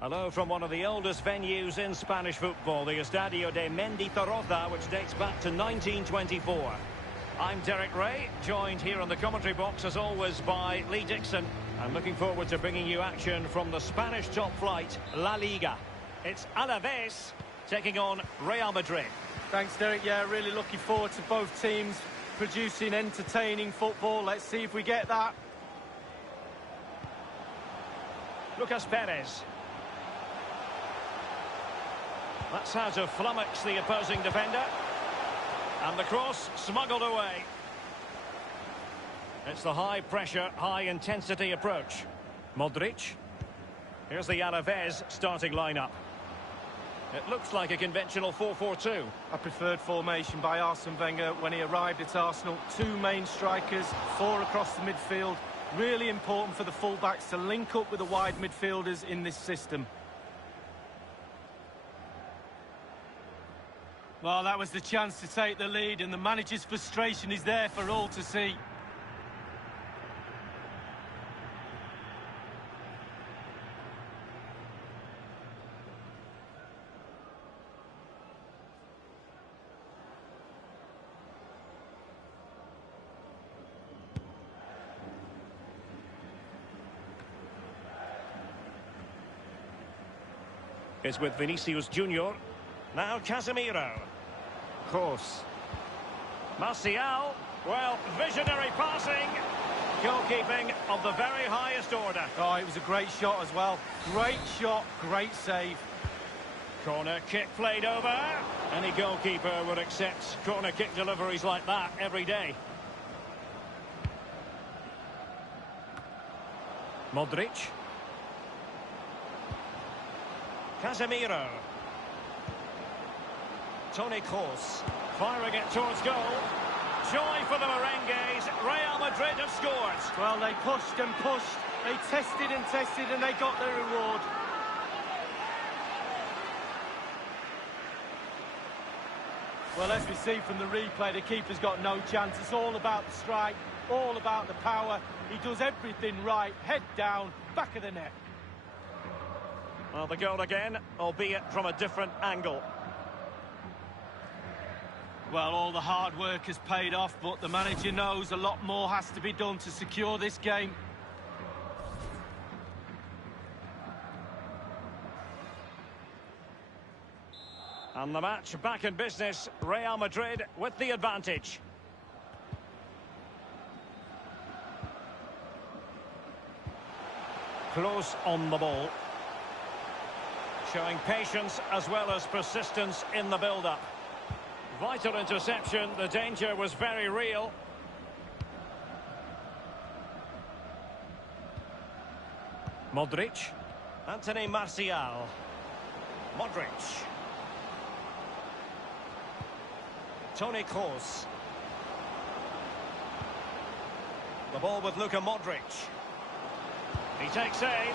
Hello from one of the oldest venues in Spanish football, the Estadio de Mendizorroza, which dates back to 1924. I'm Derek Ray, joined here on the commentary box as always by Lee Dixon. I'm looking forward to bringing you action from the Spanish top flight, La Liga. It's Alaves taking on Real Madrid. Thanks, Derek. Yeah, really looking forward to both teams producing entertaining football. Let's see if we get that. Lucas Perez. That's how to flummox the opposing defender. And the cross smuggled away. It's the high-pressure, high-intensity approach. Modric. Here's the Alaves starting lineup. It looks like a conventional 4-4-2. A preferred formation by Arsene Wenger when he arrived at Arsenal. Two main strikers, four across the midfield. Really important for the fullbacks to link up with the wide midfielders in this system. Well, that was the chance to take the lead, and the manager's frustration is there for all to see. Is with Vinicius Junior. Now Casemiro. Course. Martial. Well, visionary passing. Goalkeeping of the very highest order. Oh, it was a great shot as well. Great shot, great save. Corner kick played over. Any goalkeeper would accept corner kick deliveries like that every day. Modric. Casemiro. Toni Kroos firing it towards goal. Joy for the Merengues. Real Madrid have scored. Well, they pushed and pushed. They tested and tested and they got their reward. Well, as we see from the replay, the keeper's got no chance. It's all about the strike, all about the power. He does everything right. Head down, back of the net. Well, the goal again, albeit from a different angle. Well, all the hard work has paid off, but the manager knows a lot more has to be done to secure this game. And the match back in business. Real Madrid with the advantage. Close on the ball. Showing patience as well as persistence in the build-up. Vital interception. The danger was very real. Modric. Anthony Martial. Modric. Toni Kroos. The ball with Luka Modric. He takes aim.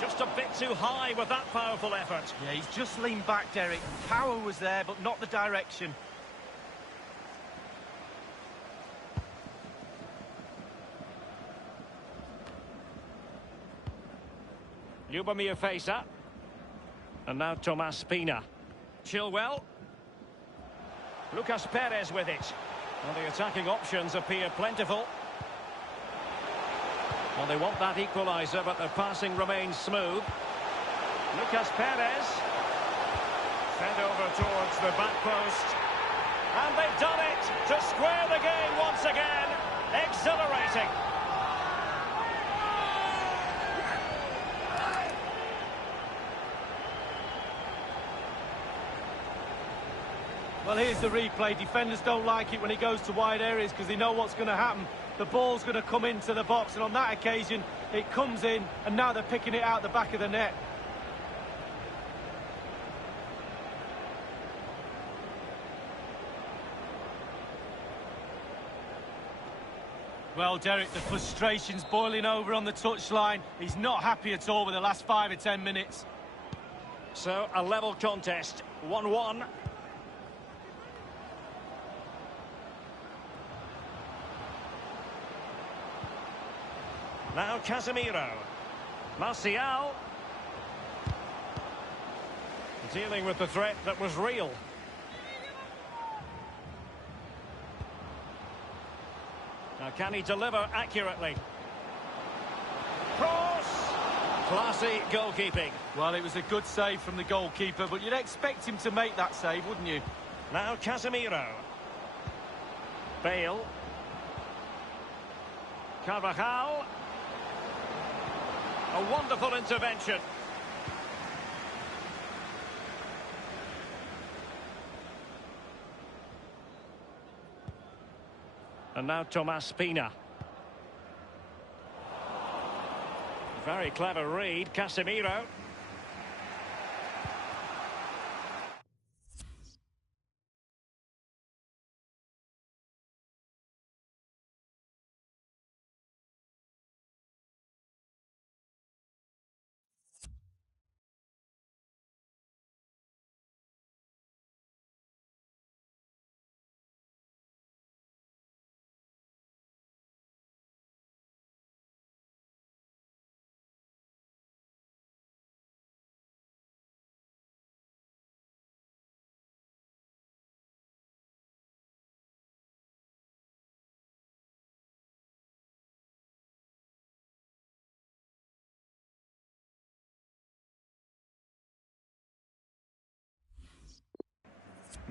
Just a bit too high with that powerful effort. Yeah, he's just leaned back, Derek. Power was there, but not the direction. Lubomir Feza. And now Tomas Pina. Chilwell. Lucas Perez with it. Well, the attacking options appear plentiful. Well, they want that equaliser, but their passing remains smooth. Lucas Perez. Sent over towards the back post. And they've done it to square the game once again. Exhilarating. Well, here's the replay. Defenders don't like it when he goes to wide areas because they know what's going to happen. The ball's going to come into the box, and on that occasion, it comes in, and now they're picking it out the back of the net. Well, Derek, the frustration's boiling over on the touchline. He's not happy at all with the last 5 or 10 minutes. So, a level contest, 1-1. Now Casemiro. Martial. Dealing with the threat that was real. Now, can he deliver accurately? Cross! Classy goalkeeping. Well, it was a good save from the goalkeeper, but you'd expect him to make that save, wouldn't you? Now Casemiro. Bale. Carvajal. A wonderful intervention. And now Tomas Pina. Very clever read, Casemiro.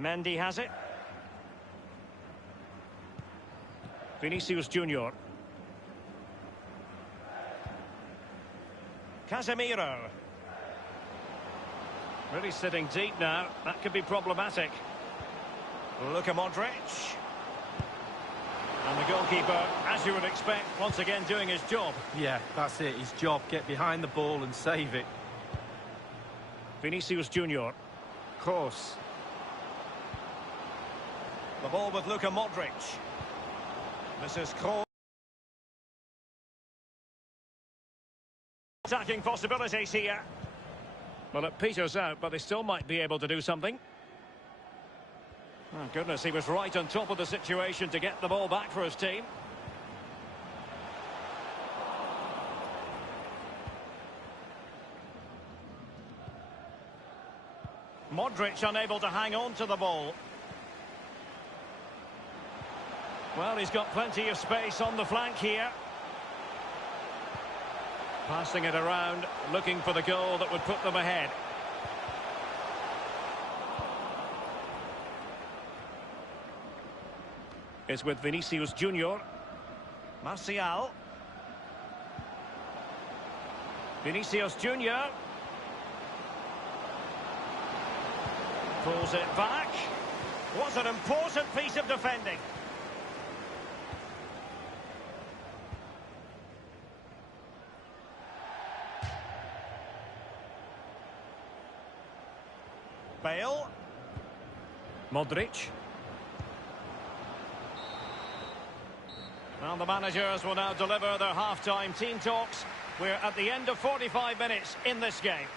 Mendy has it. Vinicius Junior. Casemiro. Really sitting deep now. That could be problematic. Luka Modric. And the goalkeeper, as you would expect, once again doing his job. Yeah, that's it. His job. Get behind the ball and save it. Vinicius Junior. Kroos. The ball with Luka Modric. This is Kroos. Attacking possibilities here. Well, it peters out, but they still might be able to do something. Oh, goodness, he was right on top of the situation to get the ball back for his team. Modric unable to hang on to the ball. Well, he's got plenty of space on the flank here. Passing it around, looking for the goal that would put them ahead. It's with Vinicius Junior. Martial. Vinicius Junior. Pulls it back. What an important piece of defending. Bale. Modric. Well, the managers will now deliver their half-time team talks. We're at the end of 45 minutes in this game.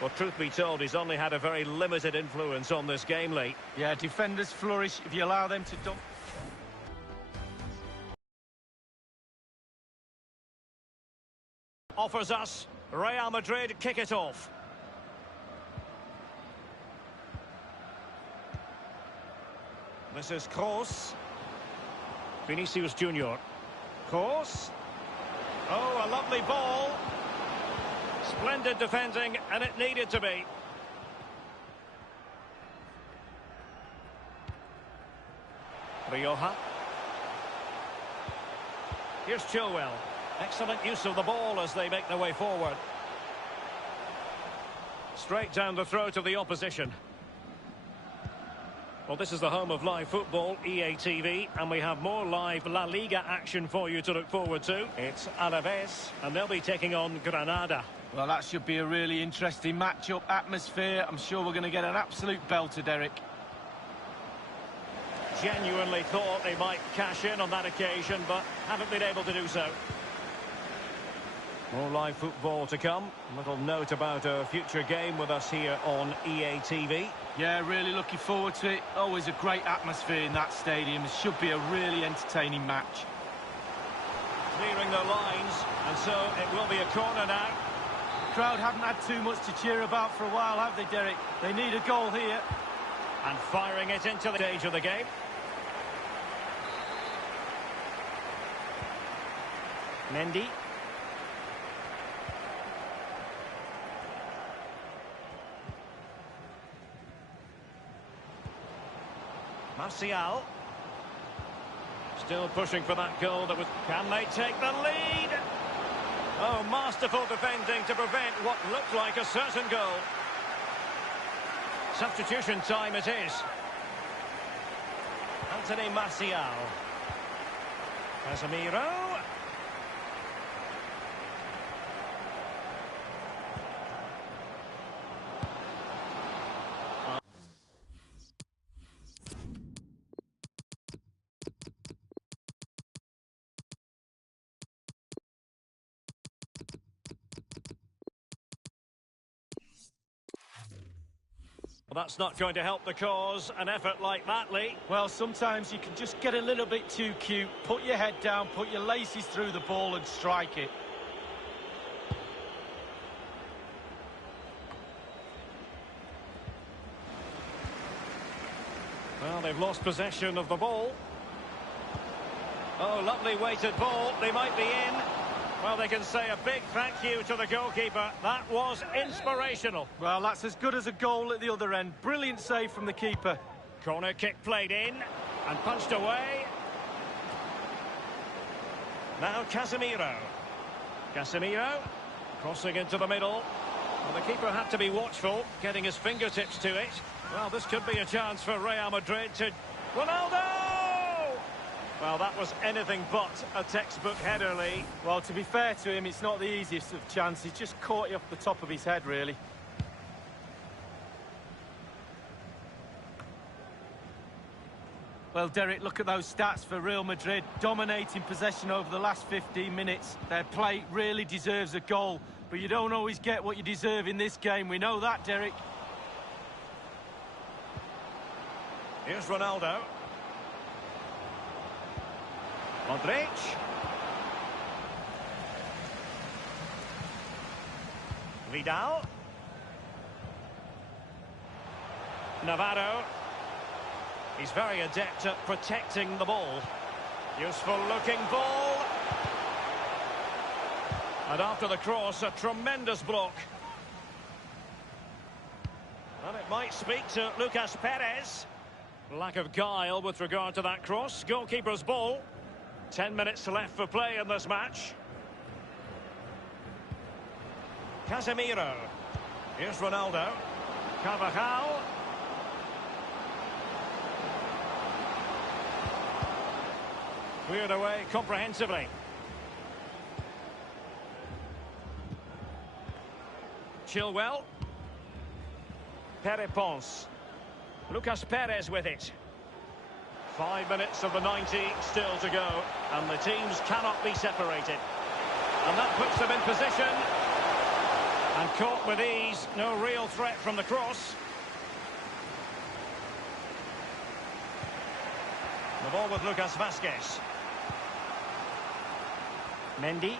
Well, truth be told, he's only had a very limited influence on this game, Lee. Yeah, defenders flourish if you allow them to offers us Real Madrid kick it off. This is Kroos. Vinicius Junior. Kroos. Oh, a lovely ball. Splendid defending, and it needed to be. Rioja. Here's Chilwell. Excellent use of the ball as they make their way forward. Straight down the throat of the opposition. Well, this is the home of live football, EA TV, and we have more live La Liga action for you to look forward to. It's Alaves, and they'll be taking on Granada. Well, that should be a really interesting match-up atmosphere. I'm sure we're going to get an absolute belter, Derek. Genuinely thought they might cash in on that occasion, but haven't been able to do so. More live football to come. A little note about a future game with us here on EA TV. Yeah, really looking forward to it. Always a great atmosphere in that stadium. It should be a really entertaining match. Clearing their lines, and so it will be a corner now. crowd haven't had too much to cheer about for a while, have they, Derek? They need a goal here. And firing it into the stage of the game. Mendy. Martial. Still pushing for that goal that was... Can they take the lead? Oh, masterful defending to prevent what looked like a certain goal. Substitution time it is. Anthony Martial. Casemiro. Well, that's not going to help the cause, an effort like that, Lee. Well, sometimes you can just get a little bit too cute, put your head down, put your laces through the ball and strike it. Well, they've lost possession of the ball. Oh, lovely weighted ball. They might be in. Well, they can say a big thank you to the goalkeeper. That was inspirational. Well, that's as good as a goal at the other end. Brilliant save from the keeper. Corner kick played in and punched away. Now Casemiro. Casemiro crossing into the middle. Well, the keeper had to be watchful, getting his fingertips to it. Well, this could be a chance for Real Madrid to... Ronaldo! Well, that was anything but a textbook header, Lee. Well, to be fair to him, it's not the easiest of chances. Just caught you off the top of his head, really. Well, Derek, look at those stats for Real Madrid. Dominating possession over the last 15 minutes. Their play really deserves a goal. But you don't always get what you deserve in this game. We know that, Derek. Here's Ronaldo. Madrid. Vidal. Navarro. He's very adept at protecting the ball. Useful looking ball. And after the cross, a tremendous block. And it might speak to Lucas Perez. Lack of guile with regard to that cross. Goalkeeper's ball. 10 minutes left for play in this match. Casemiro. Here's Ronaldo. Carvajal. Cleared away comprehensively. Chilwell. Perez. Lucas Perez with it. 5 minutes of the 90 still to go, and the teams cannot be separated. And that puts them in position. And caught with ease, no real threat from the cross. The ball with Lucas Vázquez. Mendy.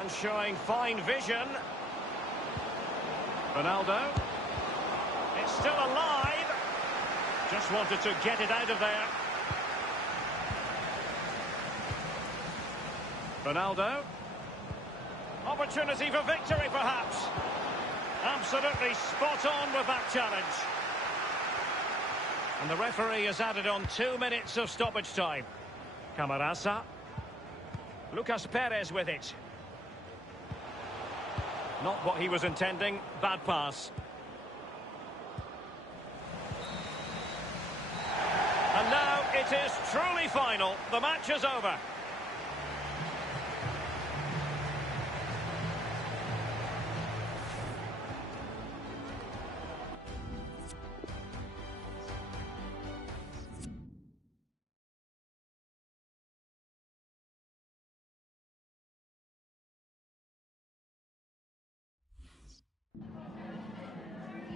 And showing fine vision. Ronaldo. It's still alive. Just wanted to get it out of there. Ronaldo. Opportunity for victory, perhaps. Absolutely spot on with that challenge. And the referee has added on 2 minutes of stoppage time. Camarasa. Lucas Perez with it. Not what he was intending. Bad pass. And now it is truly final. The match is over.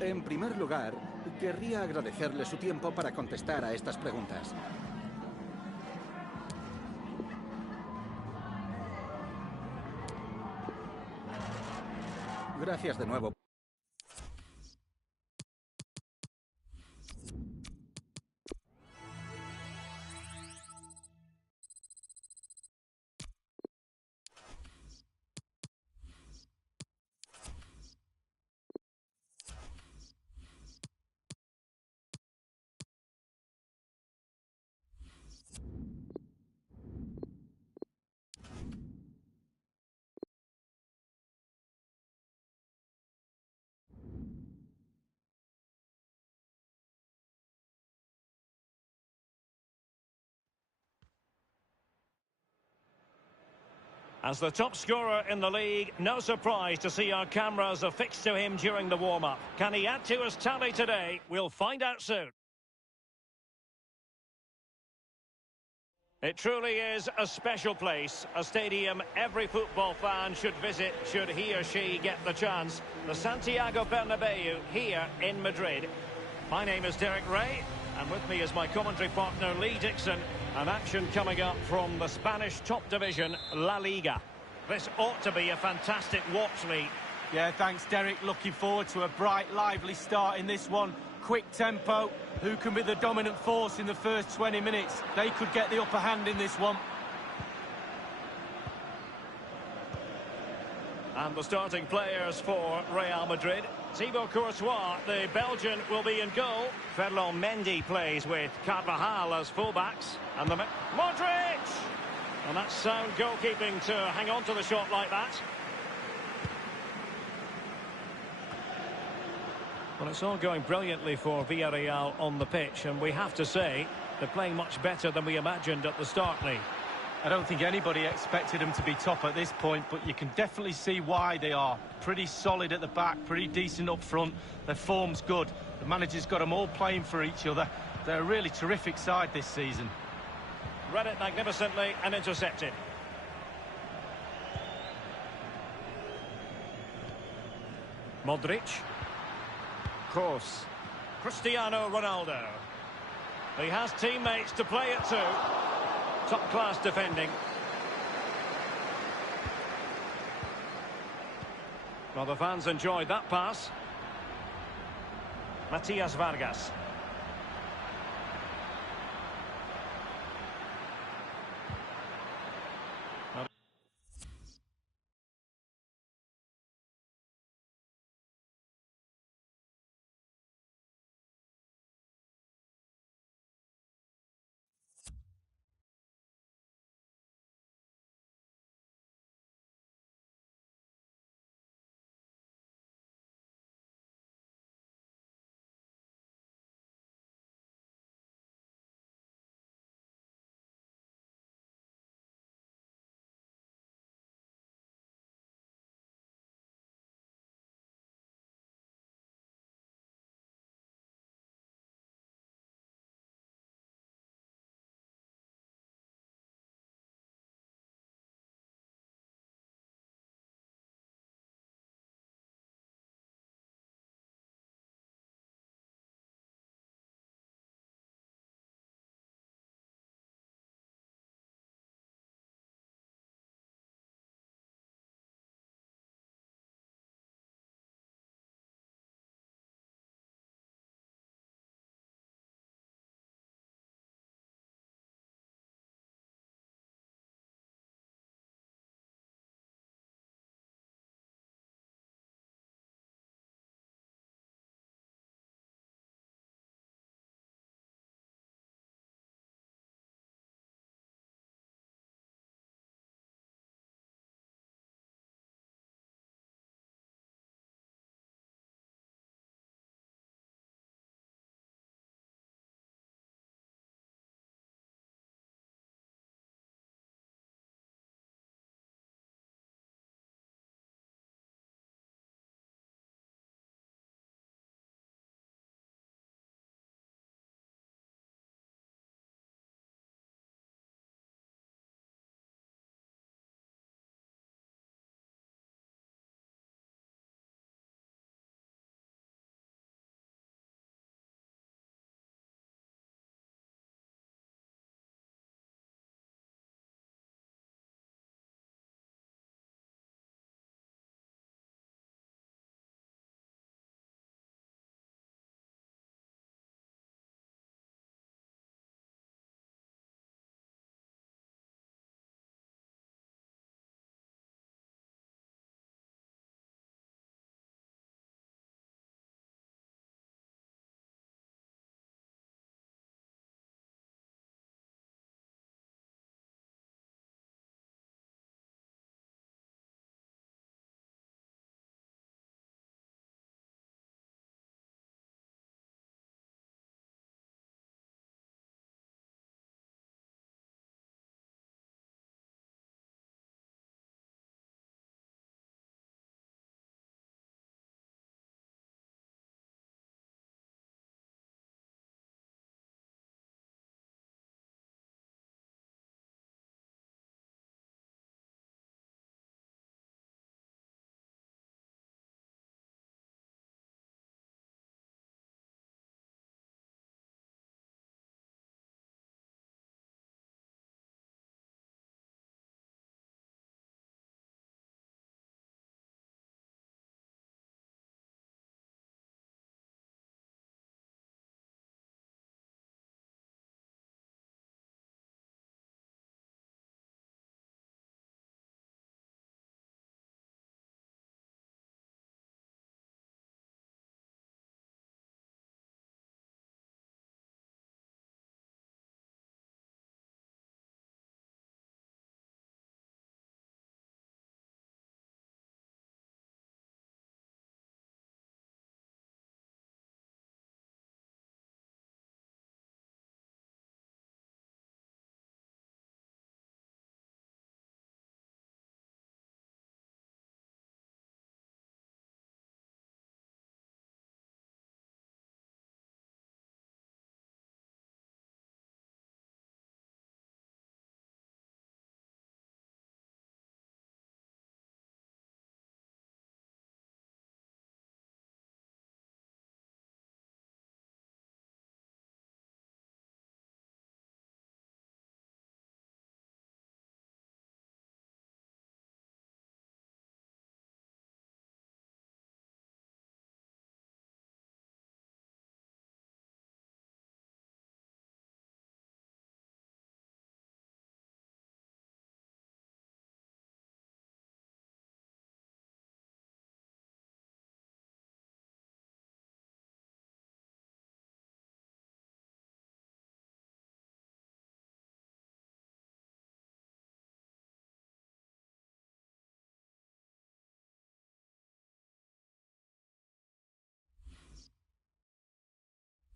En primer lugar, querría agradecerle su tiempo para contestar a estas preguntas. Gracias de nuevo. As the top scorer in the league, no surprise to see our cameras affixed to him during the warm-up. Can he add to his tally today? We'll find out soon. It truly is a special place, a stadium every football fan should visit should he or she get the chance. The Santiago Bernabeu here in Madrid. My name is Derek Ray, and with me is my commentary partner Lee Dixon. An action coming up from the Spanish top division, La Liga. This ought to be a fantastic watch, Lee. Yeah, thanks, Derek. Looking forward to a bright, lively start in this one. Quick tempo. Who can be the dominant force in the first 20 minutes? They could get the upper hand in this one. And the starting players for Real Madrid. Thibaut Courtois, the Belgian, will be in goal. Ferland Mendy plays with Carvajal as fullbacks. And the Modric! And that's sound goalkeeping to hang on to the shot like that. Well, it's all going brilliantly for Villarreal on the pitch, and we have to say they're playing much better than we imagined at the start, Lee. I don't think anybody expected them to be top at this point, but you can definitely see why they are. Pretty solid at the back, pretty decent up front. Their form's good. The manager's got them all playing for each other. They're a really terrific side this season. Read it magnificently and intercepted. Modric. Kroos. Cristiano Ronaldo. He has teammates to play it to. Top-class defending. Well, the fans enjoyed that pass. Matias Vargas.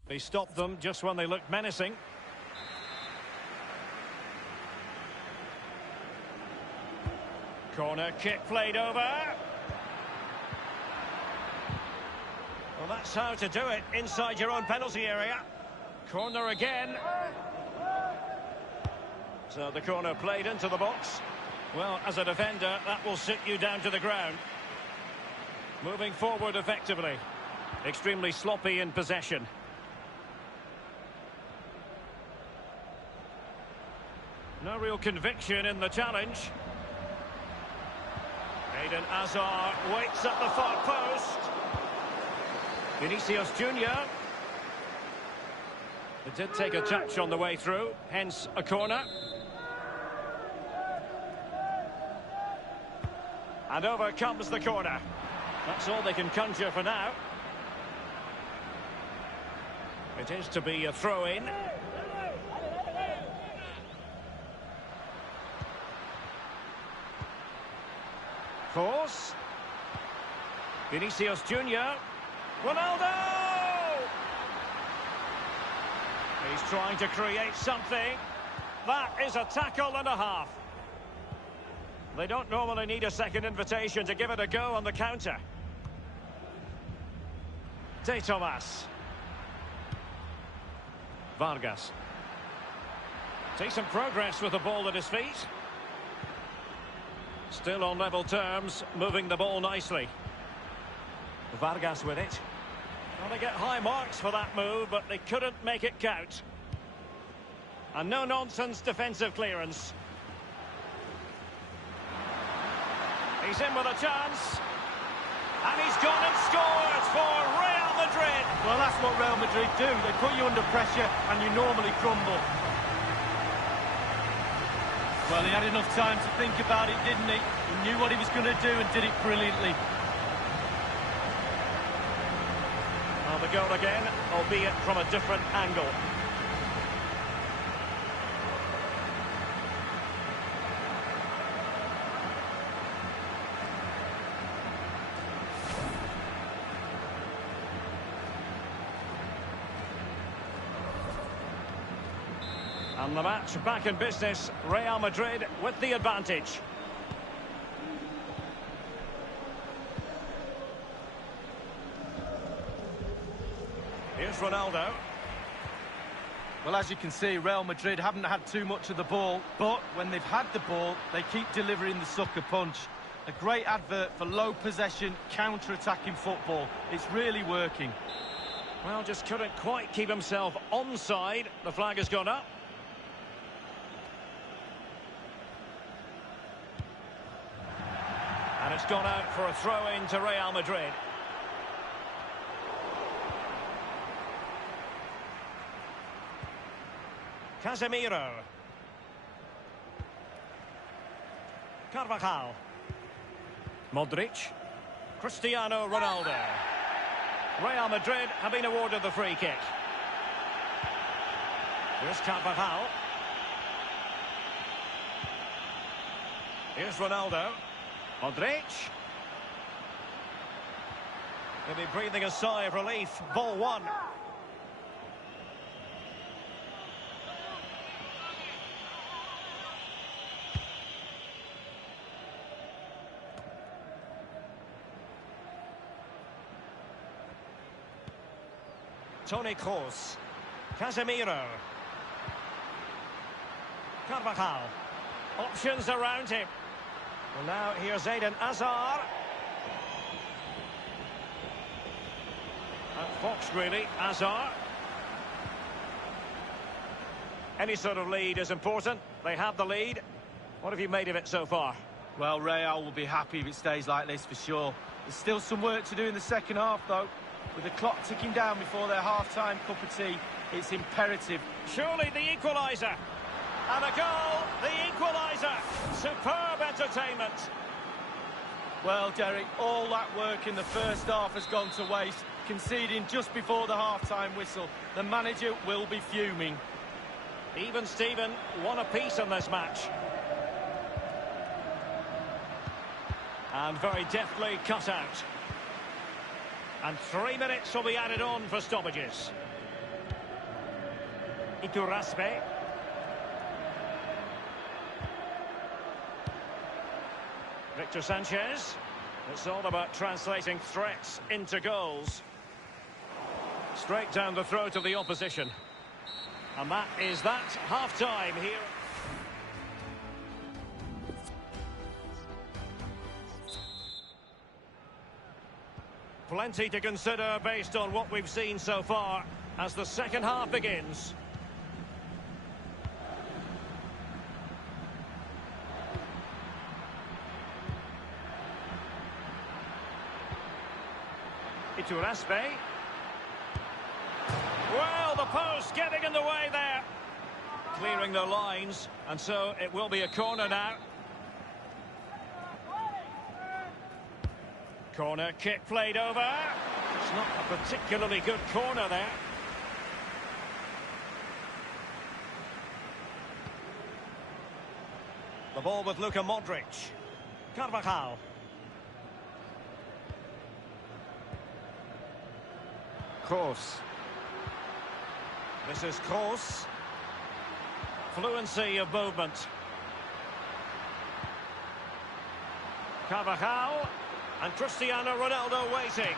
He stopped them just when they looked menacing. Corner kick played over. Well, that's how to do it inside your own penalty area. Corner again. So the corner played into the box. Well, as a defender, that will sit you down to the ground. Moving forward effectively. Extremely sloppy in possession. No real conviction in the challenge. Eden Hazard waits at the far post. Vinicius Junior. It did take a touch on the way through, hence a corner. And over comes the corner. That's all they can conjure for now. It is to be a throw-in. Force. Vinicius Junior. Ronaldo! He's trying to create something. That is a tackle and a half. They don't normally need a second invitation to give it a go on the counter. De Tomas. Vargas. Decent progress with the ball at his feet. Still on level terms, moving the ball nicely. Vargas with it. Well, they get high marks for that move, but they couldn't make it count. And no-nonsense defensive clearance. He's in with a chance. And he's gone and scored for Real Madrid. Well, that's what Real Madrid do. They put you under pressure and you normally crumble. Well, he had enough time to think about it, didn't he? He knew what he was going to do and did it brilliantly. Well, the goal again, albeit from a different angle. And the match back in business. Real Madrid with the advantage. Here's Ronaldo. Well, as you can see, Real Madrid haven't had too much of the ball, but when they've had the ball, they keep delivering the sucker punch. A great advert for low possession, counter-attacking football. It's really working. Well, just couldn't quite keep himself onside. The flag has gone up. And it's gone out for a throw-in to Real Madrid. Casemiro. Carvajal. Modric. Cristiano Ronaldo. Real Madrid have been awarded the free kick. Here's Carvajal. Here's Ronaldo. Modric. He'll be breathing a sigh of relief. Ball one. Toni Kroos. Casemiro. Carvajal. Options around him. Well, now here's Eden Hazard. At Fox, really, Hazard. Any sort of lead is important. They have the lead. What have you made of it so far? Well, Real will be happy if it stays like this for sure. There's still some work to do in the second half, though. With the clock ticking down before their half-time cup of tea, it's imperative. Surely the equaliser. And a goal, the equaliser. Superb entertainment. Well, Derek, all that work in the first half has gone to waste, conceding just before the half-time whistle. The manager will be fuming. Even Steven, one apiece in this match. And very deftly cut out. And 3 minutes will be added on for stoppages. Iturraspe. Victor Sanchez. It's all about translating threats into goals. Straight down the throat of the opposition. And that is that. Half-time here. Plenty to consider based on what we've seen so far as the second half begins. Iturraspe. Well, the post getting in the way there. Clearing the lines, and so it will be a corner now. Corner kick played over. It's not a particularly good corner there. The ball with Luka Modric. Carvajal. Kroos. This is Kroos. Fluency of movement. Carvajal. And Cristiano Ronaldo waiting.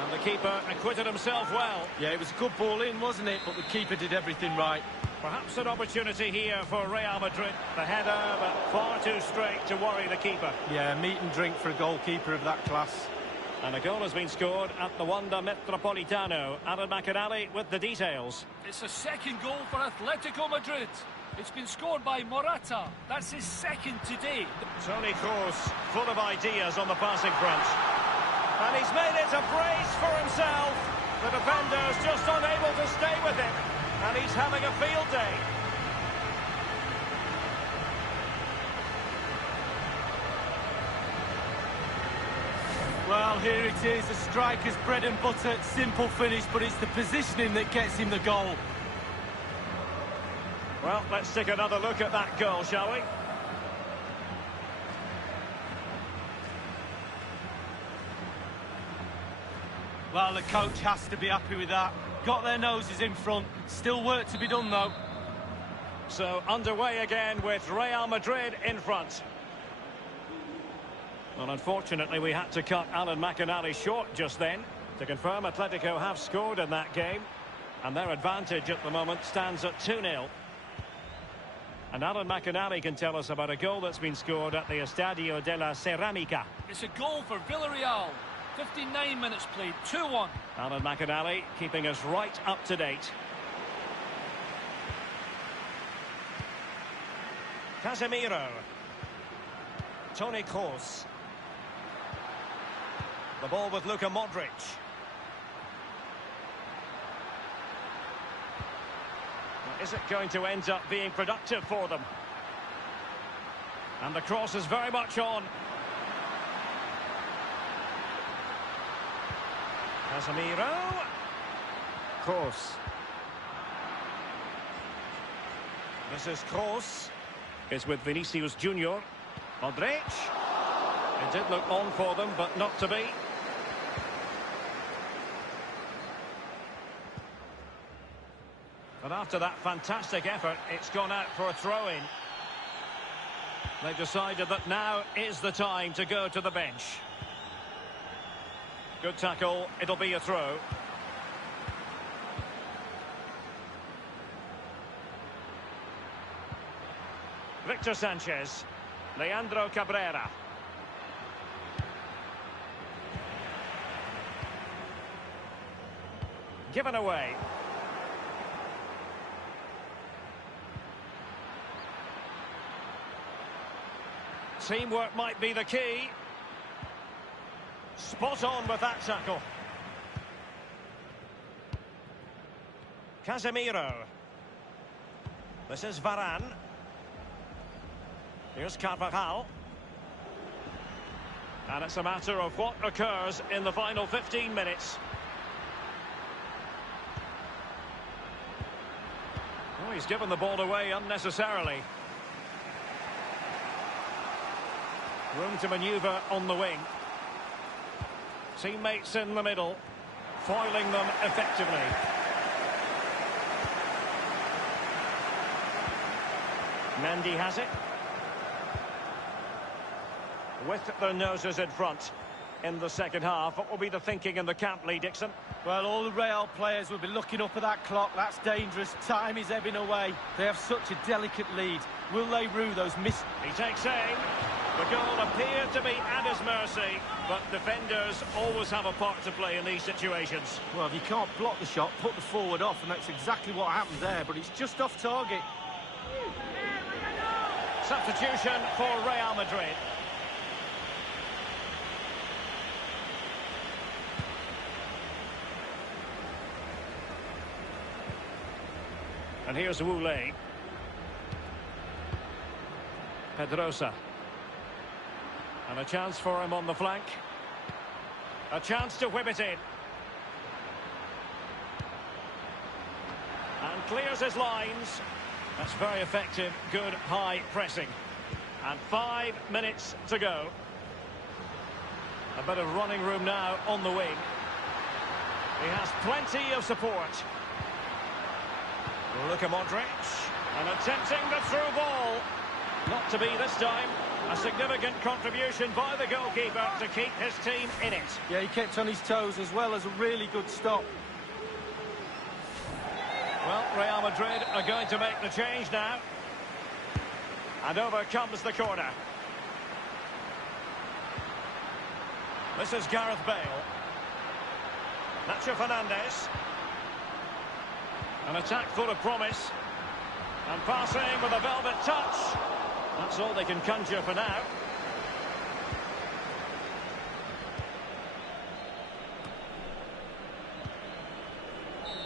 And the keeper acquitted himself well. Yeah, it was a good ball in, wasn't it? But the keeper did everything right. Perhaps an opportunity here for Real Madrid. The header, but far too straight to worry the keeper. Yeah, meat and drink for a goalkeeper of that class. And a goal has been scored at the Wanda Metropolitano. Alan McInally with the details. It's a second goal for Atletico Madrid. It's been scored by Morata. That's his second today. Toni Kroos, full of ideas on the passing front. And he's made it a brace for himself. The defender's just unable to stay with him. And he's having a field day. Well, here it is, a striker's bread and butter, simple finish, but it's the positioning that gets him the goal. Well, let's take another look at that goal, shall we? Well, the coach has to be happy with that. Got their noses in front. Still work to be done, though. So, underway again with Real Madrid in front. Well, unfortunately, we had to cut Alan McInally short just then. To confirm, Atletico have scored in that game. And their advantage at the moment stands at 2-0. And Alan McInally can tell us about a goal that's been scored at the Estadio de la Ceramica. It's a goal for Villarreal. 59 minutes played, 2-1. Alan McInally keeping us right up to date. Casemiro. Toni Kroos. The ball with Luka Modric. Is it going to end up being productive for them? And the cross is very much on. Casemiro. Kroos. This is Kroos. Is with Vinicius Junior. Modric. It did look on for them, but not to be. But after that fantastic effort, it's gone out for a throw-in. They've decided that now is the time to go to the bench. Good tackle, it'll be a throw. Victor Sanchez. Leandro Cabrera. Given away. Teamwork might be the key. Spot on with that tackle. Casemiro. This is Varane. Here's Carvajal. And it's a matter of what occurs in the final 15 minutes. Oh, he's given the ball away unnecessarily. Room to manoeuvre on the wing. Teammates in the middle, foiling them effectively. Mendy has it. With their noses in front in the second half. What will be the thinking in the camp, Lee Dixon? Well, all the Real players will be looking up at that clock. That's dangerous. Time is ebbing away. They have such a delicate lead. Will they rue those miss... He takes aim. The goal appeared to be at his mercy, but defenders always have a part to play in these situations. Well, if you can't block the shot, put the forward off, and that's exactly what happened there, but it's just off target. Substitution for Real Madrid. And here's Wule. Pedrosa. And a chance for him on the flank. A chance to whip it in. And clears his lines. That's very effective, good high pressing. And 5 minutes to go. A bit of running room now on the wing. He has plenty of support. Luka Modric. And attempting the through ball. Not to be this time. A significant contribution by the goalkeeper to keep his team in it. Yeah, he kept on his toes as well as a really good stop. Well, Real Madrid are going to make the change now. And over comes the corner. This is Gareth Bale. Nacho Fernandez. An attack full of promise. And passing with a velvet touch. That's all they can conjure for now.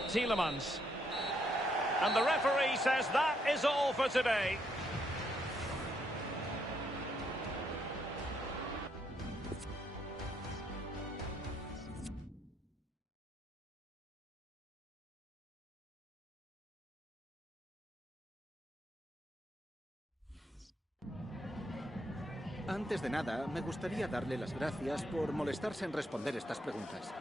Tielemans. And the referee says that is all for today. Antes de nada, me gustaría darle las gracias por molestarse en responder estas preguntas.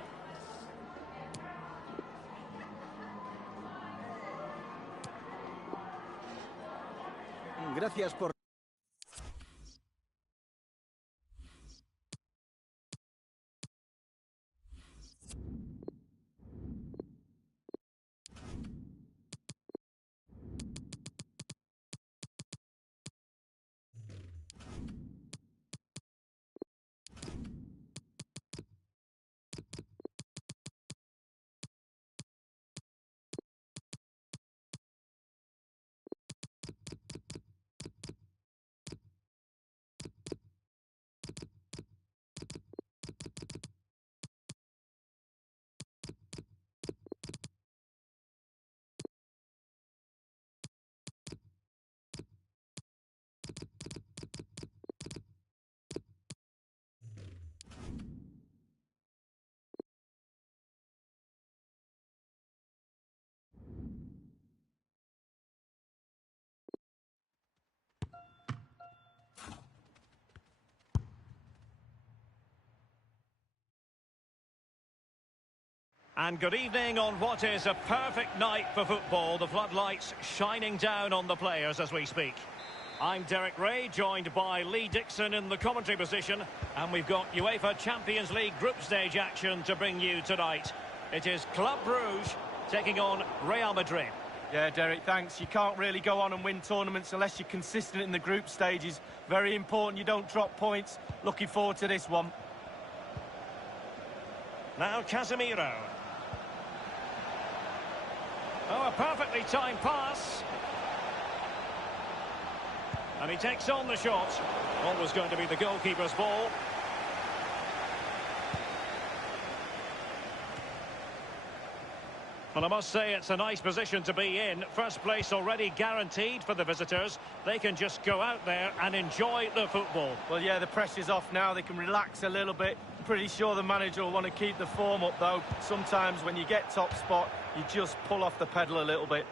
Gracias por... And good evening on what is a perfect night for football. The floodlights shining down on the players as we speak. I'm Derek Ray, joined by Lee Dixon in the commentary position. And we've got UEFA Champions League group stage action to bring you tonight. It is Club Brugge taking on Real Madrid. Yeah, Derek, thanks. You can't really go on and win tournaments unless you're consistent in the group stages. Very important you don't drop points. Looking forward to this one. Now Casemiro. Oh, a perfectly timed pass. And he takes on the shot. Always going to be the goalkeeper's ball. Well, I must say it's a nice position to be in. First place already guaranteed for the visitors. They can just go out there and enjoy the football. Well, yeah, the pressure's off now. They can relax a little bit. Pretty sure the manager will want to keep the form up, though. Sometimes when you get top spot, you just pull off the pedal a little bit.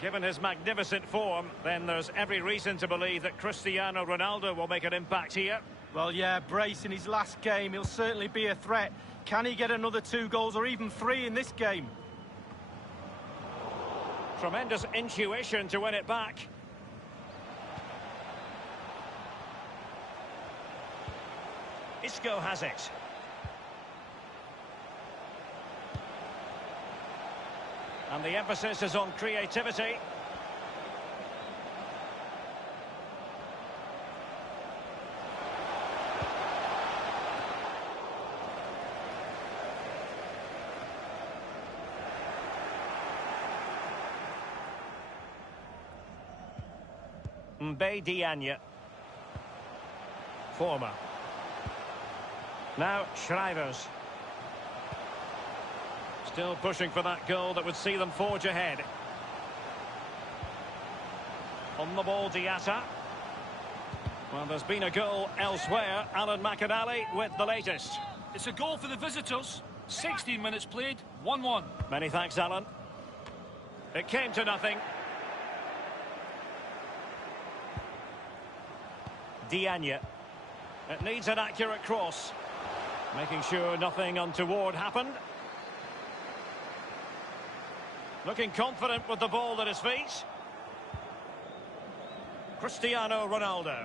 Given his magnificent form, then there's every reason to believe that Cristiano Ronaldo will make an impact here. Well, yeah, brace in his last game. He'll certainly be a threat. Can he get another 2 goals or even 3 in this game? Tremendous intuition to win it back. Isco has it. And the emphasis is on creativity. Diagne. Former. Now Schreivers. Still pushing for that goal that would see them forge ahead. On the ball, Diatta. Well, there's been a goal elsewhere. Alan McInally with the latest. It's a goal for the visitors. 16 minutes played, 1-1. Many thanks, Alan. It came to nothing. Diagne. It needs an accurate cross. Making sure nothing untoward happened. Looking confident with the ball at his feet. Cristiano Ronaldo.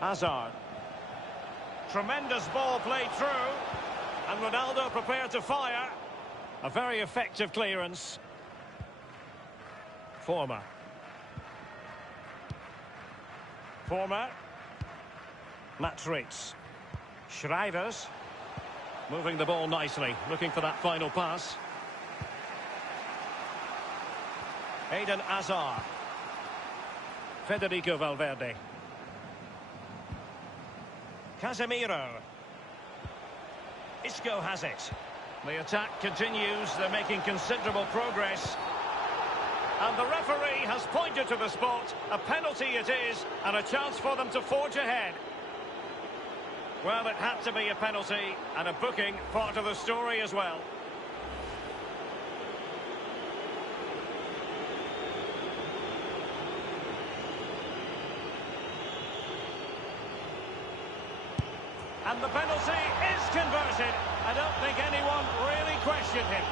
Hazard. Tremendous ball played through. And Ronaldo prepared to fire. A very effective clearance. Former. Madrid. Schreivers. Moving the ball nicely, looking for that final pass. Eden Hazard. Federico Valverde. Casemiro. Isco has it. The attack continues, they're making considerable progress. And the referee has pointed to the spot. A penalty it is, and a chance for them to forge ahead. Well, it had to be a penalty, and a booking part of the story as well. And the penalty is converted. I don't think anyone really questioned him.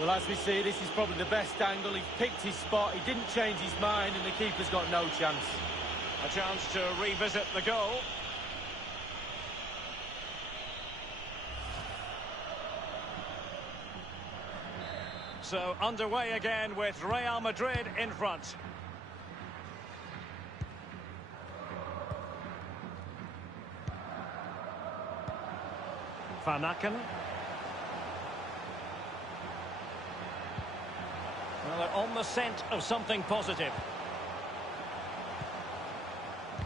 Well, as we see, this is probably the best angle. He picked his spot, he didn't change his mind, and the keeper's got no chance. A chance to revisit the goal. So, underway again with Real Madrid in front. Van Aken. Well, they're on the scent of something positive.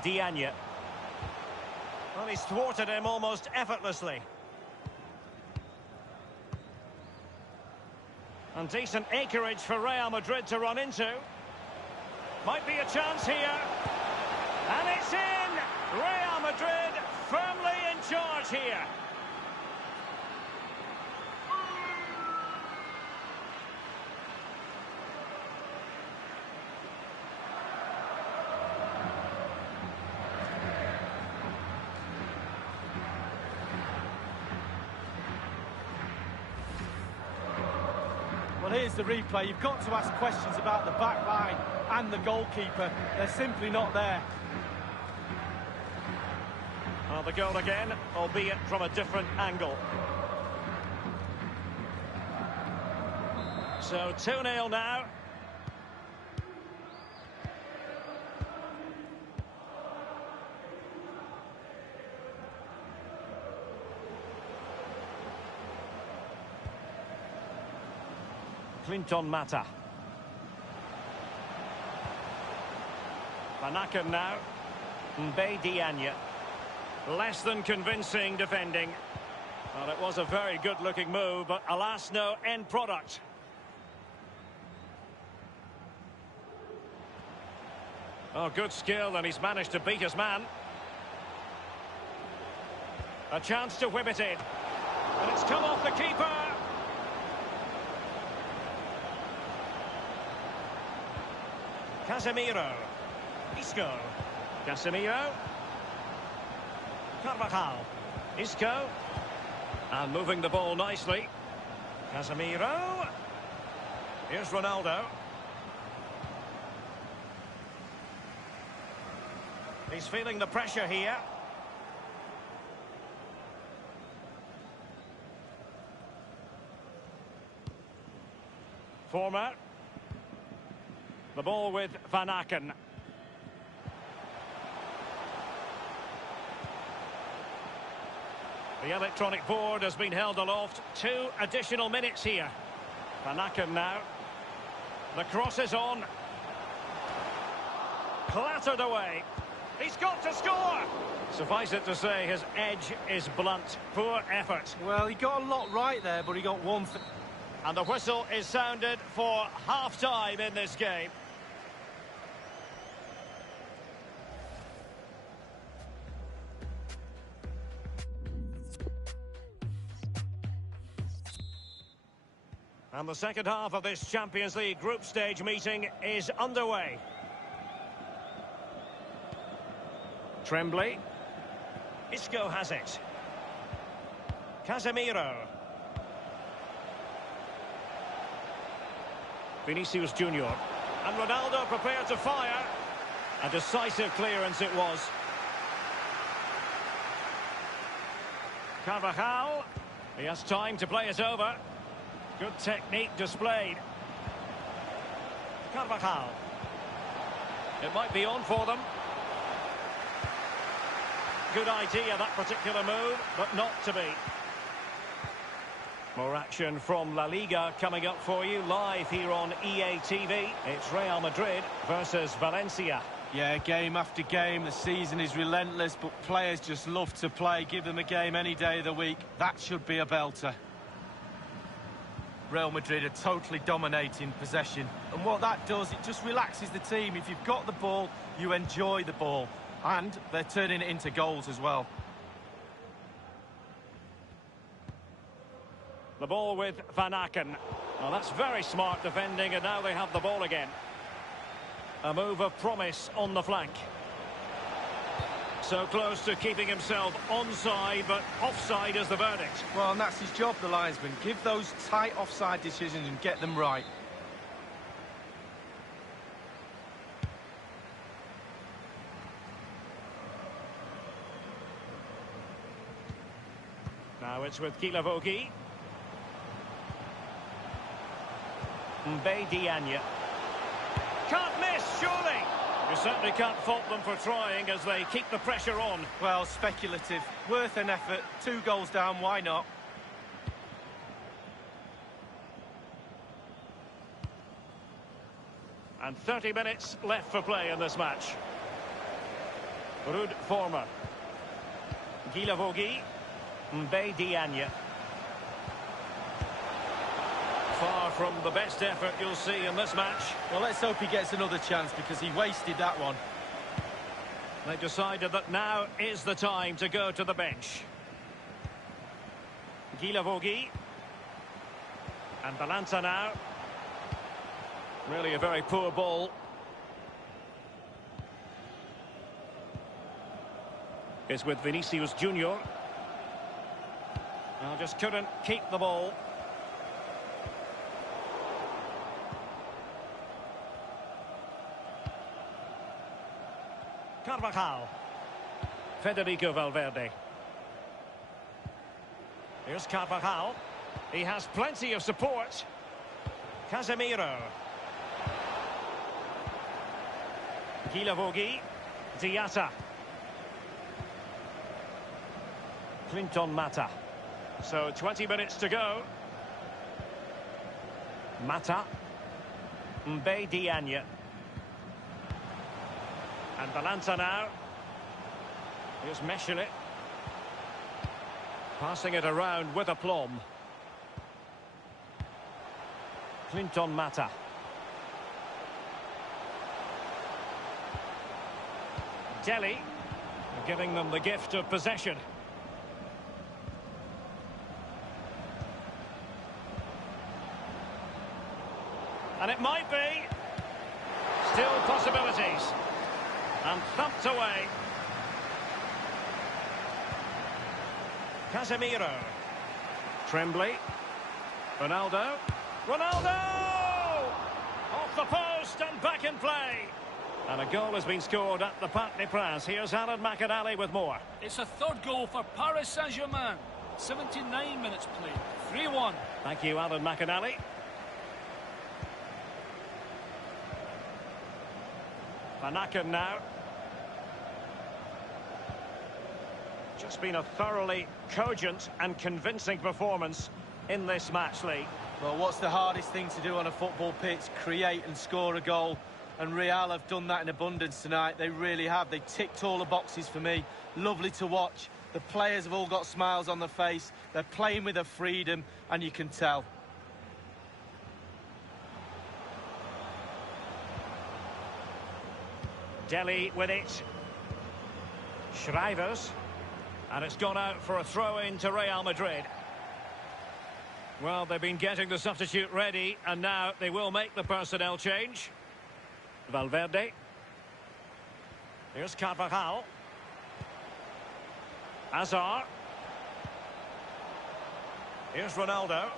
Diagne. Well, he's thwarted him almost effortlessly. And decent acreage for Real Madrid to run into. Might be a chance here. And it's in! Real Madrid firmly in charge here. Well, here's the replay. You've got to ask questions about the back line and the goalkeeper. They're simply not there. Well, the goal again, albeit from a different angle. So 2-0 now. Clinton Mata. Van Aken now. Diagne. Less than convincing defending. Well, it was a very good-looking move, but alas, no end product. Oh, good skill, and he's managed to beat his man. A chance to whip it in. And it's come off the keeper. Casemiro. Isco. Casemiro. Carvajal. Isco. And moving the ball nicely. Casemiro. Here's Ronaldo. He's feeling the pressure here. Former. The ball with Van Aken. The electronic board has been held aloft. 2 additional minutes here. Van Aken now. The cross is on. Clattered away. He's got to score! Suffice it to say, his edge is blunt. Poor effort. Well, he got a lot right there, but he got one thing. And the whistle is sounded for half-time in this game. And the second half of this Champions League group stage meeting is underway. Tremblay. Isco has it. Casemiro. Vinicius Junior. And Ronaldo prepared to fire. A decisive clearance it was. Carvajal. He has time to play it over. Good technique displayed. Carvajal. It might be on for them. Good idea, that particular move, but not to be. More action from La Liga coming up for you live here on EA TV. It's Real Madrid versus Valencia. Yeah, game after game, the season is relentless, but players just love to play. Give them a game any day of the week. That should be a belter. Real Madrid are totally dominating possession. And what that does, it just relaxes the team. If you've got the ball, you enjoy the ball. And they're turning it into goals as well. The ball with Van Aken. Well, that's very smart defending, and now they have the ball again. A move of promise on the flank. So close to keeping himself onside, but offside is the verdict. Well, and that's his job, the linesman. Give those tight offside decisions and get them right. Now it's with Kilavogi. Diagne. Can't miss, surely! You certainly can't fault them for trying as they keep the pressure on. Well, speculative. Worth an effort. 2 goals down, why not? And 30 minutes left for play in this match. Ruud Vormer. Kilavogi. Diagne. Far from the best effort you'll see in this match. Well, let's hope he gets another chance because he wasted that one. They decided that now is the time to go to the bench. Kilavogi. And Balanta now. Really a very poor ball. Is with Vinicius Junior. Well, just couldn't keep the ball. Carvajal. Federico Valverde. Here's Carvajal. He has plenty of support. Casemiro. Kilavogi. Diatta. Clinton Mata. So 20 minutes to go. Mata. Diagne. And Balanta now. Here's Meshelet. Passing it around with aplomb. Clinton Mata. Delhi. Giving them the gift of possession. And it might be. Still possibilities. And thumped away. Casemiro. Tremblay. Ronaldo. Ronaldo! the post and back in play. And a goal has been scored at the Parc des Princes. Here's Alan McAnally with more. It's a third goal for Paris Saint-Germain. 79 minutes played. 3-1. Thank you, Alan McAnally. Van Aken now. Just been a thoroughly cogent and convincing performance in this match, Lee. Well, what's the hardest thing to do on a football pitch? Create and score a goal. And Real have done that in abundance tonight. They really have. They ticked all the boxes for me. Lovely to watch. The players have all got smiles on their face. They're playing with a freedom, and you can tell. Dele with it. Schreivers. And it's gone out for a throw-in to Real Madrid. Well, they've been getting the substitute ready, and now they will make the personnel change. Valverde. Here's Carvajal. Hazard. Here's Ronaldo.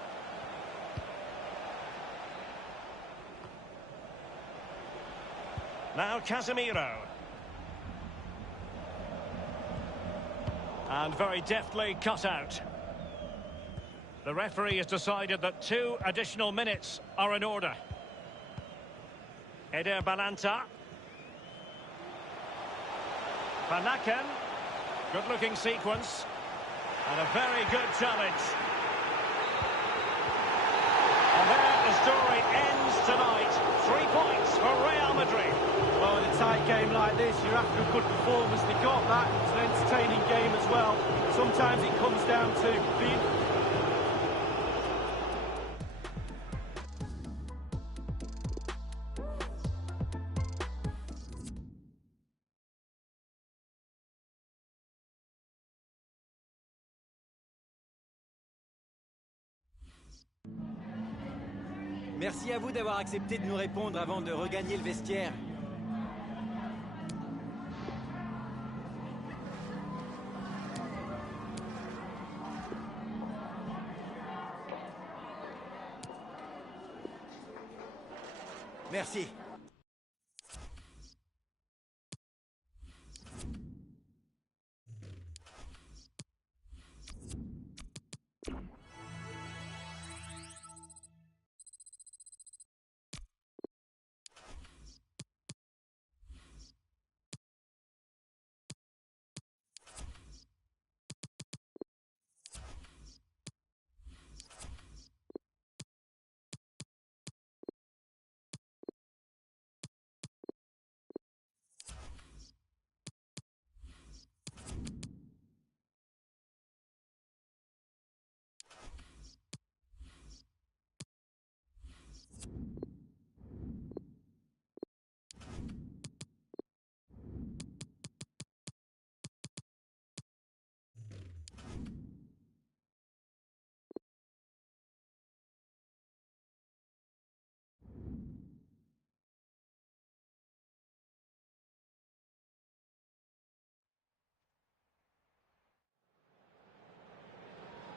Now Casemiro. And very deftly cut out. The referee has decided that 2 additional minutes are in order. Eder Balanta. Van Aken. Good-looking sequence. And a very good challenge. And there the story ends tonight. 3 points for Real Madrid. Well, in a tight game like this, you're after a good performance. They got that. It's an entertaining game as well. Sometimes it comes down to being... Merci à vous d'avoir accepté de nous répondre avant de regagner le vestiaire. Merci.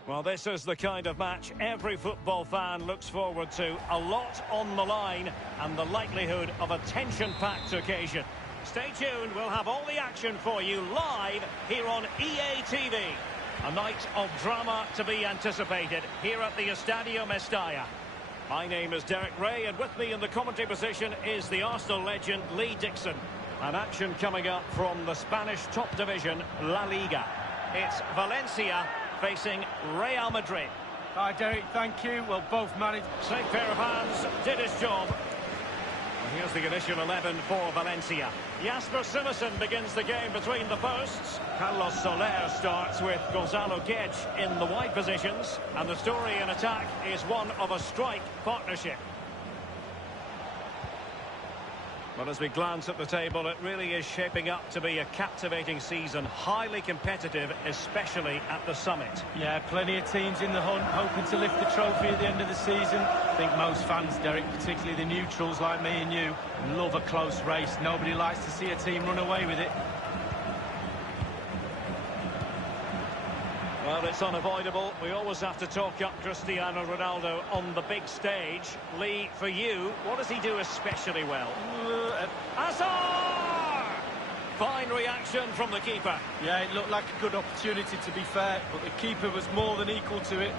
Well, this is the kind of match every football fan looks forward to. A lot on the line and the likelihood of a tension-packed occasion. Stay tuned, we'll have all the action for you live here on EA TV. A night of drama to be anticipated here at the Estadio Mestalla. My name is Derek Ray, and with me in the commentary position is the Arsenal legend Lee Dixon. An action coming up from the Spanish top division, La Liga. It's Valencia facing Real Madrid. Hi, Derek, thank you. Well, both managed. Safe pair of hands, did his job. And here's the initial 11 for Valencia. Jasper Cillessen begins the game between the posts. Carlos Soler starts with Gonzalo Guedes in the wide positions. And the story in attack is one of a strike partnership. Well, as we glance at the table, it really is shaping up to be a captivating season, highly competitive, especially at the summit. Yeah, plenty of teams in the hunt, hoping to lift the trophy at the end of the season. I think most fans, Derek, particularly the neutrals like me and you, love a close race. Nobody likes to see a team run away with it. Well, it's unavoidable. We always have to talk up Cristiano Ronaldo on the big stage. Lee, for you, what does he do especially well? Hazard! Fine reaction from the keeper. Yeah, it looked like a good opportunity, to be fair, but the keeper was more than equal to it.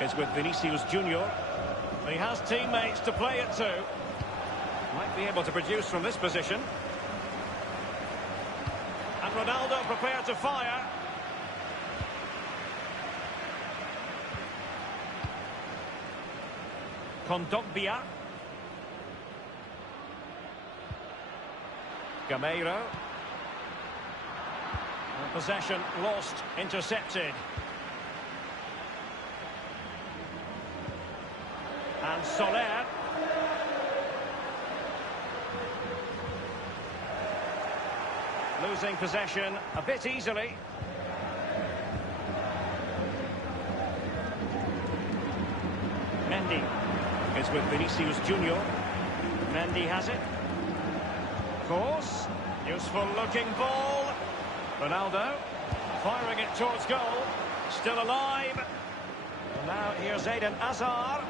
It's with Vinicius Junior. He has teammates to play it to. Might be able to produce from this position. And Ronaldo prepared to fire. Kondogbia. Gameiro. And possession lost, intercepted. And Soler. Losing possession a bit easily. Mendy is with Vinicius Junior. Mendy has it. Course. Useful looking ball. Ronaldo firing it towards goal. Still alive. And now here's Eden Hazard.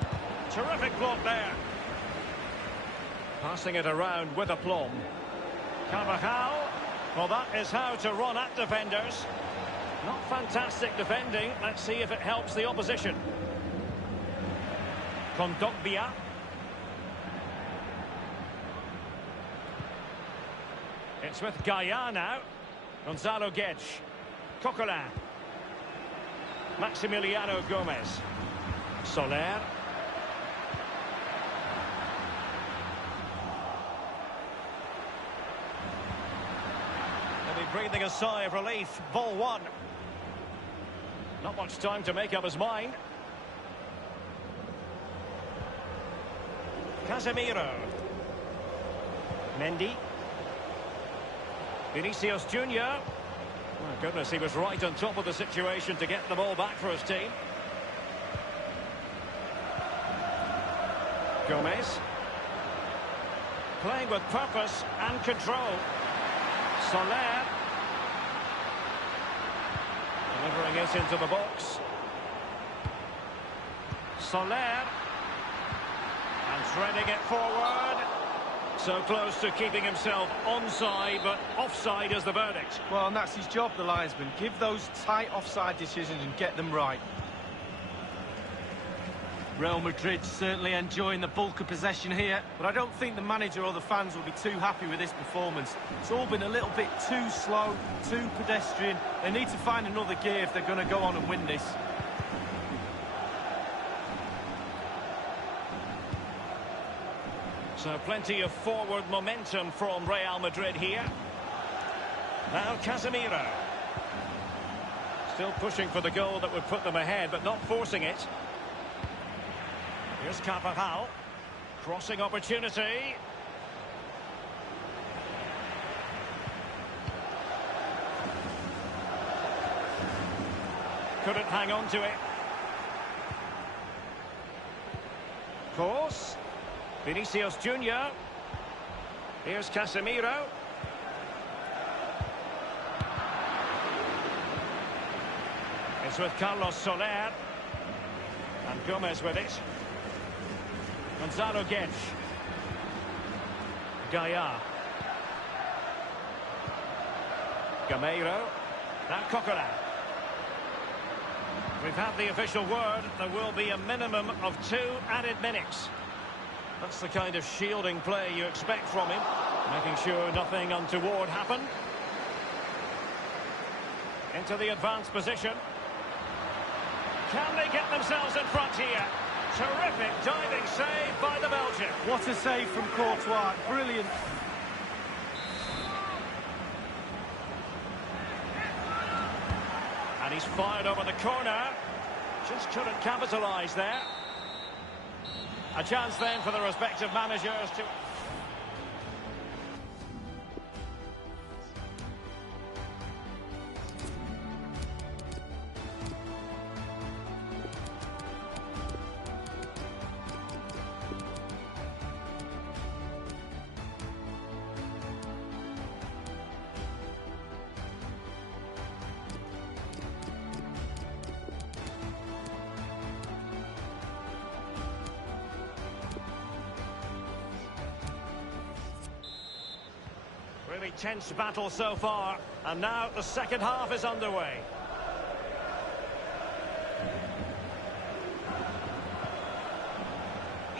Terrific block there. Passing it around with aplomb. Carvajal. Well, that is how to run at defenders. Not fantastic defending. Let's see if it helps the opposition. Kondogbia. It's with Gaia now. Gonzalo Guedes. Coquelin. Maximiliano Gomez. Soler. Breathing a sigh of relief. Ball one. Not much time to make up his mind. Casemiro. Mendy. Vinicius Junior. My goodness, he was right on top of the situation to get the ball back for his team. Gomez. Playing with purpose and control. Soler. Delivering it into the box. Soler. And threading it forward. So close to keeping himself onside, but offside is the verdict. Well, and that's his job, the linesman. Give those tight offside decisions and get them right. Real Madrid certainly enjoying the bulk of possession here, but I don't think the manager or the fans will be too happy with this performance. It's all been a little bit too slow, too pedestrian. They need to find another gear if they're going to go on and win this. So plenty of forward momentum from Real Madrid here. Now Casemiro. Still pushing for the goal that would put them ahead, but not forcing it. Here's Carvajal. Crossing opportunity. Couldn't hang on to it. Course. Vinicius Junior. Here's Casemiro. It's with Carlos Soler. And Gomez with it. Gonzalo Guedes. Gaia. Gameiro. Now Coquelin. We've had the official word. There will be a minimum of 2 added minutes. That's the kind of shielding play you expect from him. Making sure nothing untoward happened. Into the advanced position. Can they get themselves in front here? Terrific diving save by the Belgian. What a save from Courtois. Brilliant. And he's fired over the corner. Just couldn't capitalise there. A chance then for the respective managers to... Really tense battle so far, and now the second half is underway.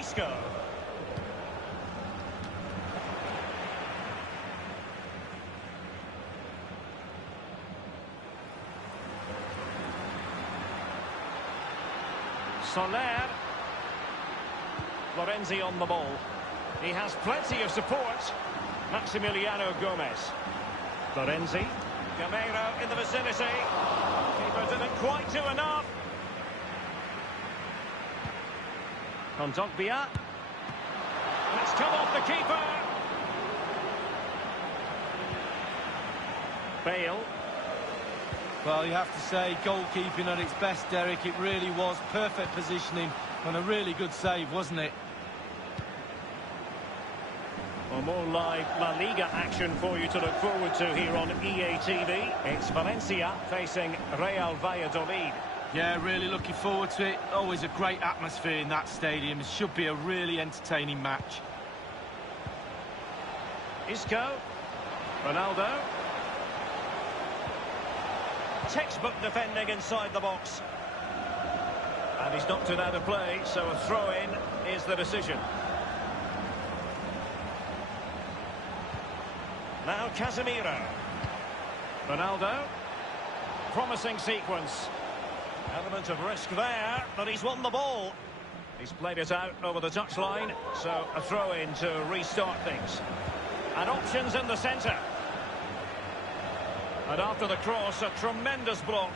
Isco. Soler. Florenzi on the ball. He has plenty of support. Maximiliano Gomez. Florenzi. Gamero in the vicinity. Keeper didn't quite do enough. Kondogbia. And it's come off the keeper. Bale. Well, you have to say, goalkeeping at its best, Derek. It really was perfect positioning and a really good save, wasn't it? Well, more live La Liga action for you to look forward to here on EA TV. It's Valencia facing Real Valladolid. Yeah, really looking forward to it. Always a great atmosphere in that stadium. It should be a really entertaining match. Isco. Ronaldo. Textbook defending inside the box. And he's knocked it out of play, so a throw-in is the decision. Now Casemiro. Ronaldo. Promising sequence. Element of risk there, but he's won the ball. He's played it out over the touchline, so a throw-in to restart things. And options in the centre. And after the cross, a tremendous block.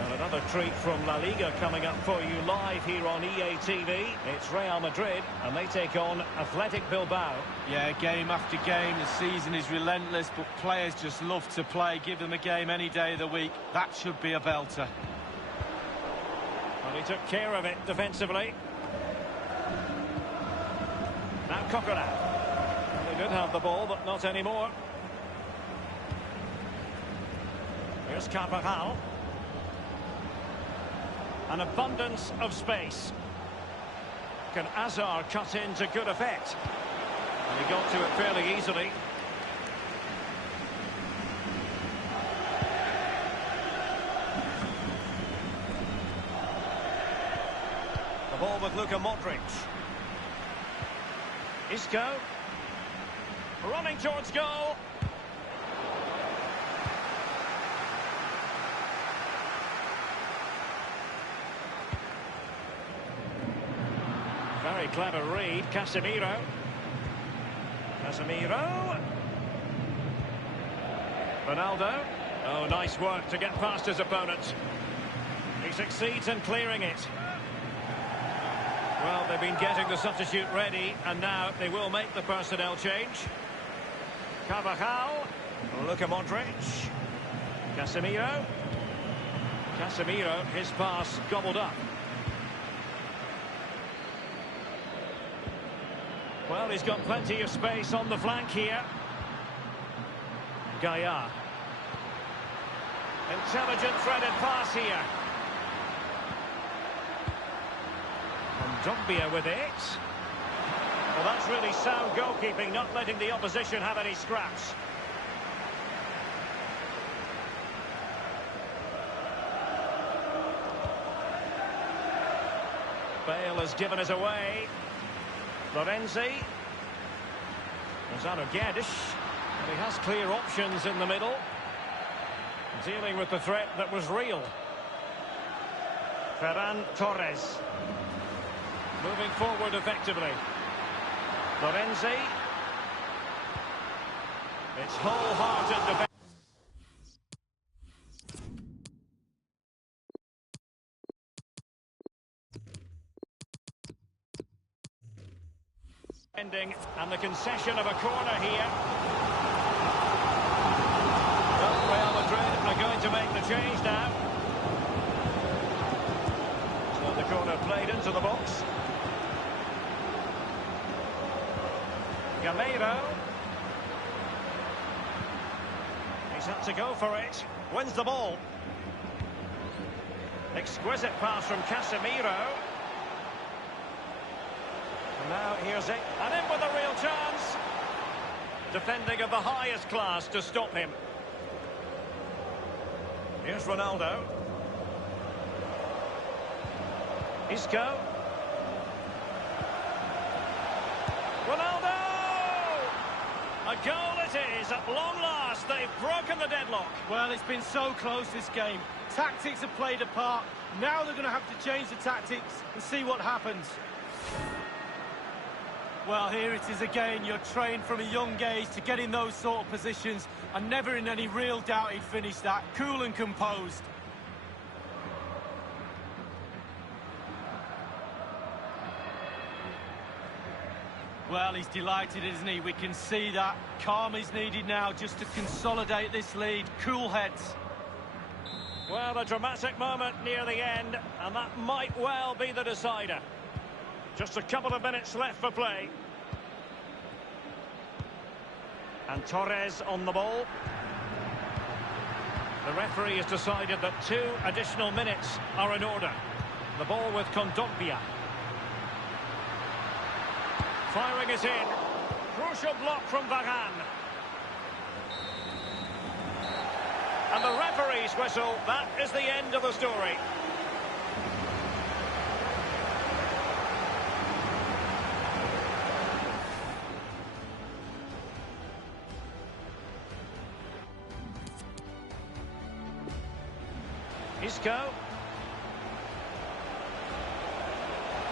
And another treat from La Liga coming up for you live here on EA TV. It's Real Madrid, and they take on Athletic Bilbao. Yeah, game after game, the season is relentless, but players just love to play. Give them a game any day of the week. That should be a belter. Well, he took care of it defensively. Now Coquelin. Well, they did have the ball, but not anymore. Here's Carvajal. An abundance of space. Can Hazard cut into good effect? And he got to it fairly easily. The ball with Luka Modric. Isco. Running towards goal. Very clever read, Casemiro. Casemiro. Ronaldo. Oh, nice work to get past his opponent. He succeeds in clearing it. Well, they've been getting the substitute ready, and now they will make the personnel change. Carvajal. Luka Modric. Casemiro. Casemiro, his pass gobbled up. Well, he's got plenty of space on the flank here. Gaia. Intelligent threaded pass here. And Dogbia with it. Well, that's really sound goalkeeping, not letting the opposition have any scraps. Bale has given us away. Florenzi. Gonzalo Guedes. And he has clear options in the middle. Dealing with the threat that was real. Ferran Torres. Moving forward effectively. Florenzi. It's wholehearted defense. And the concession of a corner here. Well, Real Madrid are going to make the change now. So the corner played into the box. Gamero. He's had to go for it. Wins the ball. Exquisite pass from Casemiro. Now here's it, and in with a real chance. Defending of the highest class to stop him. Here's Ronaldo. Isco. Ronaldo! A goal it is, at long last. They've broken the deadlock. Well, it's been so close, this game. Tactics have played a part. Now they're going to have to change the tactics and see what happens. Well, here it is again. You're trained from a young age to get in those sort of positions, and never in any real doubt he'd finish that. Cool and composed. Well, he's delighted, isn't he? We can see that. Calm is needed now just to consolidate this lead. Cool heads. Well, a dramatic moment near the end, and that might well be the decider. Just a couple of minutes left for play. And Torres on the ball. The referee has decided that 2 additional minutes are in order. The ball with Kondogbia. Firing it in. Crucial block from Varane. And the referee's whistle, that is the end of the story. Isco.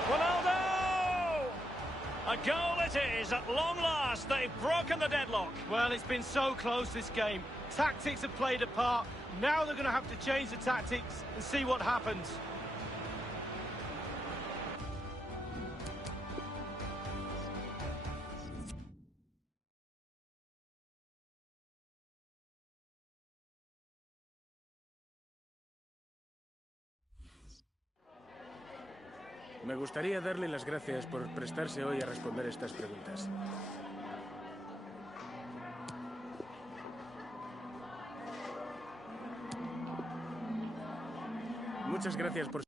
Ronaldo! A goal it is, at long last. They've broken the deadlock. Well, it's been so close, this game. Tactics have played a part. Now they're going to have to change the tactics and see what happens. Me gustaría darle las gracias por prestarse hoy a responder estas preguntas. Muchas gracias por...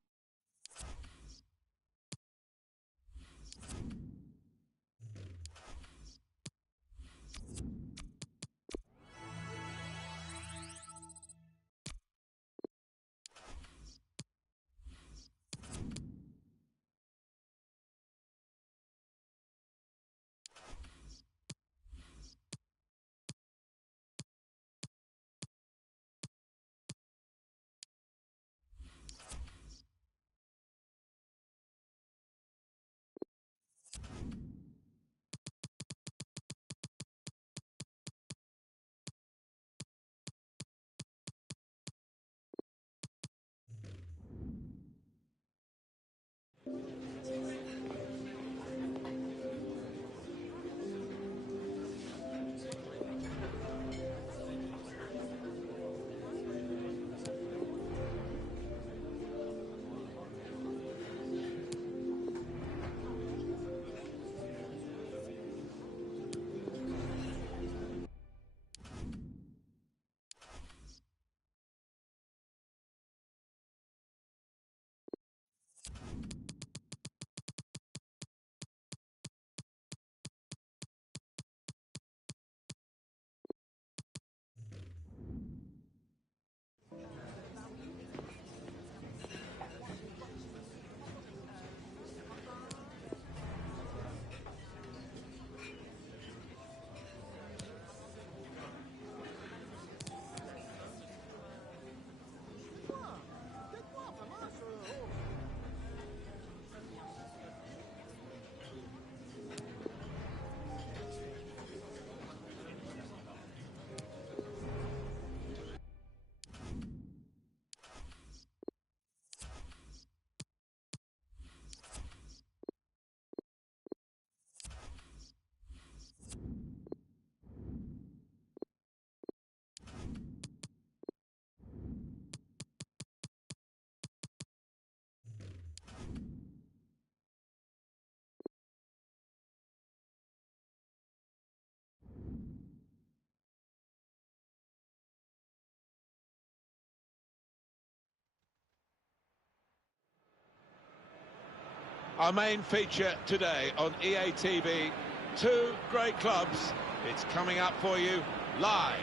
Our main feature today on EA TV, 2 great clubs It's coming up for you live.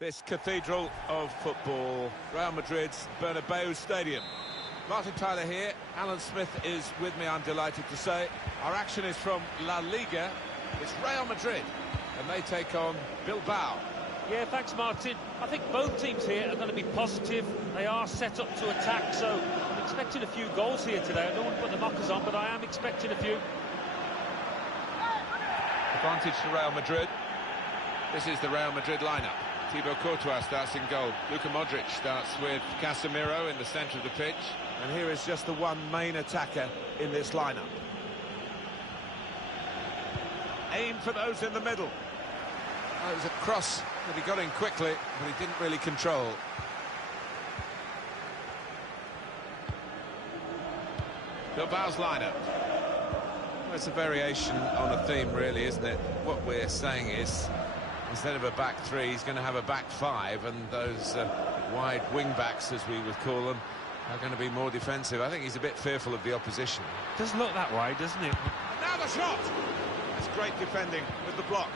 This cathedral of football, Real Madrid's Bernabeu Stadium. Martin Tyler here, Alan Smith is with me, I'm delighted to say. Our action is from La Liga. It's Real Madrid, and they take on Bilbao. Yeah, thanks, Martin. I think both teams here are going to be positive. They are set up to attack, so I'm expecting a few goals here today. I don't want to put the knockers on, but I am expecting a few. Advantage to Real Madrid. This is the Real Madrid lineup. Thibaut Courtois starts in goal. Luka Modric starts with Casemiro in the centre of the pitch. And here is just the one main attacker in this lineup. Aim for those in the middle. Oh, it was a cross that he got in quickly, but he didn't really control. Bilbao's lineup. Well, it's a variation on a theme, really, isn't it? What we're saying is, instead of a back three, he's going to have a back five, and those wide wing-backs, as we would call them, are going to be more defensive. I think he's a bit fearful of the opposition. Does look that way, doesn't it? And now the shot! That's great defending with the block.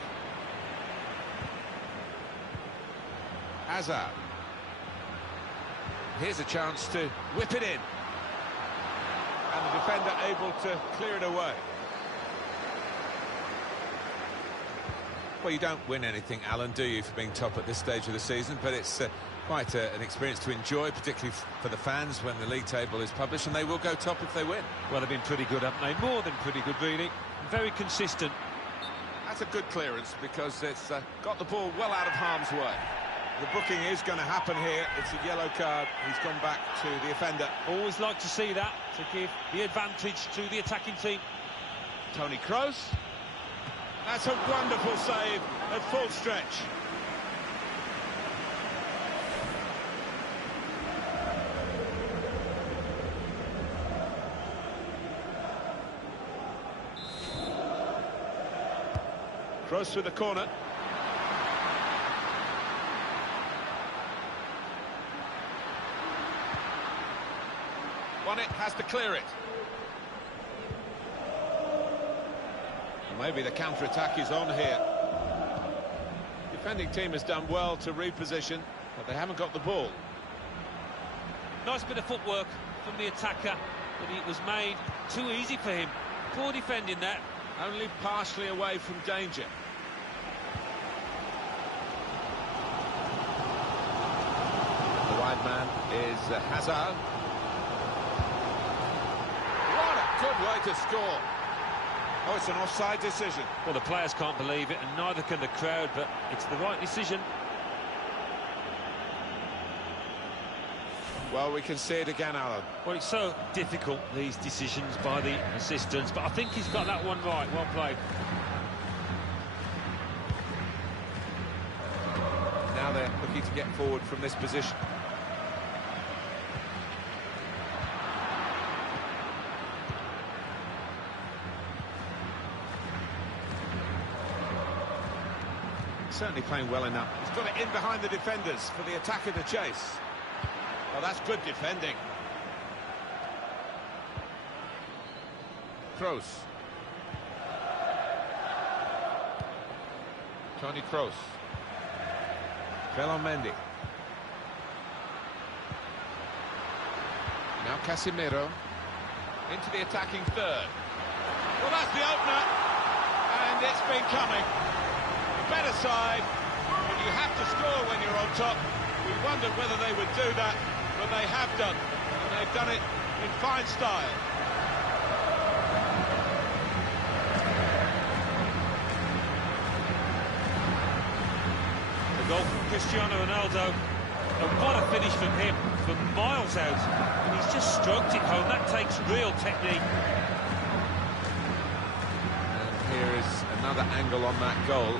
Hazard. Here's a chance to whip it in. And the defender able to clear it away. Well, you don't win anything, Alan, do you, for being top at this stage of the season? But it's quite an experience to enjoy, particularly for the fans when the league table is published, and they will go top if they win. Well, they've been pretty good, haven't they? More than pretty good, really. Very consistent. That's a good clearance because it's got the ball well out of harm's way. The booking is going to happen here. It's a yellow card. He's gone back to the offender. Always like to see that, to give the advantage to the attacking team. Toni Kroos. That's a wonderful save at full stretch. Kroos with the corner. Won it, has to clear it. Maybe the counter-attack is on here. Defending team has done well to reposition, but they haven't got the ball. Nice bit of footwork from the attacker, but it was made too easy for him. Poor defending that. Only partially away from danger. The wide man is Hazard. What a good way to score. Oh, it's an offside decision. Well, the players can't believe it, and neither can the crowd, but it's the right decision. Well, we can see it again, Alan. Well, it's so difficult, these decisions by the assistants, but I think he's got that one right. Well played. Now they're looking to get forward from this position. Certainly playing well enough. He's got it in behind the defenders for the attacker to chase. Oh, that's good defending. Kroos. Toni Kroos. Mendy. Now Casemiro. Into the attacking third. Well, that's the opener. And it's been coming. Better side, but you have to score when you're on top. We wondered whether they would do that, but they have done, and they've done it in fine style. The goal from Cristiano Ronaldo, and what a finish from him, from miles out, and he's just stroked it home. That takes real technique. And here is another angle on that goal.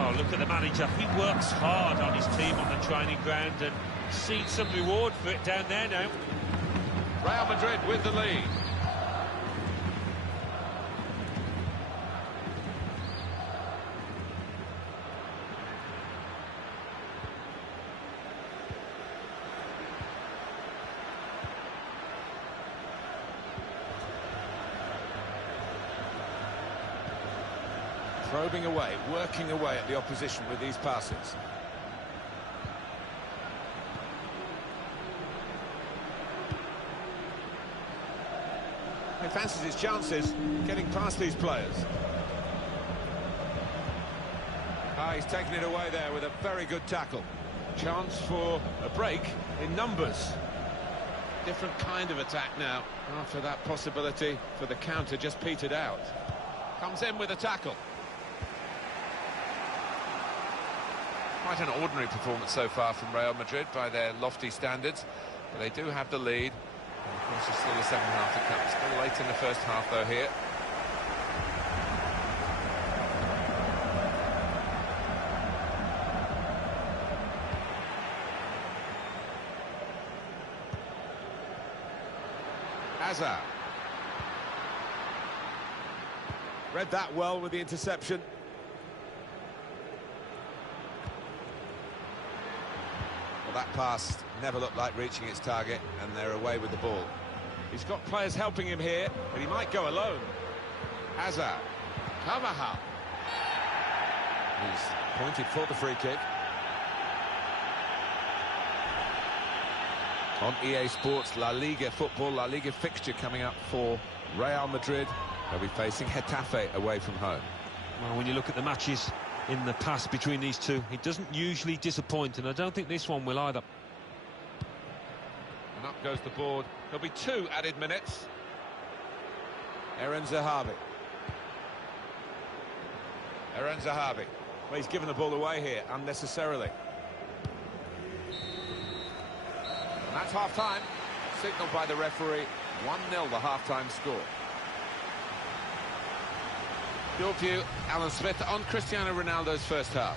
Oh, look at the manager. He works hard on his team on the training ground and sees some reward for it down there now. Real Madrid with the lead. Probing away, working away at the opposition with these passes. He fancies his chances getting past these players. He's taken it away there with a very good tackle. Chance for a break in numbers. Different kind of attack now after that possibility for the counter just petered out. Comes in with a tackle. Quite an ordinary performance so far from Real Madrid by their lofty standards, but they do have the lead. And of course, it's still the second half to come. Still late in the first half, though, here. Hazard. Read that well with the interception. Well, that pass never looked like reaching its target, and they're away with the ball. He's got players helping him here, but he might go alone. Hazard. Carvajal. He's pointed for the free kick. On EA Sports, La Liga football, La Liga fixture coming up for Real Madrid. They'll be facing Getafe away from home. Well, when you look at the matches in the past between these two, it doesn't usually disappoint, and I don't think this one will either. And up goes the board. There'll be 2 added minutes. Eren Zahavi. Eren Zahavi. Well, he's given the ball away here unnecessarily. And that's half-time. Signalled by the referee. 1-0 the half-time score. Your view, Alan Smith, on Cristiano Ronaldo's first half.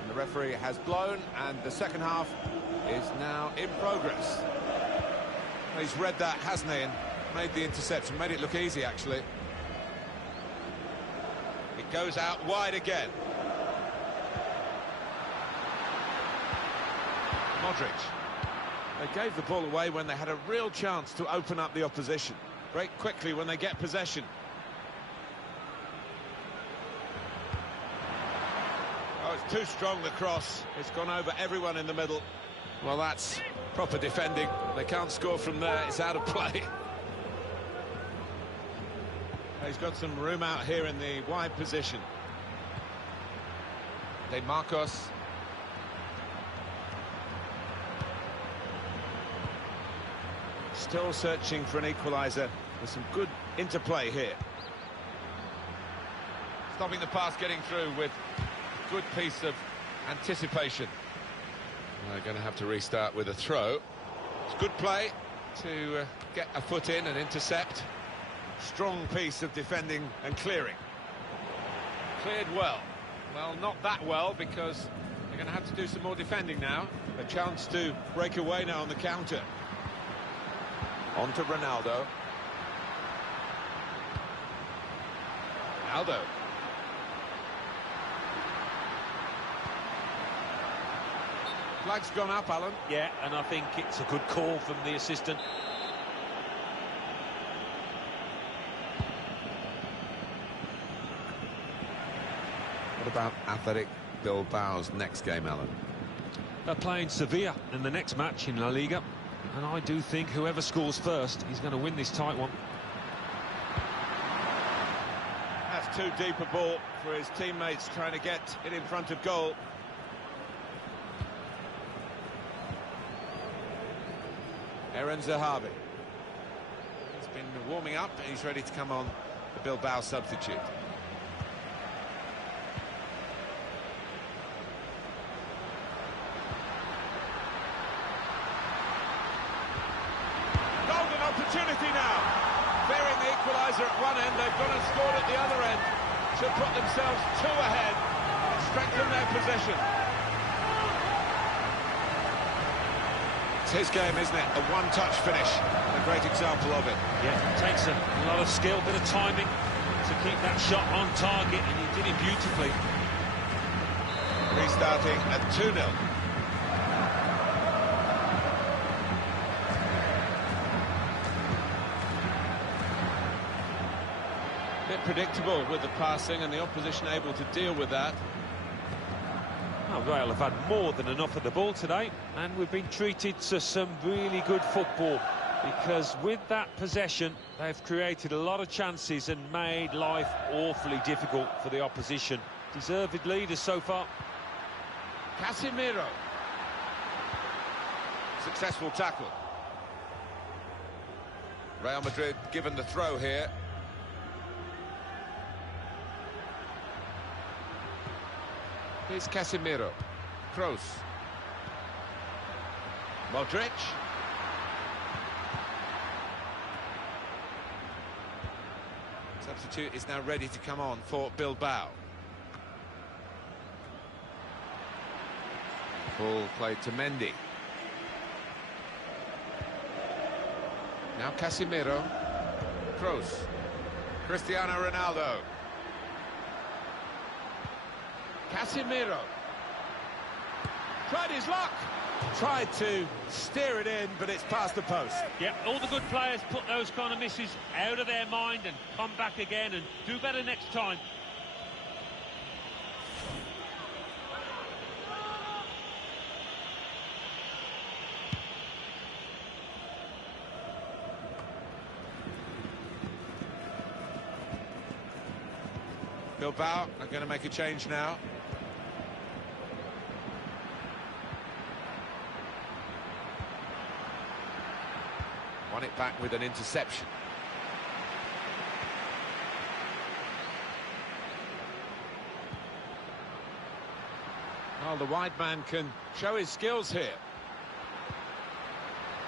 And the referee has blown, and the second half is now in progress. He's read that, hasn't he, and made the interception, made it look easy, actually. It goes out wide again. Modric. They gave the ball away when they had a real chance to open up the opposition. Break quickly when they get possession. Oh, it's too strong, the cross. It's gone over everyone in the middle. Well, that's proper defending. They can't score from there. It's out of play. He's got some room out here in the wide position. De Marcos. Still searching for an equaliser. There's some good interplay here. Stopping the pass getting through with a good piece of anticipation. They're going to have to restart with a throw. It's good play to get a foot in and intercept. Strong piece of defending and clearing. Cleared well. Well, not that well, because they're going to have to do some more defending now. A chance to break away now on the counter. On to Ronaldo. Ronaldo. Flag's gone up, Alan. Yeah, and I think it's a good call from the assistant. What about Athletic Bilbao's next game, Alan? They're playing Sevilla in the next match in La Liga, and I do think whoever scores first is going to win this tight one. That's too deep a ball for his teammates trying to get it in front of goal. Eren Zahavi. He's been warming up and he's ready to come on the Bilbao substitute. Golden opportunity now. Fearing the equaliser at one end, they've gone and scored at the other end to put themselves 2 ahead and strengthen their position. It's his game, isn't it? A one-touch finish. A great example of it. Yeah, it takes a lot of skill, bit of timing to keep that shot on target, and he did it beautifully. Restarting at 2-0. Bit predictable with the passing and the opposition able to deal with that. Well, Real have had more than enough of the ball today, and we've been treated to some really good football, because with that possession they've created a lot of chances and made life awfully difficult for the opposition. Deserved leaders so far. Casemiro. Successful tackle. Real Madrid given the throw here. Here's Casemiro. Kroos. Modric. Substitute is now ready to come on for Bilbao. Ball played to Mendy. Now Casemiro. Kroos. Cristiano Ronaldo. Casemiro. Tried his luck. Tried to steer it in, but it's past the post. Yeah, all the good players put those kind of misses out of their mind and come back again and do better next time. Bilbao are going to make a change now. Won it back with an interception. Well, the wide man can show his skills here.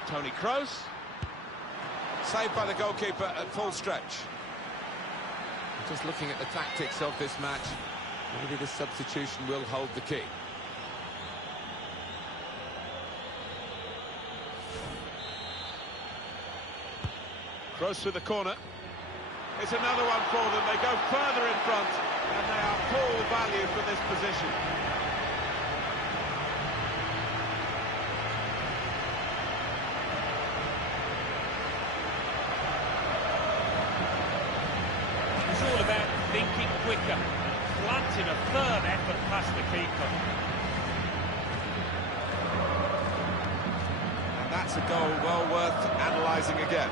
Toni Kroos. Saved by the goalkeeper at full stretch. Just looking at the tactics of this match, maybe the substitution will hold the key. Kroos with the corner. It's another one for them. They go further in front, and they are full value for this position. It's all about thinking quicker, planting a firm effort past the keeper. And that's a goal well worth analysing again.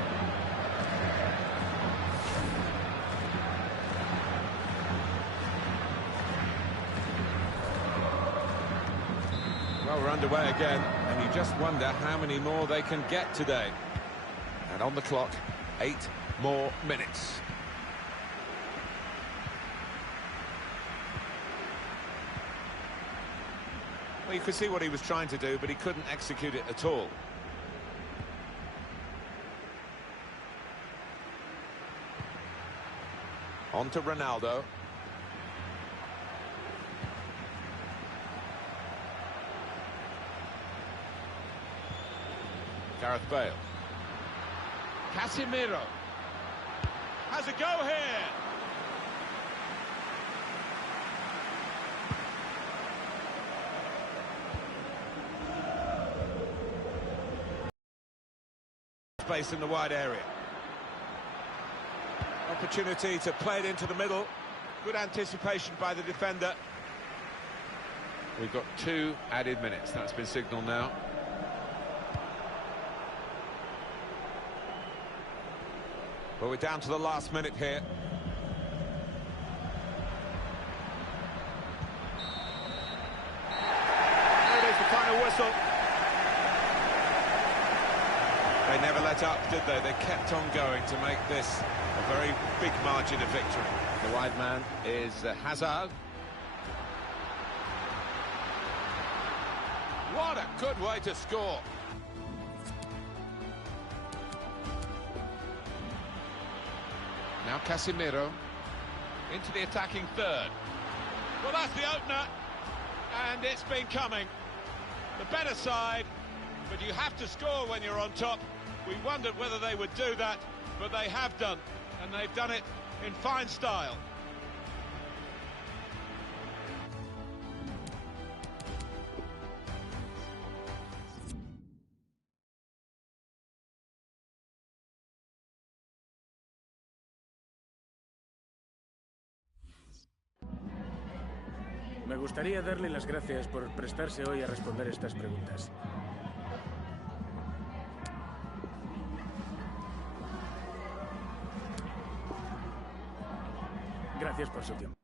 Well, we're underway again, and you just wonder how many more they can get today. And on the clock, 8 more minutes. Well, you could see what he was trying to do, but he couldn't execute it at all. On to Ronaldo. Gareth Bale. Casemiro. Has a go here. Space in the wide area. Opportunity to play it into the middle. Good anticipation by the defender. We've got 2 added minutes. That's been signalled now. But we're down to the last minute here. There it is, the final whistle. They never let up, did they? They kept on going to make this a very big margin of victory. The wide man is Hazard. What a good way to score. Now Casemiro into the attacking third. Well, that's the opener, and it's been coming. The better side, but you have to score when you're on top. We wondered whether they would do that, but they have done, and they've done it in fine style. Me gustaría darle las gracias por prestarse hoy a responder estas preguntas. Gracias por su tiempo.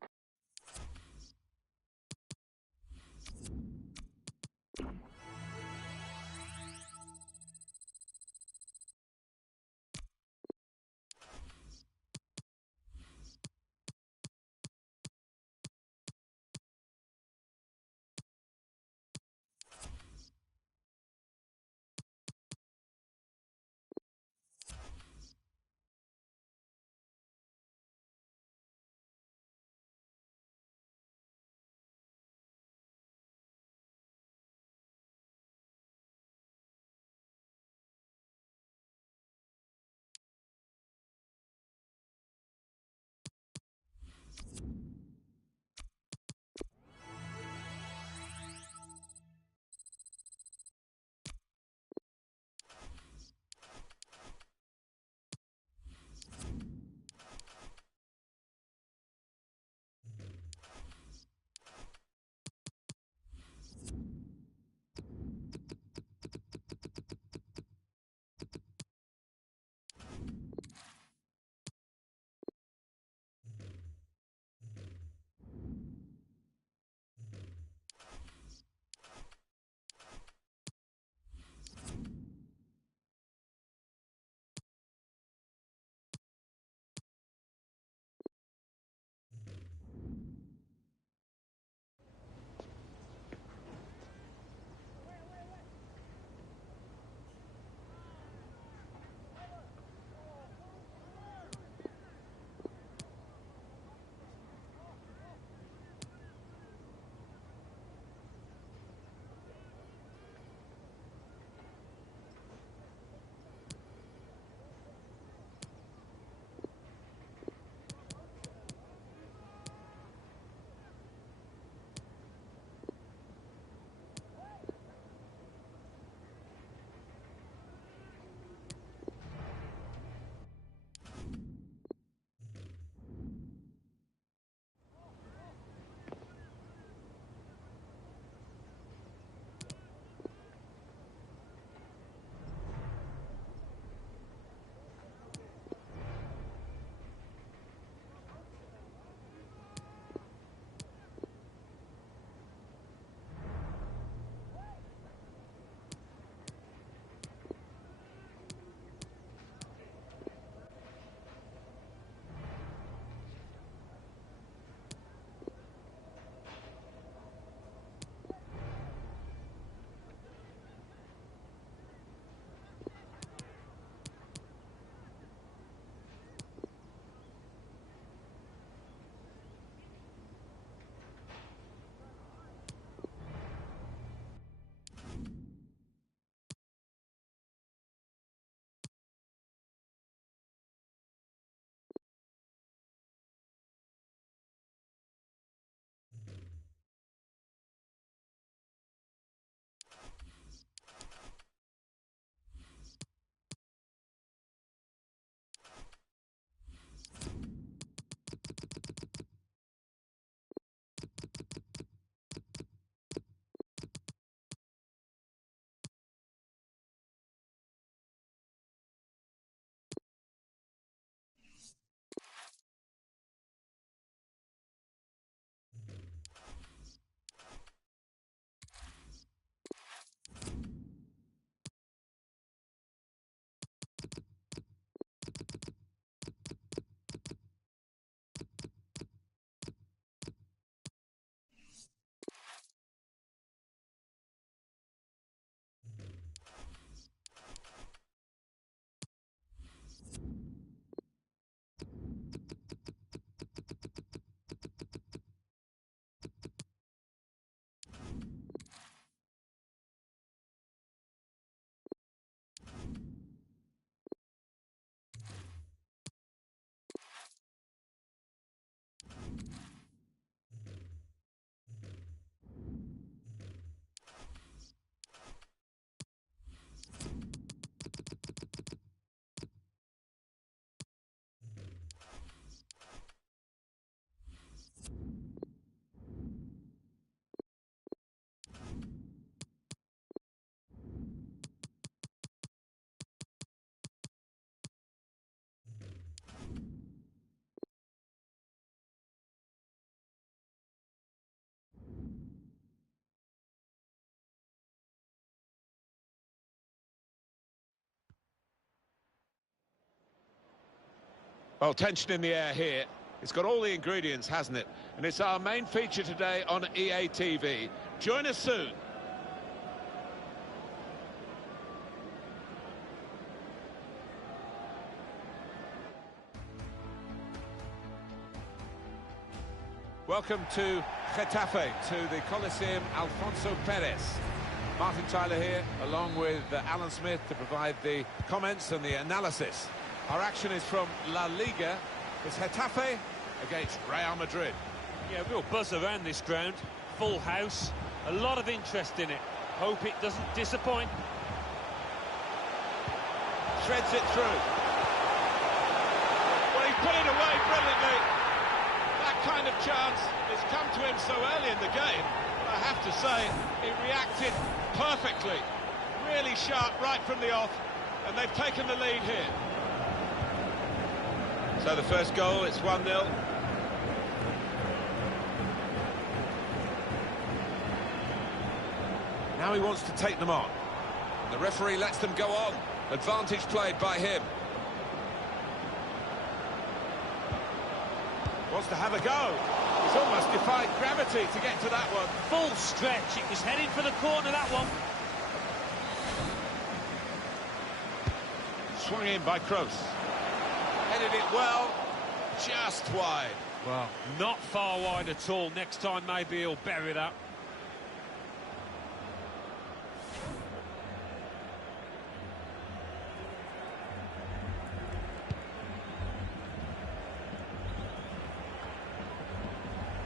Well, tension in the air here. It's got all the ingredients, hasn't it? And it's our main feature today on EA TV. Join us soon. Welcome to Getafe, to the Coliseum Alfonso Perez. Martin Tyler here, along with Alan Smith to provide the comments and the analysis. Our action is from La Liga. It's Getafe against Real Madrid. Yeah, real buzz around this ground. Full house, a lot of interest in it. Hope it doesn't disappoint. Shreds it through. Well, he's put it away brilliantly. That kind of chance has come to him so early in the game. But I have to say, he reacted perfectly. Really sharp right from the off. And they've taken the lead here. So the first goal, it's 1-0. Now he wants to take them on. The referee lets them go on. Advantage played by him. Wants to have a go. He's almost defied gravity to get to that one. Full stretch. It was heading for the corner, that one. Swung in by Kroos. Headed it well, just wide. Well, not far wide at all. Next time, maybe he'll bury that.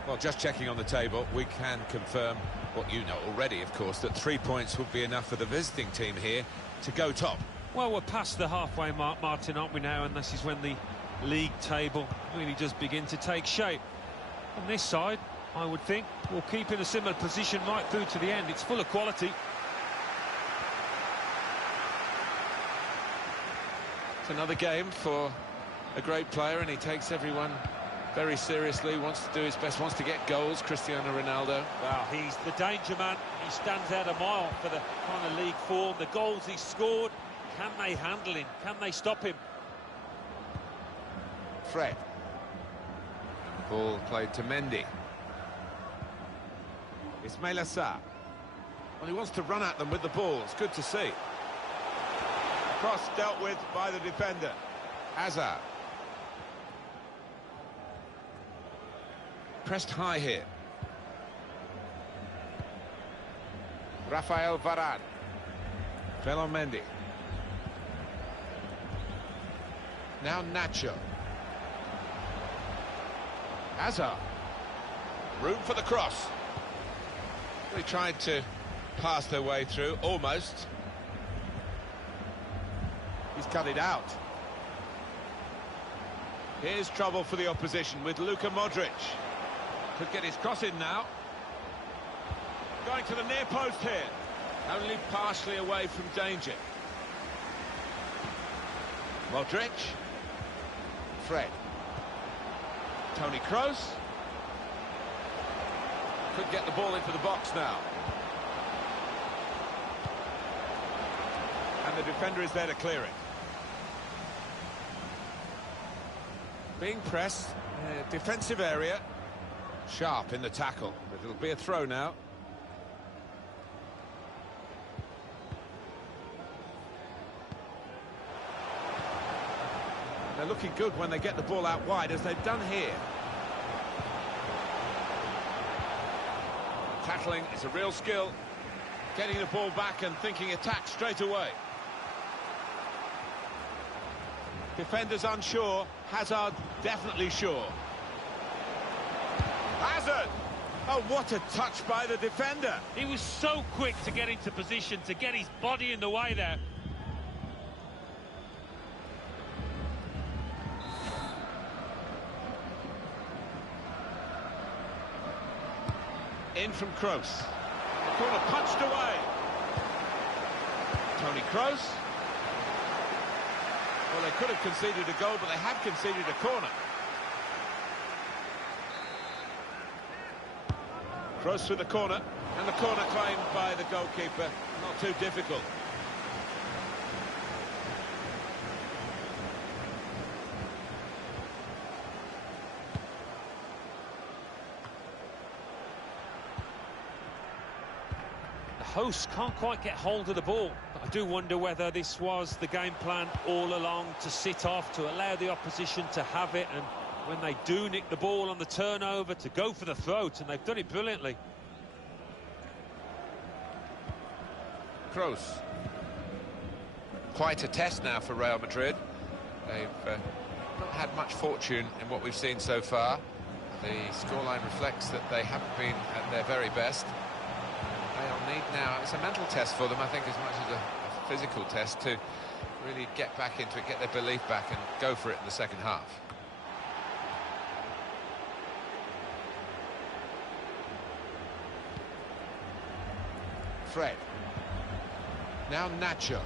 Well, just checking on the table, we can confirm what you know already, of course, that 3 points would be enough for the visiting team here to go top. Well, we're past the halfway mark, Martin, aren't we now? And this is when the league table really does begin to take shape. On this side, I would think, we'll keep in a similar position right through to the end. It's full of quality. It's another game for a great player, and he takes everyone very seriously, wants to do his best, wants to get goals, Cristiano Ronaldo. Well, he's the danger man. He stands out a mile for the kind of league form. The goals he's scored, can they handle him? Can they stop him? Fred. Ball played to Mendy. Ismail Assar. Well, he wants to run at them with the ball. It's good to see. Cross dealt with by the defender. Hazard. Pressed high here. Rafael Varane. Fell on Mendy. Now Nacho. Hazard. Room for the cross. They tried to pass their way through, almost. He's cut it out. Here's trouble for the opposition with Luka Modric. Could get his cross in now. Going to the near post here. Only partially away from danger. Modric. Fred. Toni Kroos. Could get the ball into the box now. And the defender is there to clear it. Being pressed, defensive area. Sharp in the tackle, but it'll be a throw now. They're looking good when they get the ball out wide, as they've done here. Tackling is a real skill. Getting the ball back and thinking attack straight away. Defenders unsure. Hazard definitely sure. Hazard! Oh, what a touch by the defender. He was so quick to get into position, to get his body in the way there. In from Kroos. The corner punched away. Toni Kroos. Well, they could have conceded a goal, but they have conceded a corner. Kroos through the corner, and the corner claimed by the goalkeeper. Not too difficult. hosts can't quite get hold of the ball. But I do wonder whether this was the game plan all along, to sit off, to allow the opposition to have it, and when they do nick the ball on the turnover, to go for the throat, and they've done it brilliantly. Kroos. Quite a test now for Real Madrid. They've not had much fortune in what we've seen so far. The scoreline reflects that they haven't been at their very best. They'll need now, it's a mental test for them, I think, as much as a physical test, to really get back into it, get their belief back and go for it in the second half. Fred. Now Nacho.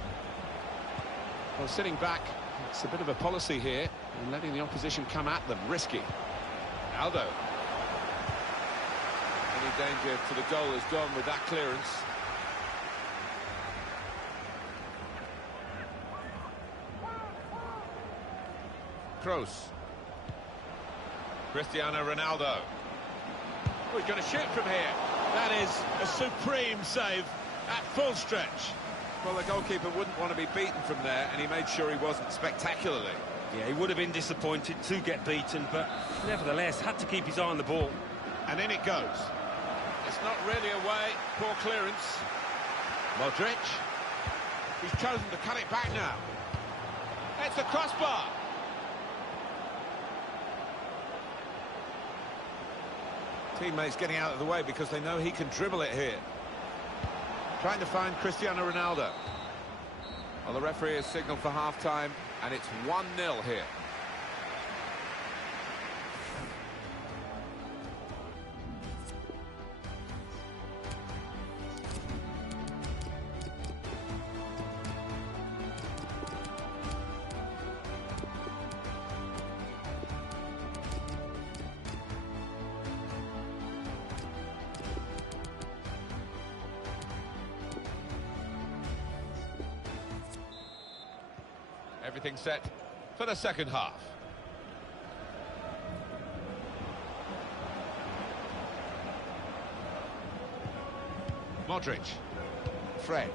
Well, sitting back, it's a bit of a policy here, and letting the opposition come at them, risky. Aldo. Any danger to the goal is gone with that clearance. Kroos. Cristiano Ronaldo. Oh, he's going to shoot from here. That is a supreme save at full stretch. Well, the goalkeeper wouldn't want to be beaten from there, and he made sure he wasn't spectacularly. Yeah, he would have been disappointed to get beaten, but nevertheless had to keep his eye on the ball. And in it goes. It's not really away. Poor clearance. Modric. He's chosen to cut it back now. It's the crossbar. Teammates getting out of the way because they know he can dribble it here. Trying to find Cristiano Ronaldo. Well, the referee has signalled for half-time, and it's 1-0 here. Everything set for the second half. Modric. Fred.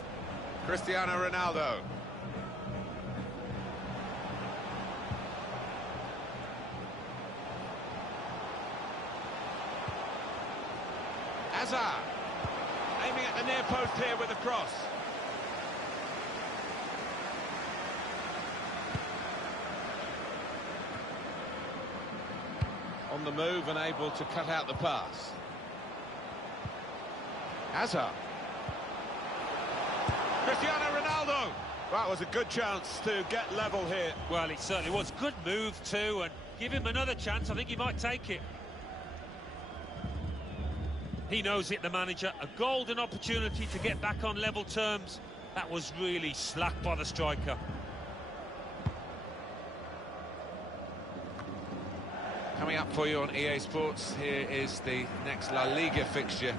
Cristiano Ronaldo. Hazard. Aiming at the near post here with a cross. On the move and able to cut out the pass. Hazard. Cristiano Ronaldo. That was a good chance to get level here. Well, it certainly was. Good move too, and give him another chance. I think he might take it. He knows it, the manager. A golden opportunity to get back on level terms. That was really slack by the striker. Coming up for you on EA Sports, here is the next La Liga fixture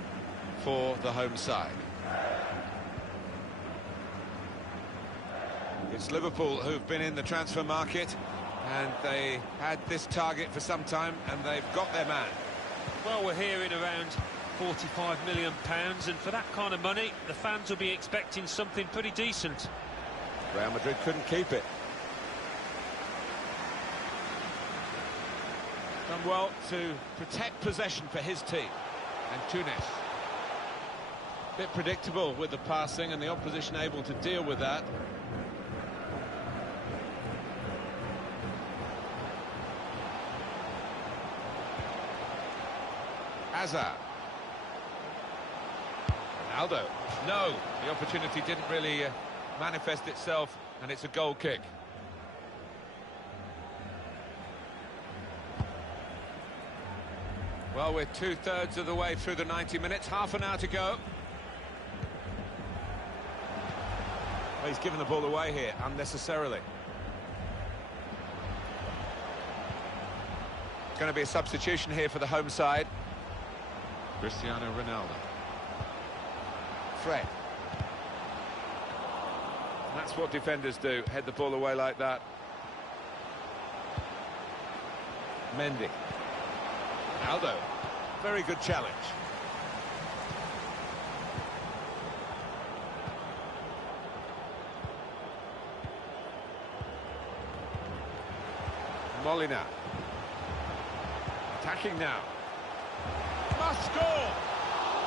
for the home side. It's Liverpool who've been in the transfer market, and they had this target for some time, and they've got their man. Well, we're hearing around £45 million, and for that kind of money, the fans will be expecting something pretty decent. Real Madrid couldn't keep it. Done well to protect possession for his team. And Tunis. Bit predictable with the passing, and the opposition able to deal with that. Hazard. Ronaldo. No, the opportunity didn't really manifest itself, and it's a goal kick. Well, we're two-thirds of the way through the 90 minutes, half an hour to go. Well, he's given the ball away here unnecessarily. Going to be a substitution here for the home side. Cristiano Ronaldo. Fred. And that's what defenders do, head the ball away like that. Mendy. Aldo. Very good challenge. Molina. Attacking now. Must score!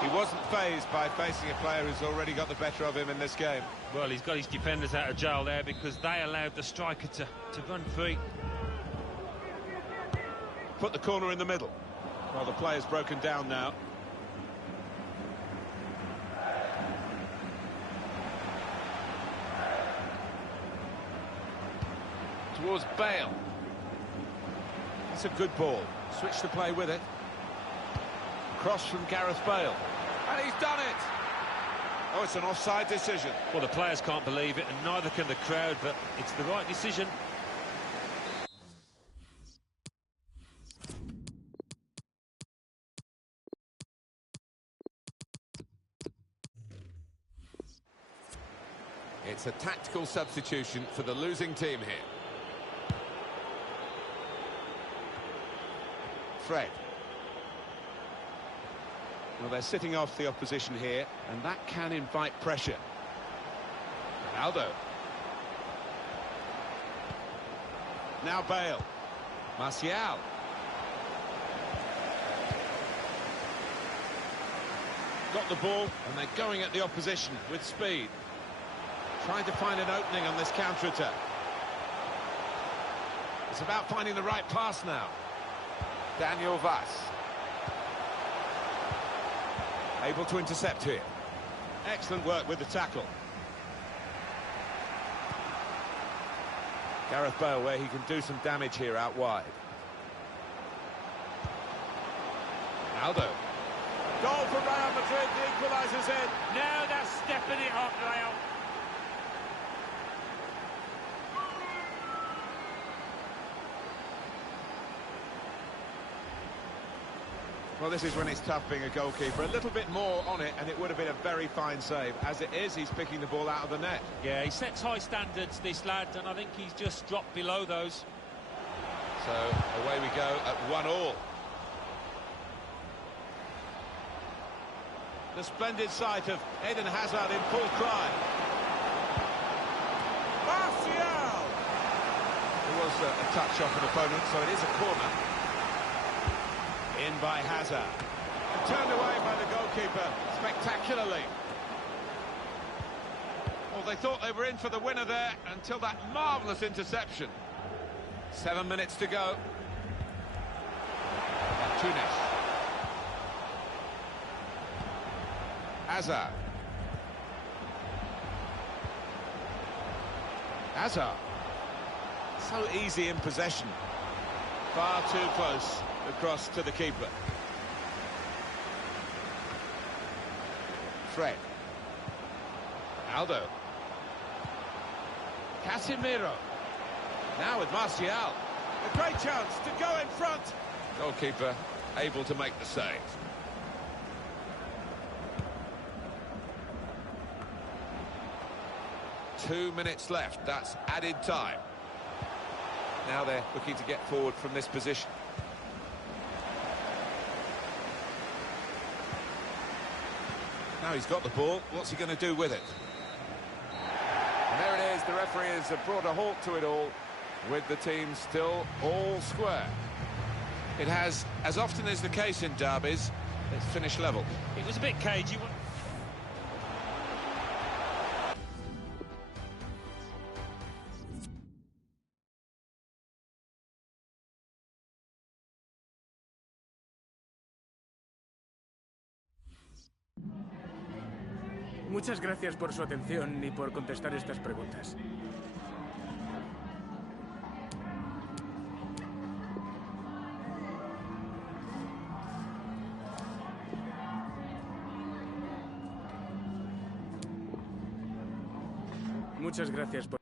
He wasn't fazed by facing a player who's already got the better of him in this game. Well, he's got his defenders out of jail there because they allowed the striker to run free. Put the corner in the middle. Well, the player's broken down now. Towards Bale. It's a good ball. Switch the play with it. Cross from Gareth Bale. And he's done it! Oh, it's an offside decision. Well, the players can't believe it, and neither can the crowd, but it's the right decision. It's a tactical substitution for the losing team here. Fred. Well, they're sitting off the opposition here, and that can invite pressure. Ronaldo. Now Bale. Martial. Got the ball, and they're going at the opposition with speed. Trying to find an opening on this counter-attack. It's about finding the right pass now. Daniel Vaz. Able to intercept here. Excellent work with the tackle. Gareth Bale, where he can do some damage here out wide. Ronaldo. Goal for Real Madrid, the equaliser's in. Now they're stepping it up, Real. Well, this is when it's tough being a goalkeeper. A little bit more on it, and it would have been a very fine save. As it is, he's picking the ball out of the net. Yeah, he sets high standards, this lad, and I think he's just dropped below those. So, away we go at 1-1. The splendid sight of Eden Hazard in full cry. Martial! It was a touch off an opponent, so it is a corner. In by Hazard. And turned away by the goalkeeper spectacularly. Well, they thought they were in for the winner there until that marvellous interception. 7 minutes to go. Tunis. Hazard. Hazard. So easy in possession. Far too close across to the keeper. Fred. Aldo. Casemiro. Now with Martial. A great chance to go in front. Goalkeeper able to make the save. Two minutes left, that's added time. Now they're looking to get forward from this position. Now he's got the ball, what's he going to do with it? And there it is, the referee has brought a halt to it all, with the team still all square. It has, as often is the case in derbies, it's finished level. It was a bit cagey. Muchas gracias por su atención y por contestar estas preguntas. Muchas gracias por...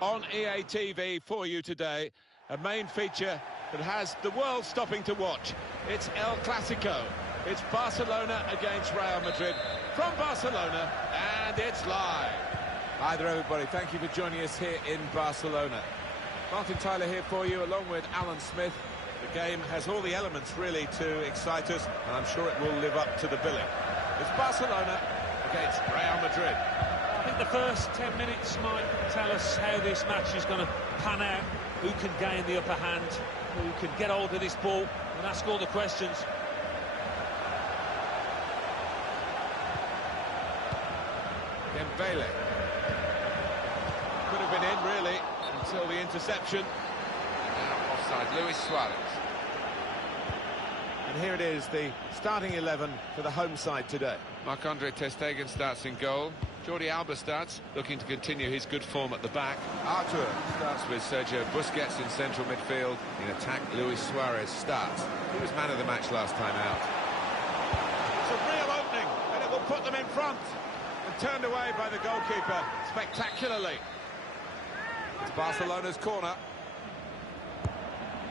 on EA TV for you today. A main feature that has the world stopping to watch. It's El Clasico. It's Barcelona against Real Madrid from Barcelona, and it's live. Hi there, everybody. Thank you for joining us here in Barcelona. Martin Tyler here for you, along with Alan Smith. The game has all the elements, really, to excite us, and I'm sure it will live up to the billing. It's Barcelona against Real Madrid. I think the first 10 minutes might tell us how this match is going to pan out, who can gain the upper hand, who can get hold of this ball and ask all the questions. Dembele. Could have been in, really, until the interception. And now offside, Luis Suarez. And here it is, the starting 11 for the home side today. Marc-Andre ter Stegen starts in goal. Jordi Alba starts, looking to continue his good form at the back. Artur starts with Sergio Busquets in central midfield. In attack, Luis Suarez starts. He was man of the match last time out. It's a real opening, and it will put them in front. And turned away by the goalkeeper spectacularly. It's Barcelona's corner.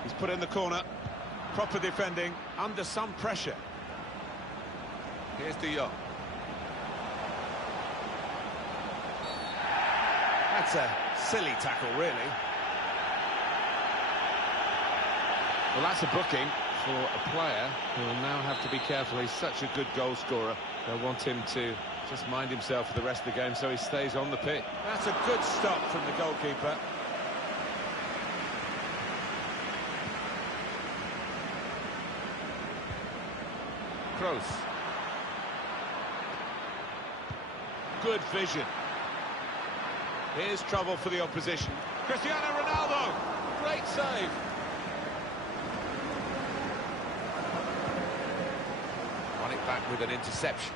He's put in the corner. Proper defending, under some pressure. Here's De Jong. That's a silly tackle, really. Well, that's a booking for a player who will now have to be careful. He's such a good goal scorer. They'll want him to just mind himself for the rest of the game so he stays on the pitch. That's a good stop from the goalkeeper. Kroos. Good vision. Here's trouble for the opposition. Cristiano Ronaldo. Great save. Run it back with an interception.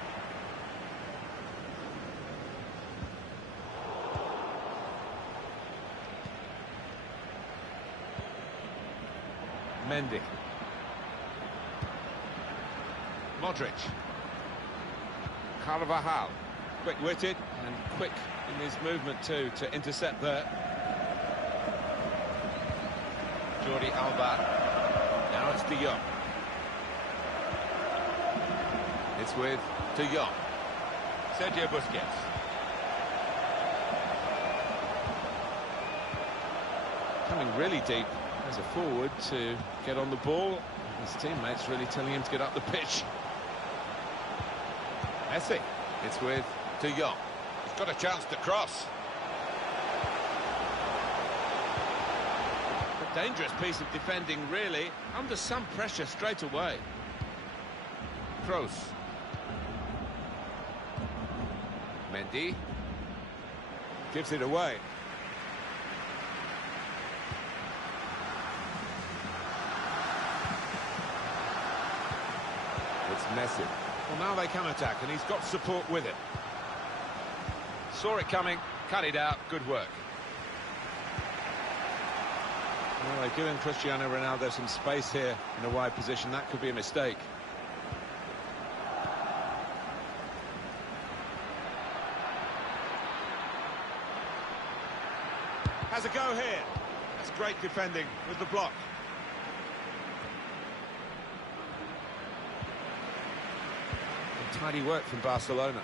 Mendy. Modric. Carvajal. Quick-witted and quick in his movement too to intercept there. Jordi Alba. Now it's De Jong. It's with De Jong. Sergio Busquets. Coming really deep as a forward to get on the ball. His teammates really telling him to get up the pitch. Messi. It's with De Jong. He's got a chance to cross. A dangerous piece of defending, really. Under some pressure straight away. Kroos. Mendy. Gives it away. It's Messi. Well, now they can attack, and he's got support with it. Saw it coming, cut it out, good work. Well, they've given Cristiano Ronaldo some space here in a wide position. That could be a mistake. Has a go here. That's great defending with the block. Tidy work from Barcelona.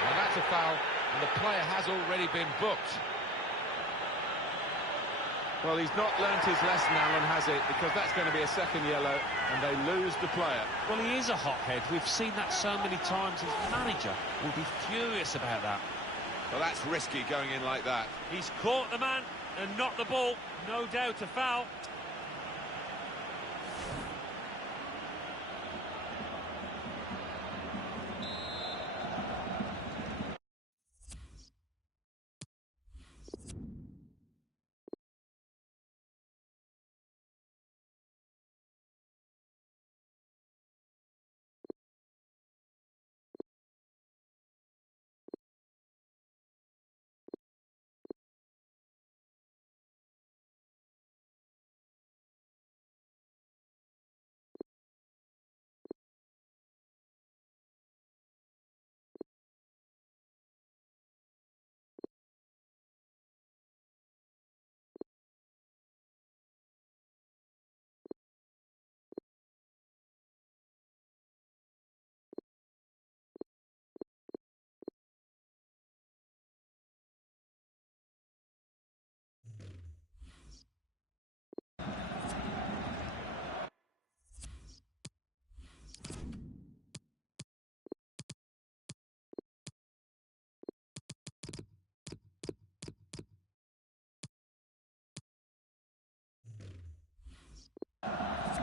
Well, that's a foul, and the player has already been booked. Well, he's not learnt his lesson, Alan, has it? Because that's going to be a second yellow, and they lose the player. Well, he is a hothead. We've seen that so many times. His manager will be furious about that. Well, that's risky going in like that. He's caught the man and not the ball. No doubt a foul.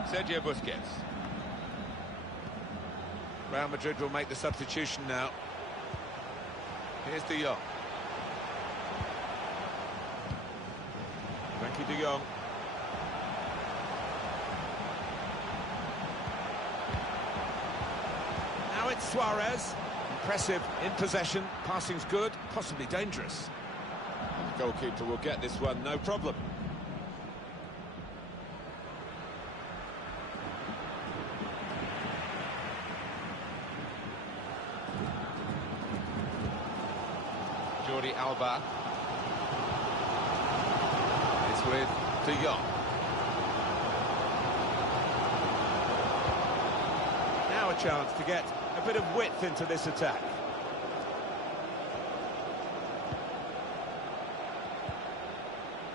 Sergio Busquets. Real Madrid will make the substitution now. Here's De Jong. Frankie De Jong. Now it's Suarez. Impressive in possession. Passing's good, possibly dangerous. The goalkeeper will get this one, no problem. Jordi Alba. It's with De Jong. Now a chance to get a bit of width into this attack.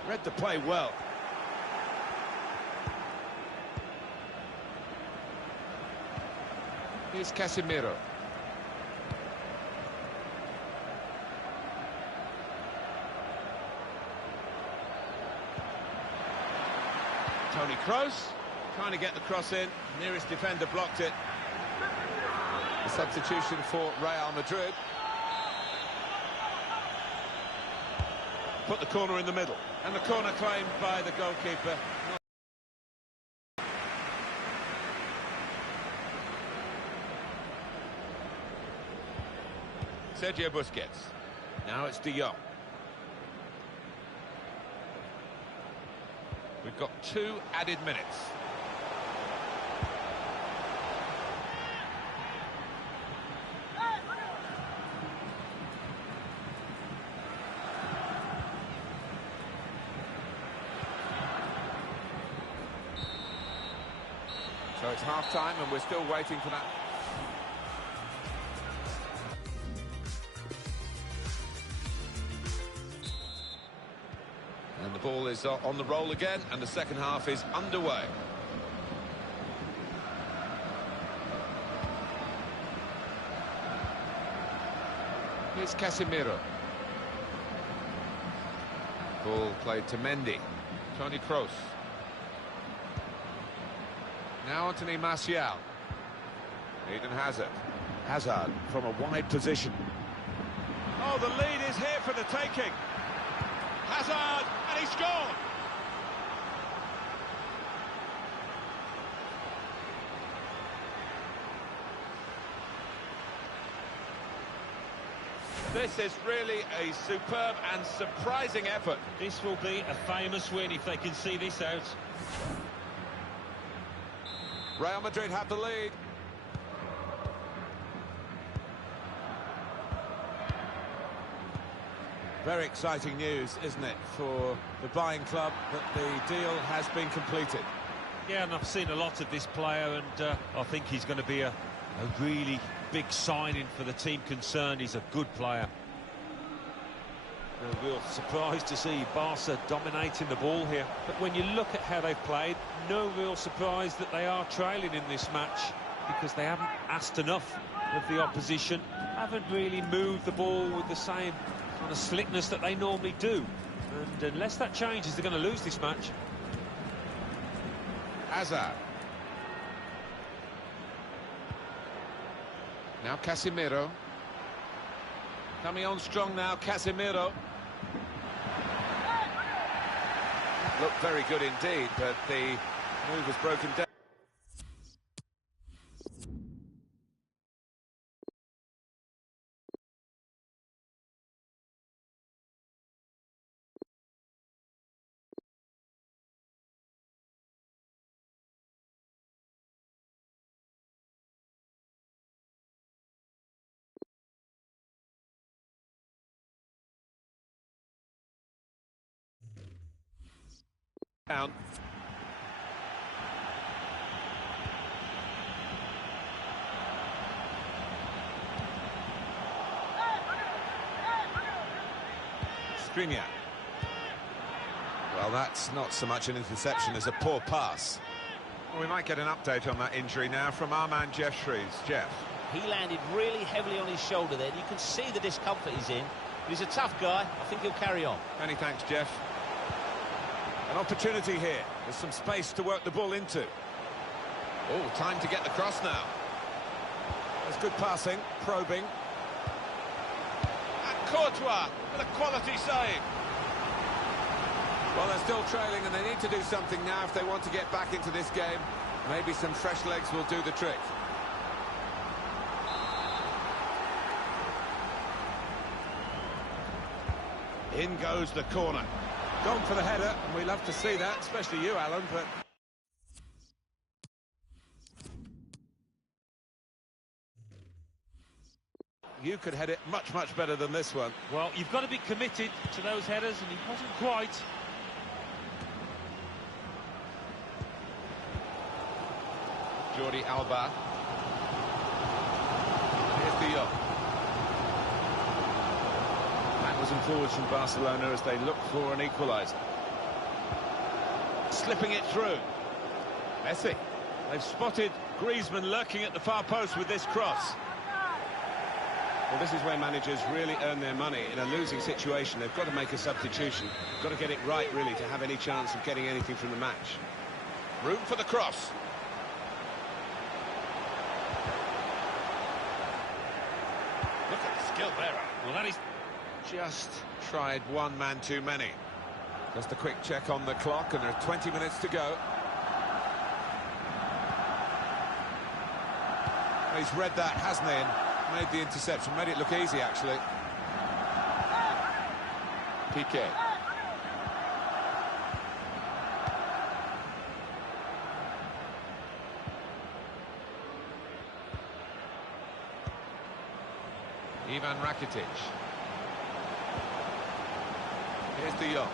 Read the play well. Here's Casemiro. Toni Kroos trying to get the cross in. Nearest defender blocked it. The substitution for Real Madrid. Put the corner in the middle. And the corner claimed by the goalkeeper. Sergio Busquets. Now it's De Jong. We've got 2 added minutes. So it's half-time and we're still waiting for that. And the ball is on the roll again, and the second half is underway. Here's Casemiro. Ball played to Mendy. Toni Kroos. Now Anthony Martial. Eden Hazard. Hazard from a wide position. Oh, the lead is here for the taking. Hazard, and he scored! This is really a superb and surprising effort. This will be a famous win if they can see this out. Real Madrid have the lead. Very exciting news, isn't it, for the buying club that the deal has been completed. Yeah, and I've seen a lot of this player, and I think he's going to be a really big signing for the team concerned. He's a good player. A real surprise to see Barca dominating the ball here. But when you look at how they've played, no real surprise that they are trailing in this match, because they haven't asked enough of the opposition, haven't really moved the ball with the same kind of slickness that they normally do. And unless that changes, they're going to lose this match. Hazard. Now Casemiro. Coming on strong now, Casemiro. Looked very good indeed, but the move was broken down. Down. Skriniar. Well, that's not so much an interception as a poor pass. Well, we might get an update on that injury now from our man Jeff Shreves. Jeff. He landed really heavily on his shoulder there. You can see the discomfort he's in. But he's a tough guy. I think he'll carry on. Many thanks, Jeff. An opportunity here. There's some space to work the ball into. Oh, time to get the cross now. There's good passing, probing. And Courtois with a quality save. Well, they're still trailing and they need to do something now if they want to get back into this game. Maybe some fresh legs will do the trick. In goes the corner. Gone for the header, and we love to see that, especially you, Alan, but... You could head it much, much better than this one. Well, you've got to be committed to those headers, and he wasn't quite. Jordi Alba. Here's De Jong. Backwards and forwards from Barcelona as they look for an equaliser. Slipping it through. Messi. They've spotted Griezmann lurking at the far post with this cross. Well, this is where managers really earn their money. In a losing situation, they've got to make a substitution. Got to get it right, really, to have any chance of getting anything from the match. Room for the cross. Look at the skill there. Well, that is... Just tried one man too many. Just a quick check on the clock, and there are 20 minutes to go. He's read that, hasn't he? And made the interception, made it look easy, actually. Piqué. Ivan Rakitic. Here's De Jong.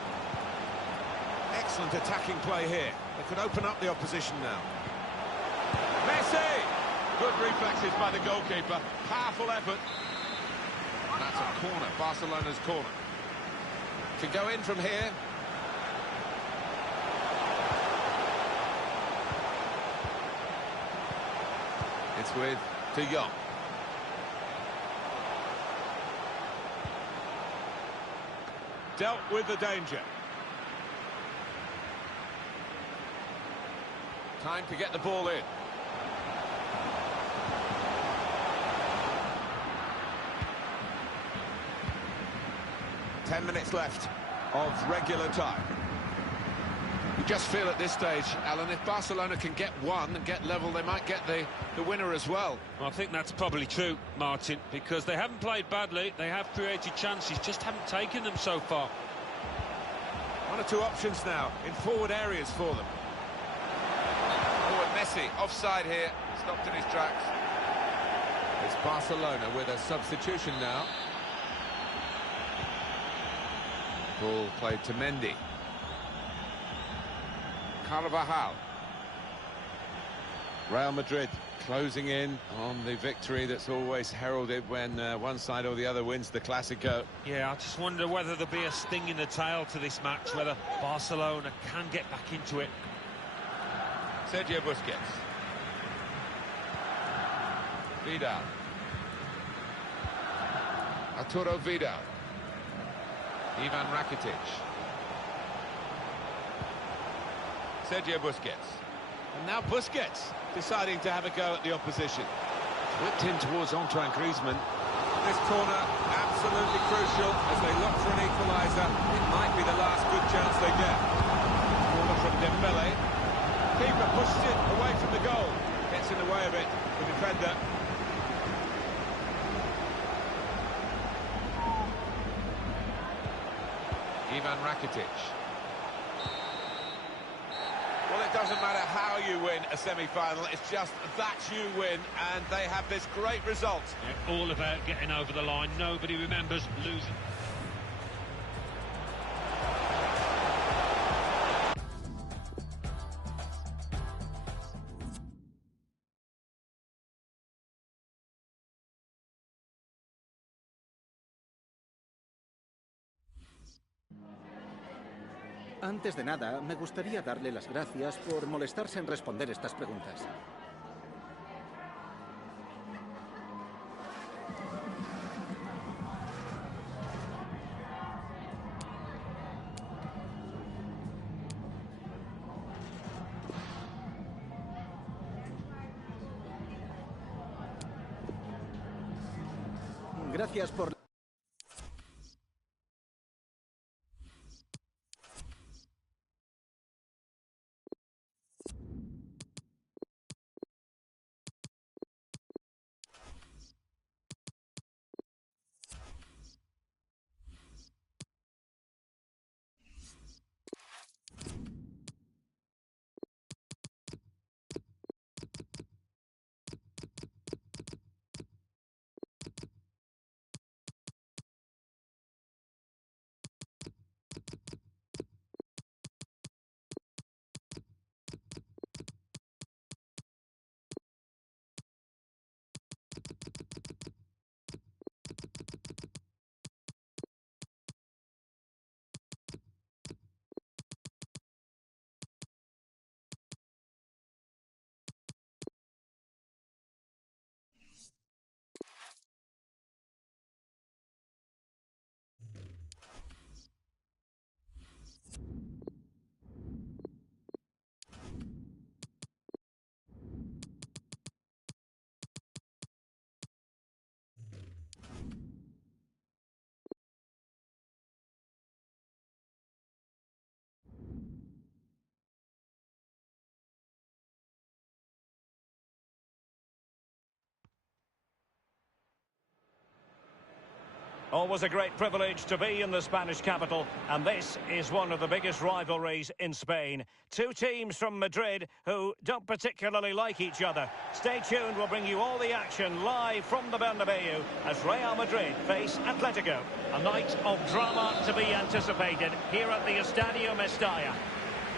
Excellent attacking play here. They could open up the opposition now. Messi! Good reflexes by the goalkeeper. Powerful effort. That's a corner, Barcelona's corner. Can go in from here. It's with De Jong. Dealt with the danger. Time to get the ball in. Ten minutes left of regular time. You just feel at this stage, Alan, if Barcelona can get one and get level, they might get the winner as well. Well, I think that's probably true, Martin, because they haven't played badly, they have created chances, just haven't taken them so far. One or two options now in forward areas for them. Oh, and Messi offside here, stopped in his tracks. It's Barcelona with a substitution now. Ball played to Mendy. Carvajal. Real Madrid closing in on the victory that's always heralded when one side or the other wins the Clásico. Yeah, I just wonder whether there'll be a sting in the tail to this match, whether Barcelona can get back into it. Sergio Busquets. Vidal. Arturo Vidal. Ivan Rakitic. Sergio Busquets. And now Busquets deciding to have a go at the opposition. Whipped in towards Antoine Griezmann. This corner absolutely crucial as they look for an equaliser. It might be the last good chance they get. Corner from Dembele. Keeper pushes it away from the goal. Gets in the way of it, the defender. Ivan Rakitic. Well, it doesn't matter how you win a semi-final, it's just that you win, and they have this great result. Yeah, all about getting over the line. Nobody remembers losing. Antes de nada, me gustaría darle las gracias por molestarse en responder estas preguntas. Gracias por... Always a great privilege to be in the Spanish capital, and this is one of the biggest rivalries in Spain. Two teams from Madrid who don't particularly like each other. Stay tuned, we'll bring you all the action live from the Bernabeu as Real Madrid face Atletico. A night of drama to be anticipated here at the Estadio Mestalla.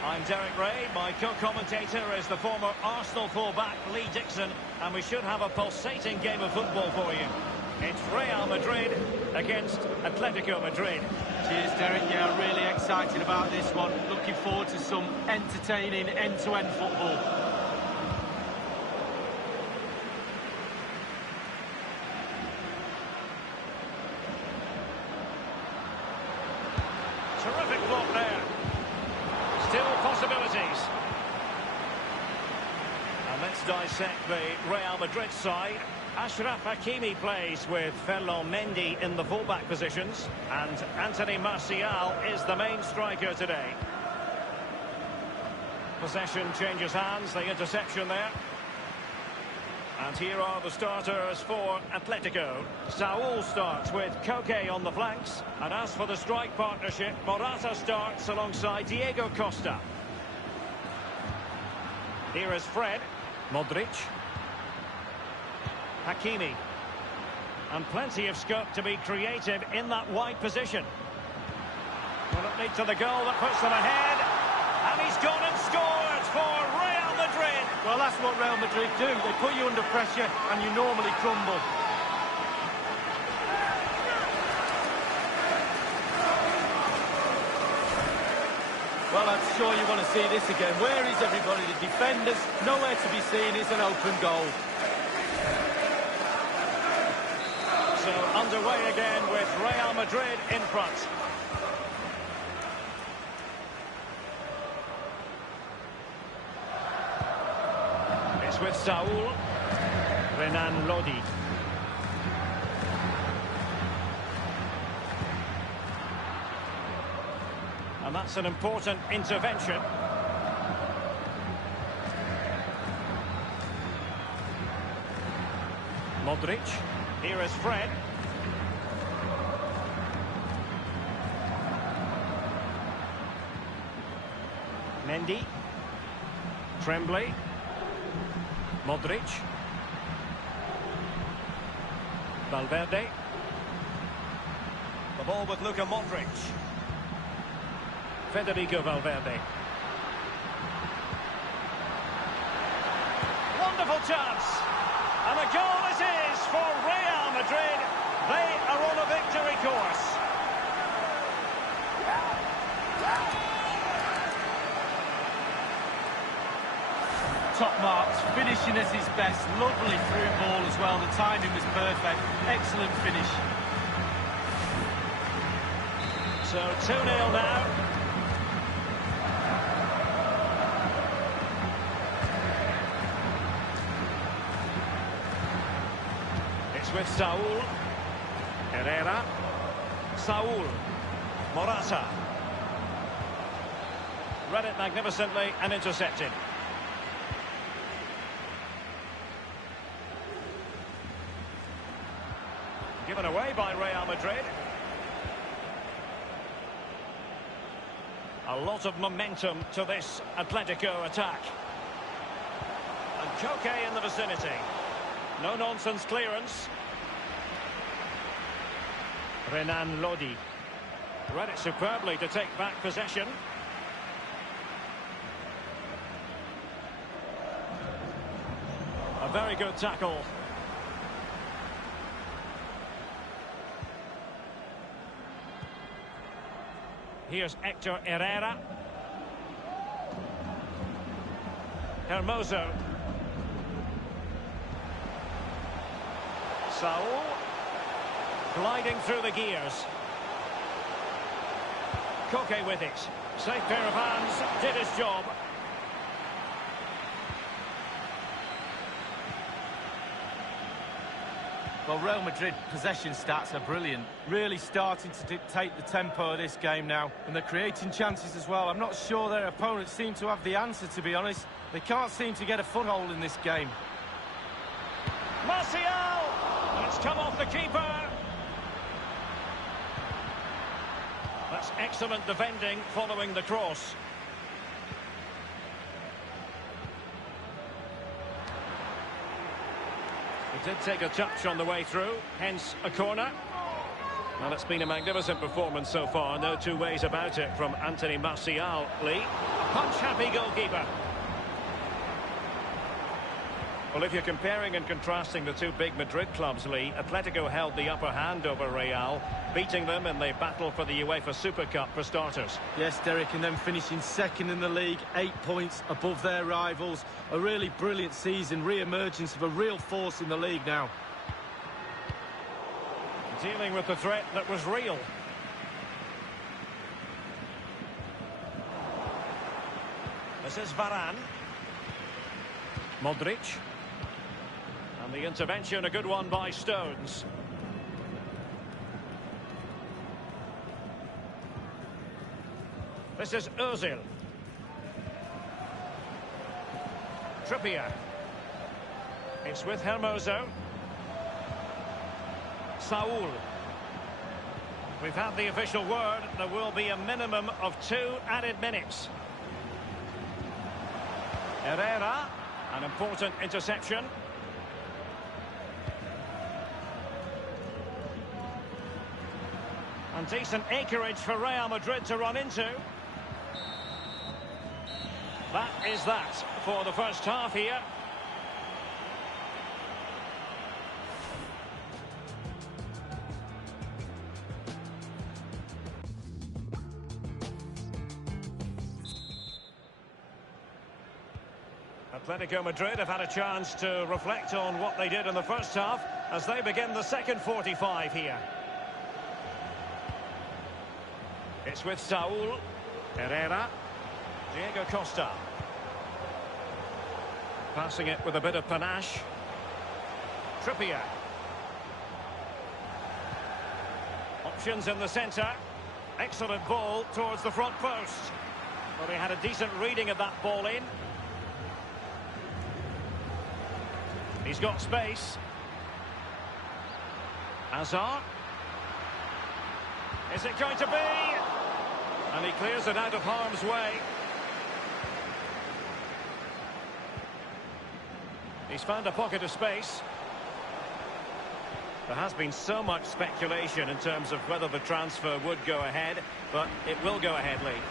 I'm Derek Ray, my co-commentator is the former Arsenal fullback Lee Dixon, and we should have a pulsating game of football for you. It's Real Madrid against Atletico Madrid. Cheers, Derek. Yeah, really excited about this one. Looking forward to some entertaining end-to-end football. Terrific block there. Still possibilities. And let's dissect the Real Madrid side. Achraf Hakimi plays with Ferland Mendy in the fullback positions, and Anthony Martial is the main striker today. Possession changes hands, the interception there. And here are the starters for Atletico. Saúl starts with Koke on the flanks, and as for the strike partnership, Morata starts alongside Diego Costa. Here is Fred, Modric, Hakimi, and plenty of scope to be creative in that wide position. Will it lead to the goal that puts them ahead? And he's gone and scored for Real Madrid. Well, that's what Real Madrid do. They put you under pressure and you normally crumble. Well, I'm sure you want to see this again. Where is everybody? The defenders, nowhere to be seen. It's an open goal. So underway again with Real Madrid in front. It's with Saúl, Renan Lodi. And that's an important intervention. Modric. Here is Fred. Mendy. Tremblay. Modric. Valverde. The ball with Luka Modric. Federico Valverde. Wonderful chance. And a goal it is for Real Madrid. They are on a victory course. Top marks, finishing at his best. Lovely through ball as well. The timing was perfect. Excellent finish. So 2-0 now. It's with Saúl. Herrera. Saul. Morata. Read it magnificently and intercepted. Given away by Real Madrid. A lot of momentum to this Atletico attack. And Koke in the vicinity. No-nonsense clearance. Renan Lodi. Read it superbly to take back possession. A very good tackle. Here's Hector Herrera. Hermoso. Saul. Gliding through the gears. Koke with it. Safe pair of hands. Did his job. Well, Real Madrid possession stats are brilliant. Really starting to dictate the tempo of this game now. And they're creating chances as well. I'm not sure their opponents seem to have the answer, to be honest. They can't seem to get a foothold in this game. Martial! And it's come off the keeper. That's excellent defending following the cross. He did take a touch on the way through, hence a corner. Well, it's been a magnificent performance so far, no two ways about it from Anthony Martial, Lee. A punch-happy goalkeeper. Well, if you're comparing and contrasting the two big Madrid clubs, Lee, Atletico held the upper hand over Real, beating them in the battle for the UEFA Super Cup for starters. Yes, Derek, and then finishing second in the league, 8 points above their rivals. A really brilliant season, re-emergence of a real force in the league now. Dealing with the threat that was real. This is Varane. Modric. And the intervention, a good one by Stones. This is Ozil. Trippier. It's with Hermoso. Saul. We've had the official word. There will be a minimum of 2 added minutes. Herrera. An important interception. And decent acreage for Real Madrid to run into. That is that for the first half here. Atletico Madrid have had a chance to reflect on what they did in the first half as they begin the second 45 here. It's with Saul. Herrera. Diego Costa. Passing it with a bit of panache. Trippier. Options in the centre. Excellent ball towards the front post. Well, they had a decent reading of that ball in. He's got space. Hazard. Is it going to be? And he clears it out of harm's way. He's found a pocket of space. There has been so much speculation in terms of whether the transfer would go ahead, but it will go ahead, Lee.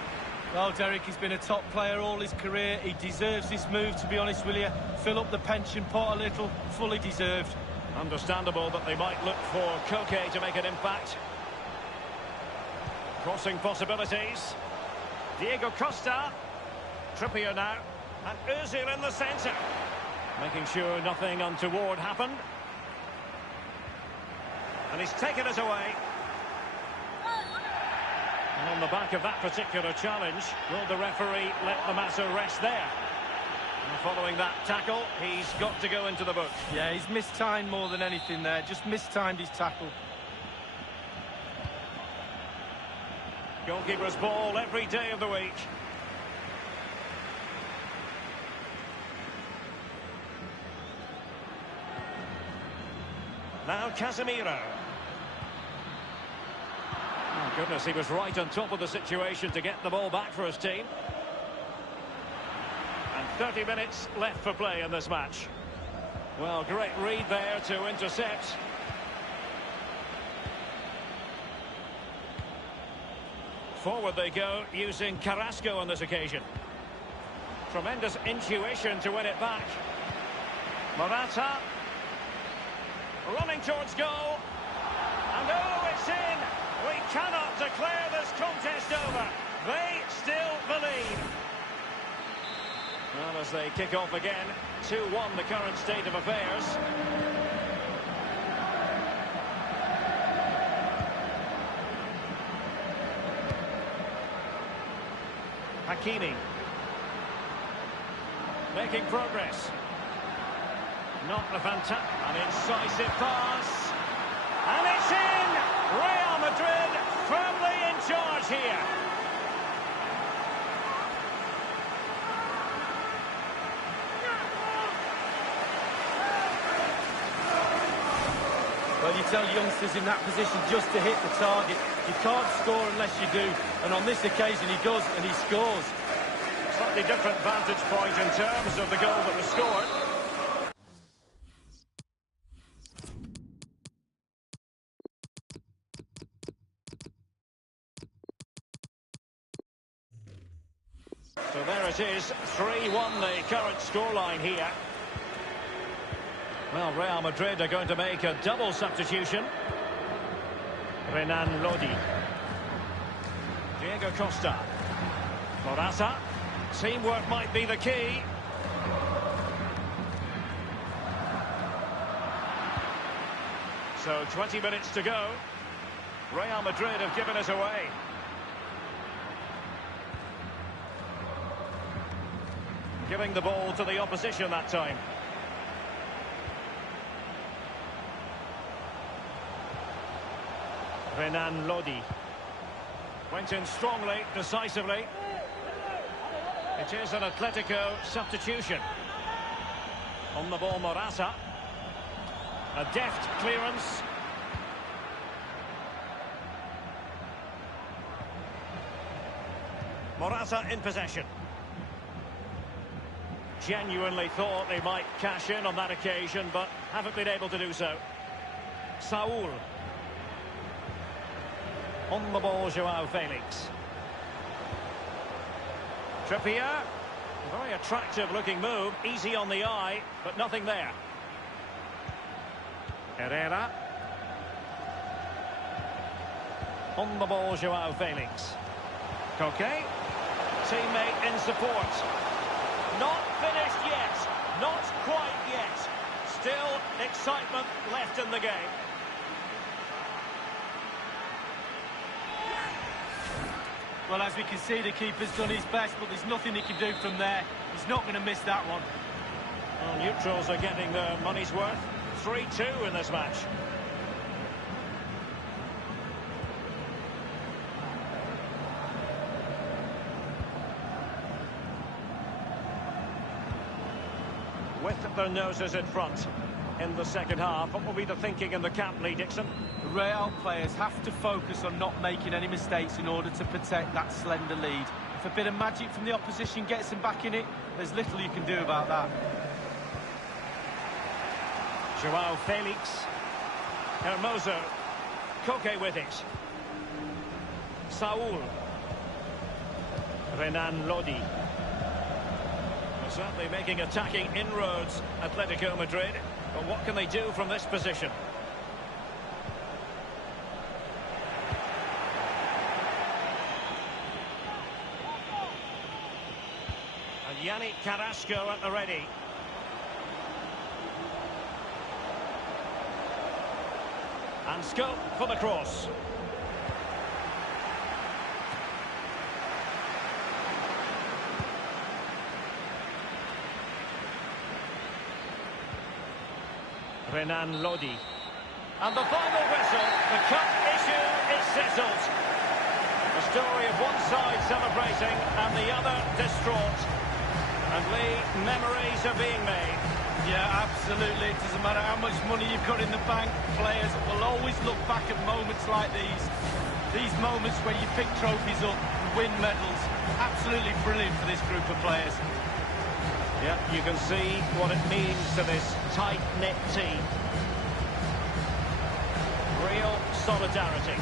Well, Derek, he's been a top player all his career. He deserves this move, to be honest with you. Fill up the pension pot a little, fully deserved. Understandable that they might look for Koke to make an impact. Crossing possibilities. Diego Costa. Trippier now. And Ozil in the centre. Making sure nothing untoward happened. And he's taken it away. And on the back of that particular challenge, will the referee let the matter rest there? And following that tackle, he's got to go into the book. Yeah, he's mistimed more than anything there. Just mistimed his tackle. Goalkeeper's ball every day of the week. Now Casemiro. Oh goodness, he was right on top of the situation to get the ball back for his team. And 30 minutes left for play in this match. Well, great read there to intercept. Forward they go, using Carrasco on this occasion. Tremendous intuition to win it back. Morata. Running towards goal. And oh, it's in! We cannot declare this contest over. They still believe. Well, as they kick off again, 2-1 the current state of affairs. Hakimi. Making progress. Not a fantastic, an incisive pass. And it's in! Real Madrid firmly in charge here. Well, you tell youngsters in that position just to hit the target. You can't score unless you do. And on this occasion, he does, and he scores. Slightly different vantage point in terms of the goal that was scored. So there it is, 3-1 the current scoreline here. Well, Real Madrid are going to make a double substitution. Renan Lodi. Diego Costa. Morata. Teamwork might be the key. So 20 minutes to go. Real Madrid have given it away. Giving the ball to the opposition that time. Renan Lodi. Went in strongly, decisively. It is an Atletico substitution. On the ball, Morata. A deft clearance. Morata in possession. Genuinely thought they might cash in on that occasion, but haven't been able to do so. Saul. On the ball, Joao Felix. Trippier. Very attractive looking move. Easy on the eye, but nothing there. Herrera. On the ball, Joao Felix. Koke. Teammate in support. Not finished yet. Not quite yet. Still excitement left in the game. Well, as we can see, the keeper's done his best, but there's nothing he can do from there. He's not going to miss that one. Well, neutrals are getting their money's worth. 3-2 in this match. With their noses in front in the second half, what will be the thinking in the camp, Lee Dixon? The Real players have to focus on not making any mistakes in order to protect that slender lead. If a bit of magic from the opposition gets them back in it, there's little you can do about that. Joao Felix. Hermoso. Koke with it. Saul. Renan Lodi. Certainly making attacking inroads, Atletico Madrid. But what can they do from this position? And Yannick Carrasco at the ready. And scope for the cross. Renan Lodi. And the final whistle, the cup issue is settled. A story of one side celebrating and the other distraught. And Lee, memories are being made. Yeah, absolutely. It doesn't matter how much money you've got in the bank. Players will always look back at moments like these. These moments where you pick trophies up and win medals. Absolutely brilliant for this group of players. Yeah, you can see what it means to this tight-knit team. Real solidarity.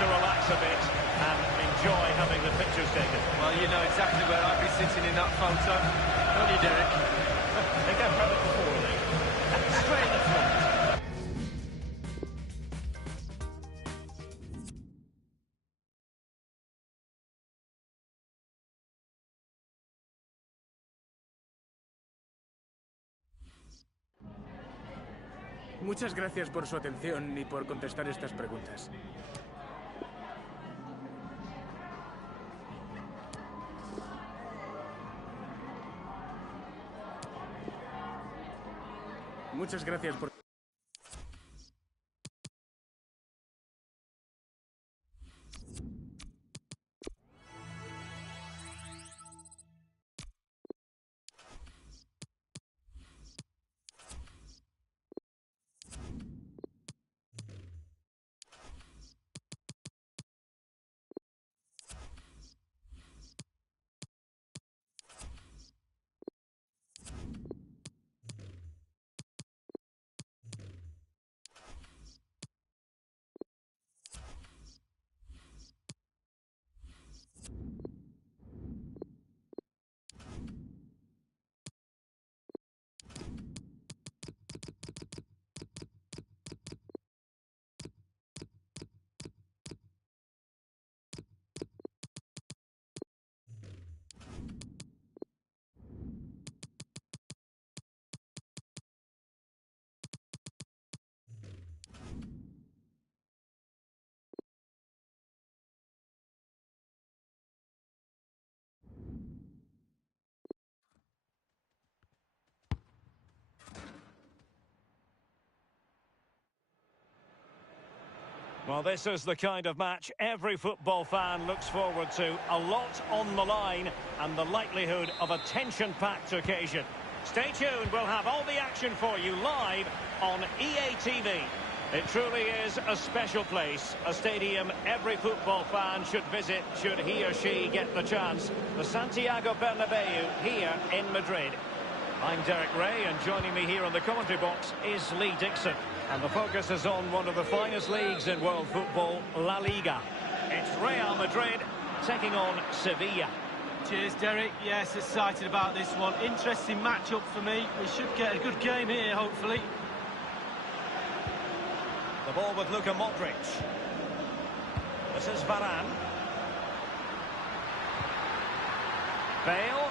To relax a bit and enjoy having the pictures taken. Well, you know exactly where I'd be sitting in that photo, don't you, Derek? I think I've heard it before, Lee. Straight in the front. Muchas gracias por su atención y por contestar estas preguntas. Muchas gracias por... Well, this is the kind of match every football fan looks forward to. A lot on the line and the likelihood of a tension-packed occasion. Stay tuned, we'll have all the action for you live on EA TV. It truly is a special place, a stadium every football fan should visit should he or she get the chance. The Santiago Bernabeu here in Madrid. I'm Derek Ray, and joining me here on the commentary box is Lee Dixon. And the focus is on one of the finest leagues in world football, La Liga. It's Real Madrid taking on Sevilla. Cheers, Derek. Yes, excited about this one. Interesting matchup for me. We should get a good game here, hopefully. The ball with Luka Modric. This is Varane. Bale.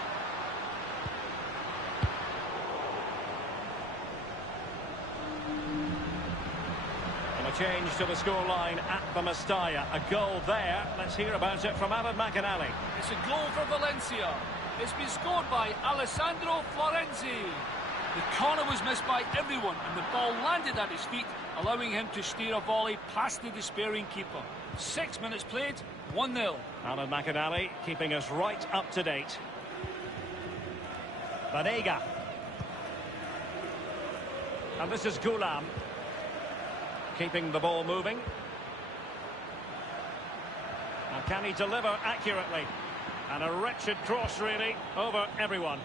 And a change to the scoreline at the Mestalla. A goal there. Let's hear about it from Alan McInally. It's a goal for Valencia. It's been scored by Alessandro Florenzi. The corner was missed by everyone and the ball landed at his feet, allowing him to steer a volley past the despairing keeper. 6 minutes played, 1-0. Alan McInally keeping us right up to date. Banega. And this is Gulam. Keeping the ball moving. Now can he deliver accurately? And a wretched cross, really, over everyone.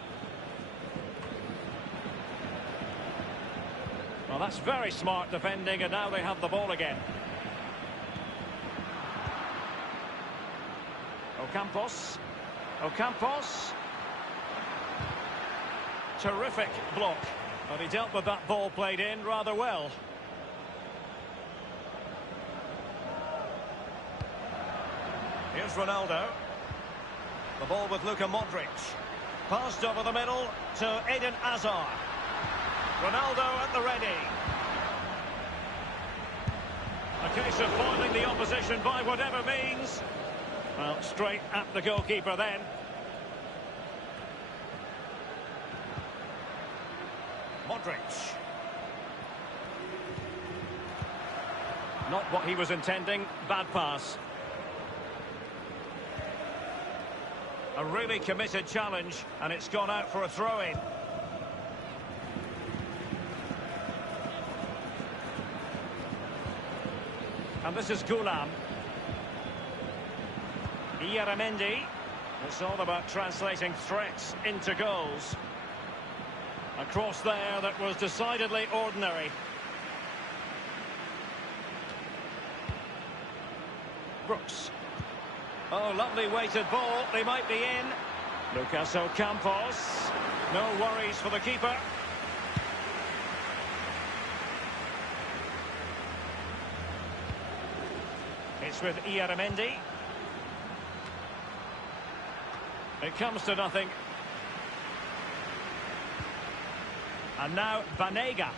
Well, that's very smart defending, and now they have the ball again. Ocampos. Ocampos. Terrific block. But he dealt with that ball played in rather well. Here's Ronaldo. The ball with Luka Modric. Passed over the middle to Eden Hazard. Ronaldo at the ready. A case of foiling the opposition by whatever means. Well, straight at the goalkeeper then. Modric. Not what he was intending. Bad pass. A really committed challenge, and it's gone out for a throw-in. And this is Gulam. Ieramendi. It's all about translating threats into goals. A cross there that was decidedly ordinary. Brooks. Oh, lovely weighted ball. They might be in. Lucas Ocampos. No worries for the keeper. It's with Ieramendi. It comes to nothing. And now Banega.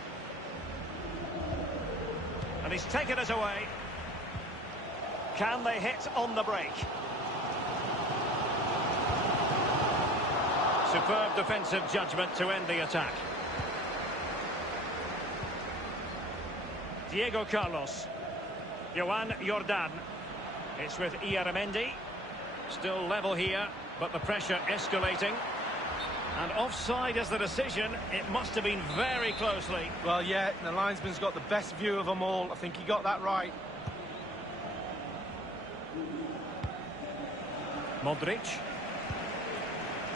And he's taken it away. Can they hit on the break? Superb defensive judgment to end the attack. Diego Carlos. Joan Jordan. It's with Ieramendi. Still level here, but the pressure escalating. And offside is the decision. It must have been very closely. Well, yeah, the linesman's got the best view of them all. I think he got that right. Modric.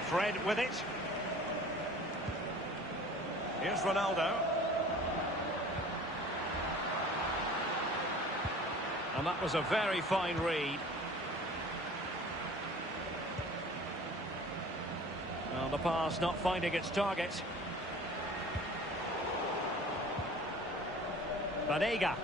Fred with it. Here's Ronaldo. And that was a very fine read. Well, the pass not finding its target. Banega.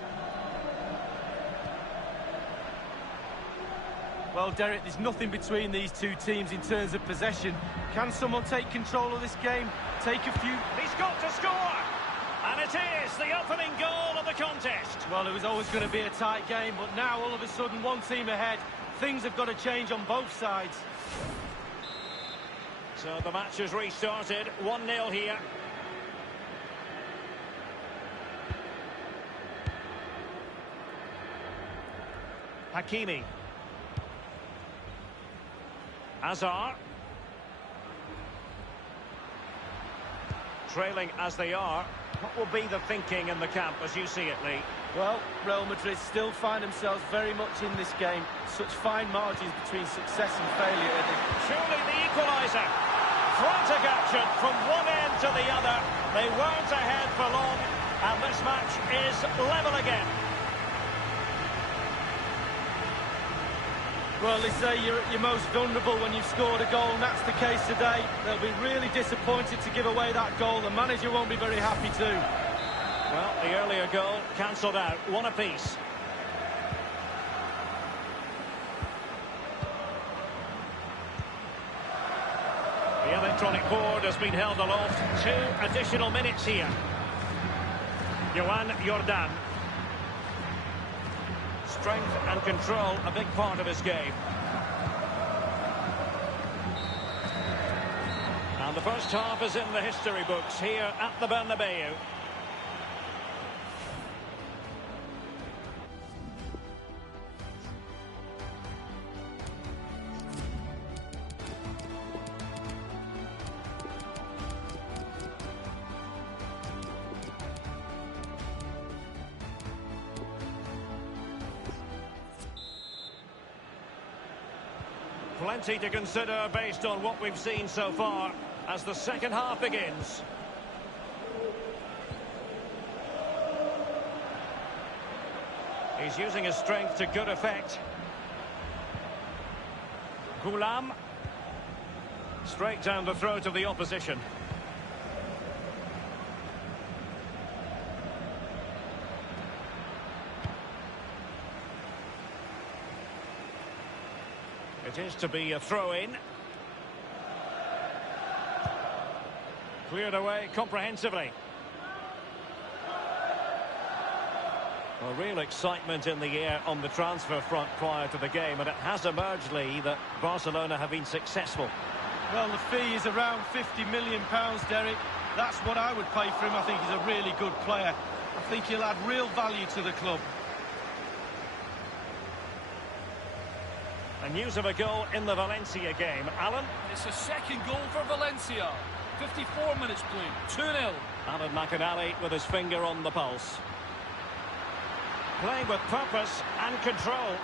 Well, Derek, there's nothing between these two teams in terms of possession. Can someone take control of this game? Take a few... He's got to score! And it is the opening goal of the contest. Well, it was always going to be a tight game, but now all of a sudden one team ahead. Things have got to change on both sides. So the match has restarted. 1-0 here. Hakimi. Hazard. Trailing as they are. What will be the thinking in the camp as you see it, Lee? Well, Real Madrid still find themselves very much in this game. Such fine margins between success and failure. Surely the equaliser. Frantic action from one end to the other. They weren't ahead for long, and this match is level again. Well, they say you're at your most vulnerable when you've scored a goal, and that's the case today. They'll be really disappointed to give away that goal. The manager won't be very happy too. Well, the earlier goal cancelled out. One apiece. The electronic board has been held aloft. 2 additional minutes here. Joan Jordan. Strength and control, a big part of his game. And the first half is in the history books here at the Bernabeu. Plenty to consider based on what we've seen so far as the second half begins. He's using his strength to good effect. Gulam. Straight down the throat of the opposition. It is to be a throw-in. Cleared away comprehensively. Well, real excitement in the air on the transfer front prior to the game, and it has emerged, Lee, that Barcelona have been successful. Well, the fee is around £50 million, Derek. That's what I would pay for him. I think he's a really good player. I think he'll add real value to the club. And news of a goal in the Valencia game. Alan? It's a second goal for Valencia. 54 minutes played. 2-0. Alan McInally with his finger on the pulse. Playing with purpose and control.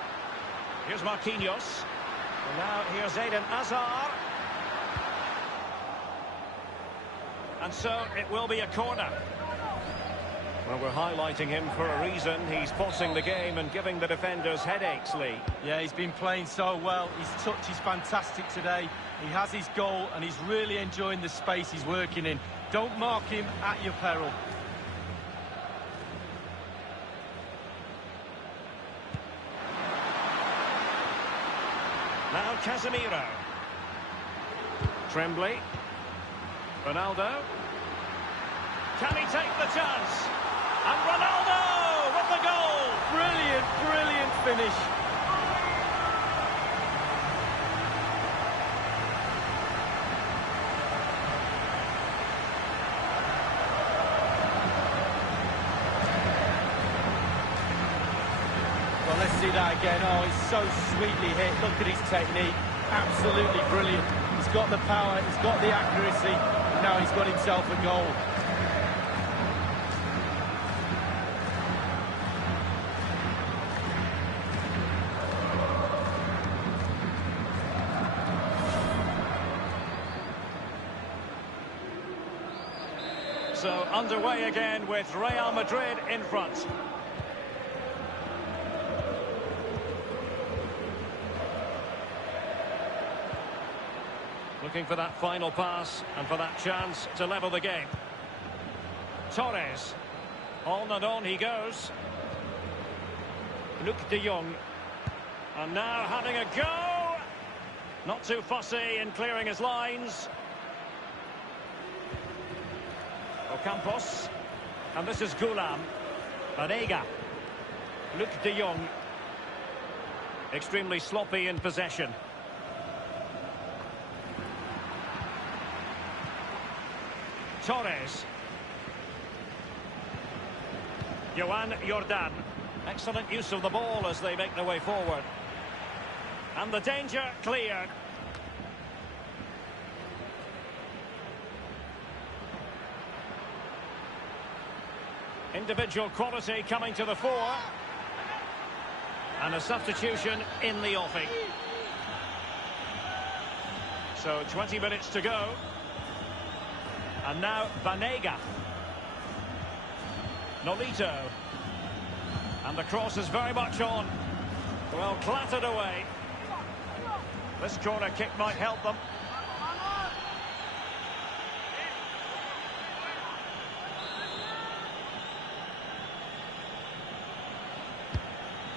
Here's Marquinhos. And now here's Eden Hazard. And so it will be a corner. Well, we're highlighting him for a reason. He's bossing the game and giving the defenders headaches, Lee. Yeah, he's been playing so well. His touch is fantastic today. He has his goal and he's really enjoying the space he's working in. Don't mark him at your peril. Now Casemiro. Tremblay. Ronaldo. Can he take the chance? And Ronaldo with the goal! Brilliant, brilliant finish. Well, let's see that again. Oh, it's so sweetly hit. Look at his technique. Absolutely brilliant. He's got the power, he's got the accuracy, and now he's got himself a goal. So underway again with Real Madrid in front. Looking for that final pass and for that chance to level the game. Torres. On and on he goes. Luc de Jong. And now having a go. Not too fussy in clearing his lines. Ocampos. And this is Gulam. Banega. Luc de Jong. Extremely sloppy in possession. Torres. Joan Jordan. Excellent use of the ball as they make their way forward. And the danger cleared. Individual quality coming to the fore. And a substitution in the offing. So 20 minutes to go. And now Banega. Nolito. And the cross is very much on. Well, clattered away. This corner kick might help them.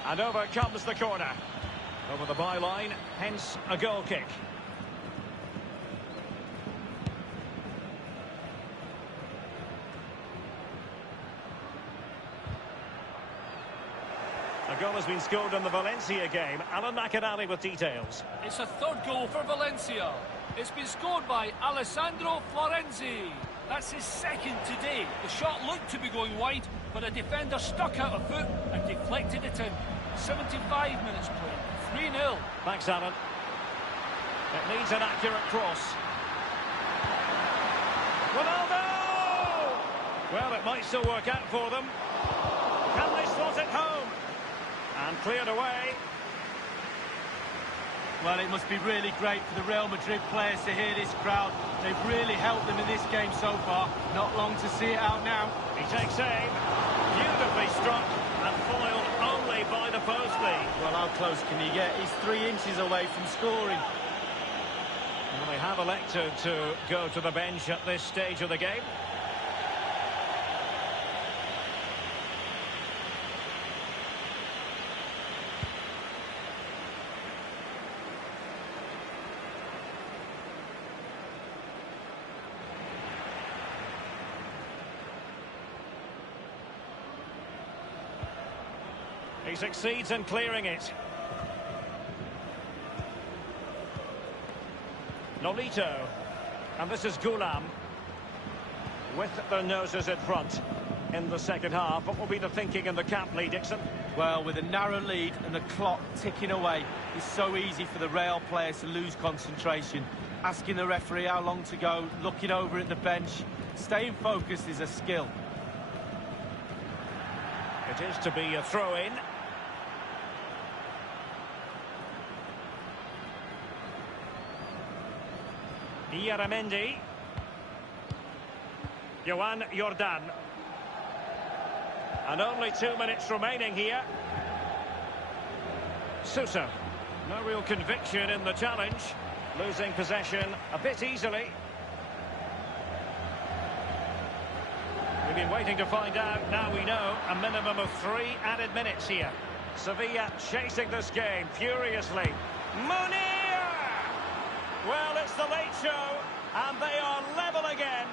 And over comes the corner. Over the byline, hence a goal kick. A goal has been scored in the Valencia game. Alan McInally with details. It's a third goal for Valencia. It's been scored by Alessandro Florenzi. That's his second today. The shot looked to be going wide, but a defender stuck out a foot and deflected it in. 75 minutes played. 3-0. Thanks, Alan. It needs an accurate cross. Ronaldo! Well, it might still work out for them. Can they slot it home? And cleared away. Well, it must be really great for the Real Madrid players to hear this crowd. They've really helped them in this game so far. Not long to see it out now. He takes aim. Beautifully struck and foiled only by the post, Lee. Well, how close can he get? He's 3 inches away from scoring. Well, they have elected to go to the bench at this stage of the game. He succeeds in clearing it. Nolito. And this is Gulam. With their noses in front in the second half. What will be the thinking in the camp, Lee Dixon? Well, with a narrow lead and the clock ticking away, it's so easy for the Real players to lose concentration. Asking the referee how long to go, looking over at the bench. Staying focused is a skill. It is to be a throw-in. Ieramendi. Joan Jordan. And only 2 minutes remaining here. Sousa. No real conviction in the challenge. Losing possession a bit easily. We've been waiting to find out. Now we know a minimum of 3 added minutes here. Sevilla chasing this game furiously. Munir! Well, it's the late show, and they are level again.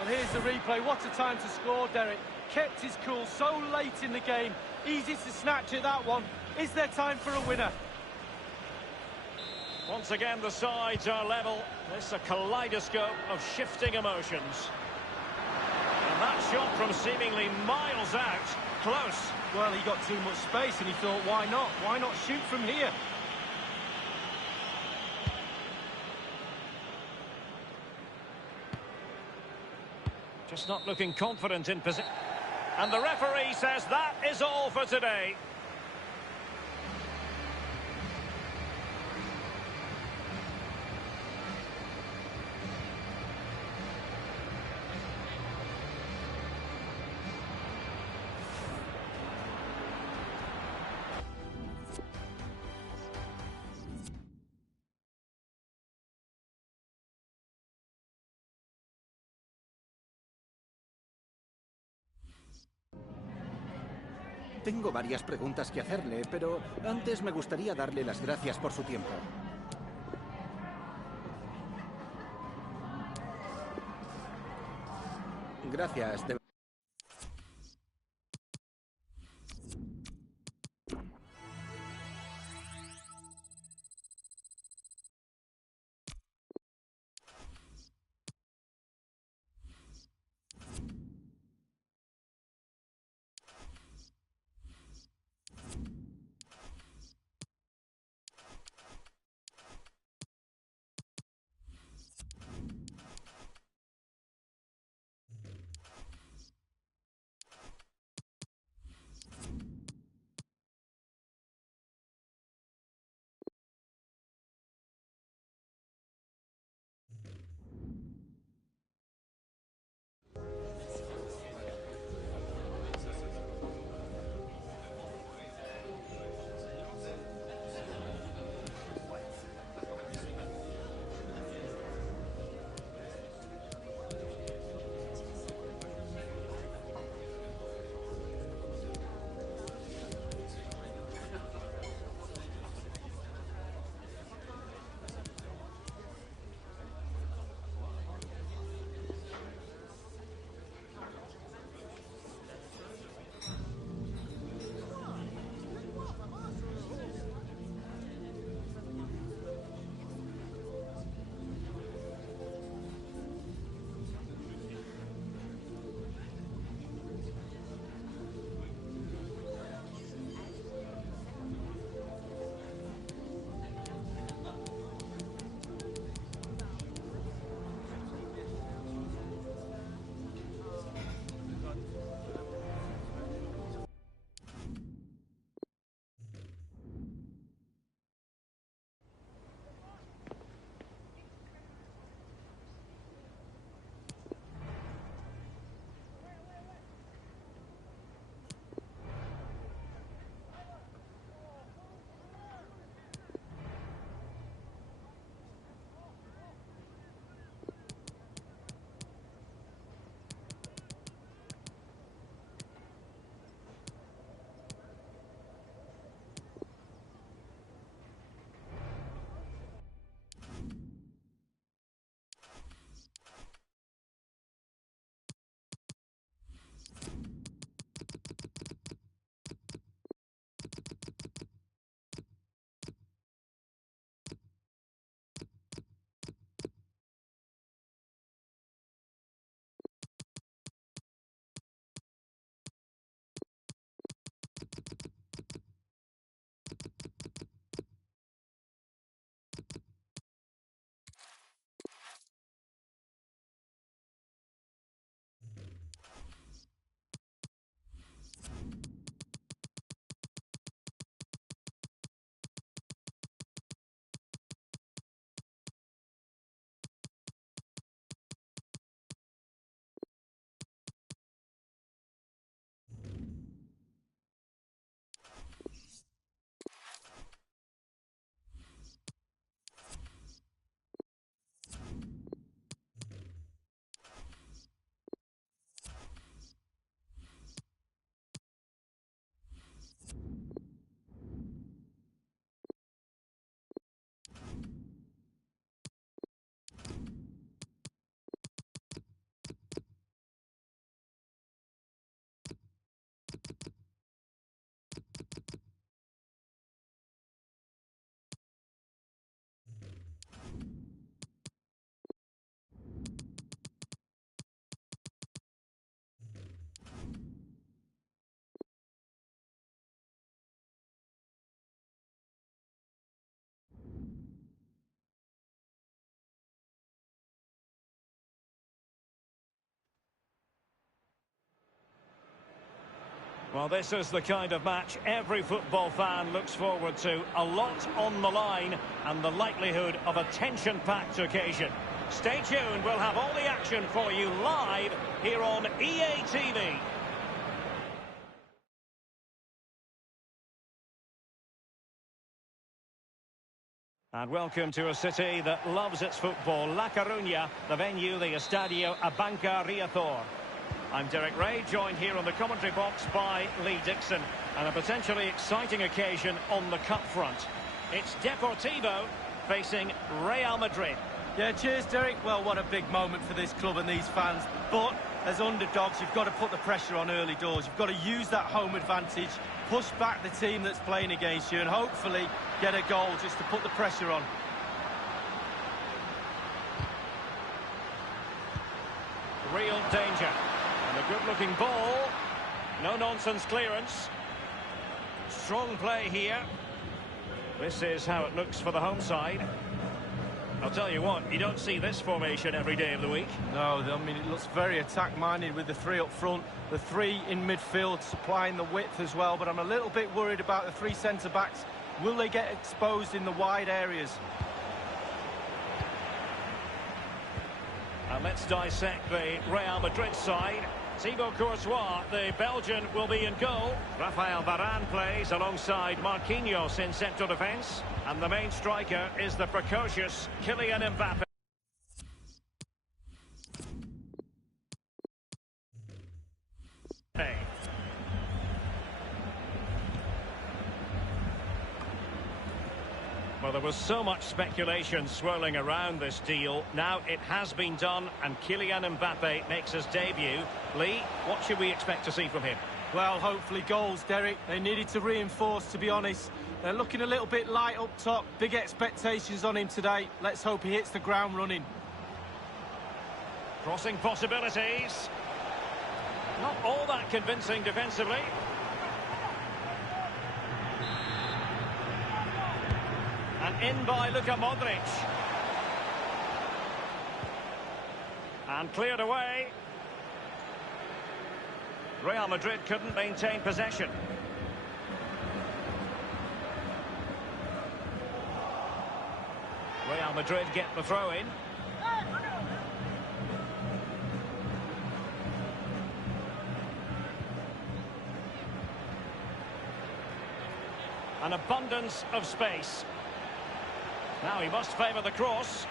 Well, here's the replay. What a time to score, Derek. Kept his cool so late in the game. Easy to snatch at that one. Is there time for a winner? Once again, the sides are level. This is a kaleidoscope of shifting emotions. And that shot from seemingly miles out, close. Well, he got too much space and he thought, why not? Why not shoot from here? Just not looking confident in position. And the referee says that is all for today. Tengo varias preguntas que hacerle, pero antes me gustaría darle las gracias por su tiempo. Gracias. Well, this is the kind of match every football fan looks forward to. A lot on the line and the likelihood of a tension-packed occasion. Stay tuned, we'll have all the action for you live here on EA TV. And welcome to a city that loves its football. La Coruña, the venue, the Estadio Abanca Riazor. I'm Derek Ray, joined here on the commentary box by Lee Dixon. And a potentially exciting occasion on the cup front. It's Deportivo facing Real Madrid. Yeah, cheers, Derek. Well, what a big moment for this club and these fans. But as underdogs, you've got to put the pressure on early doors. You've got to use that home advantage, push back the team that's playing against you, and hopefully get a goal just to put the pressure on. Real danger. And a good-looking ball. No-nonsense clearance. Strong play here. This is how it looks for the home side. I'll tell you what, you don't see this formation every day of the week. No, I mean, it looks very attack-minded with the three up front, the three in midfield supplying the width as well, but I'm a little bit worried about the three centre-backs. Will they get exposed in the wide areas? And let's dissect the Real Madrid side. Thibaut Courtois, the Belgian, will be in goal. Rafael Varane plays alongside Marquinhos in central defence. And the main striker is the precocious Kylian Mbappe. Well, there was so much speculation swirling around this deal. Now it has been done, and Kylian Mbappe makes his debut. Lee, what should we expect to see from him? Well, hopefully goals, Derek. They needed to reinforce, to be honest. They're looking a little bit light up top. Big expectations on him today. Let's hope he hits the ground running. Crossing possibilities. Not all that convincing defensively. And in by Luka Modric. And cleared away. Real Madrid couldn't maintain possession. Real Madrid get the throw in. An abundance of space. Now he must favour the cross.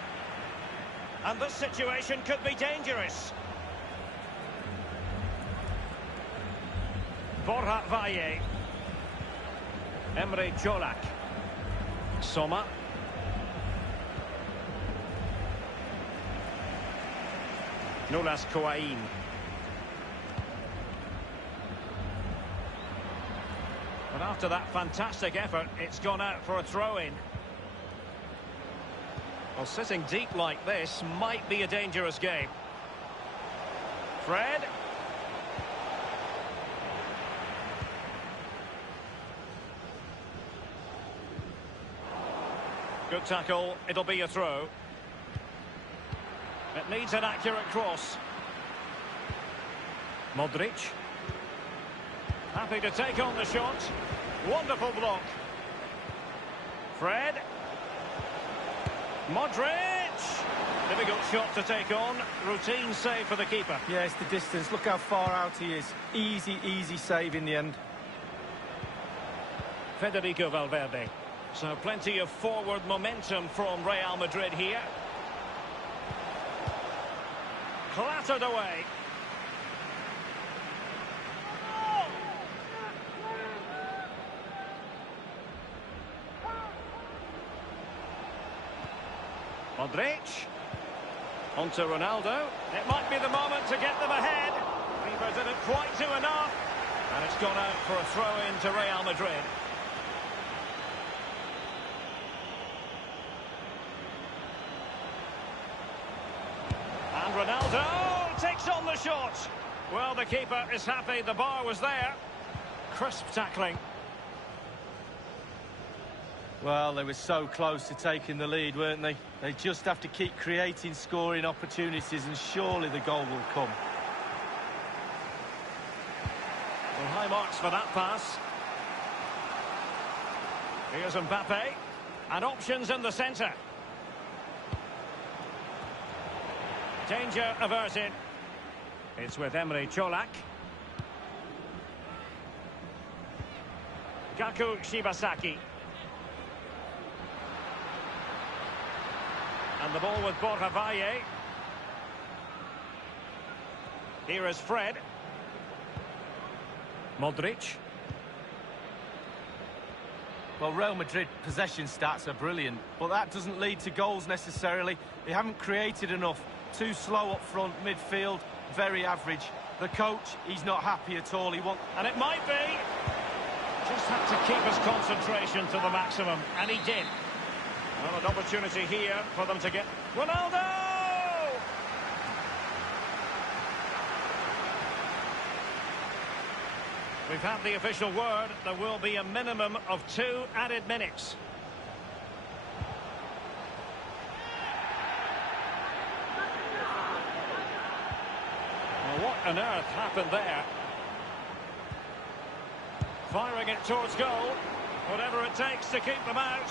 And this situation could be dangerous. Borja Valle. Emre Cholak. Soma. Nulas Coain. But after that fantastic effort, it's gone out for a throw-in. Well, sitting deep like this might be a dangerous game. Fred. Good tackle, it'll be a throw. It needs an accurate cross. Modric. Happy to take on the shot. Wonderful block. Fred. Modric! Difficult shot to take on. Routine save for the keeper. Yeah, it's the distance. Look how far out he is. Easy, easy save in the end. Federico Valverde. So plenty of forward momentum from Real Madrid here. Clattered away. Modric. Onto Ronaldo. It might be the moment to get them ahead. FIFA didn't quite do enough. And it's gone out for a throw-in to Real Madrid. And Ronaldo takes on the shot. Well, the keeper is happy. The bar was there. Crisp tackling. Well, they were so close to taking the lead, weren't they? They just have to keep creating scoring opportunities, and surely the goal will come. Well, High marks for that pass. Here's Mbappe. And options in the centre. Danger averted. It's with Emre Çolak. Gaku Shibasaki. And the ball with Borja Valle. Here is Fred. Modric. Well, Real Madrid possession stats are brilliant, but that doesn't lead to goals necessarily. They haven't created enough. Too slow up front, midfield, very average. The coach, he's not happy at all. And it might be. Just had to keep his concentration to the maximum, and he did. Well, an opportunity here for them to get... Ronaldo! We've had the official word. There will be a minimum of 2 added minutes. Well, what on earth happened there? Firing it towards goal. Whatever it takes to keep them out.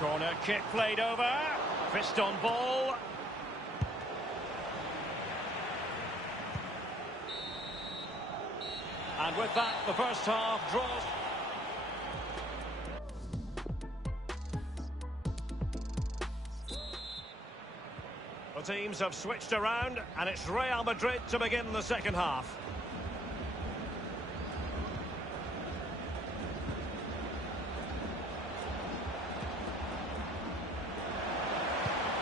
Corner kick played over. Fist on ball. And with that, the first half draws. The teams have switched around, and it's Real Madrid to begin the second half.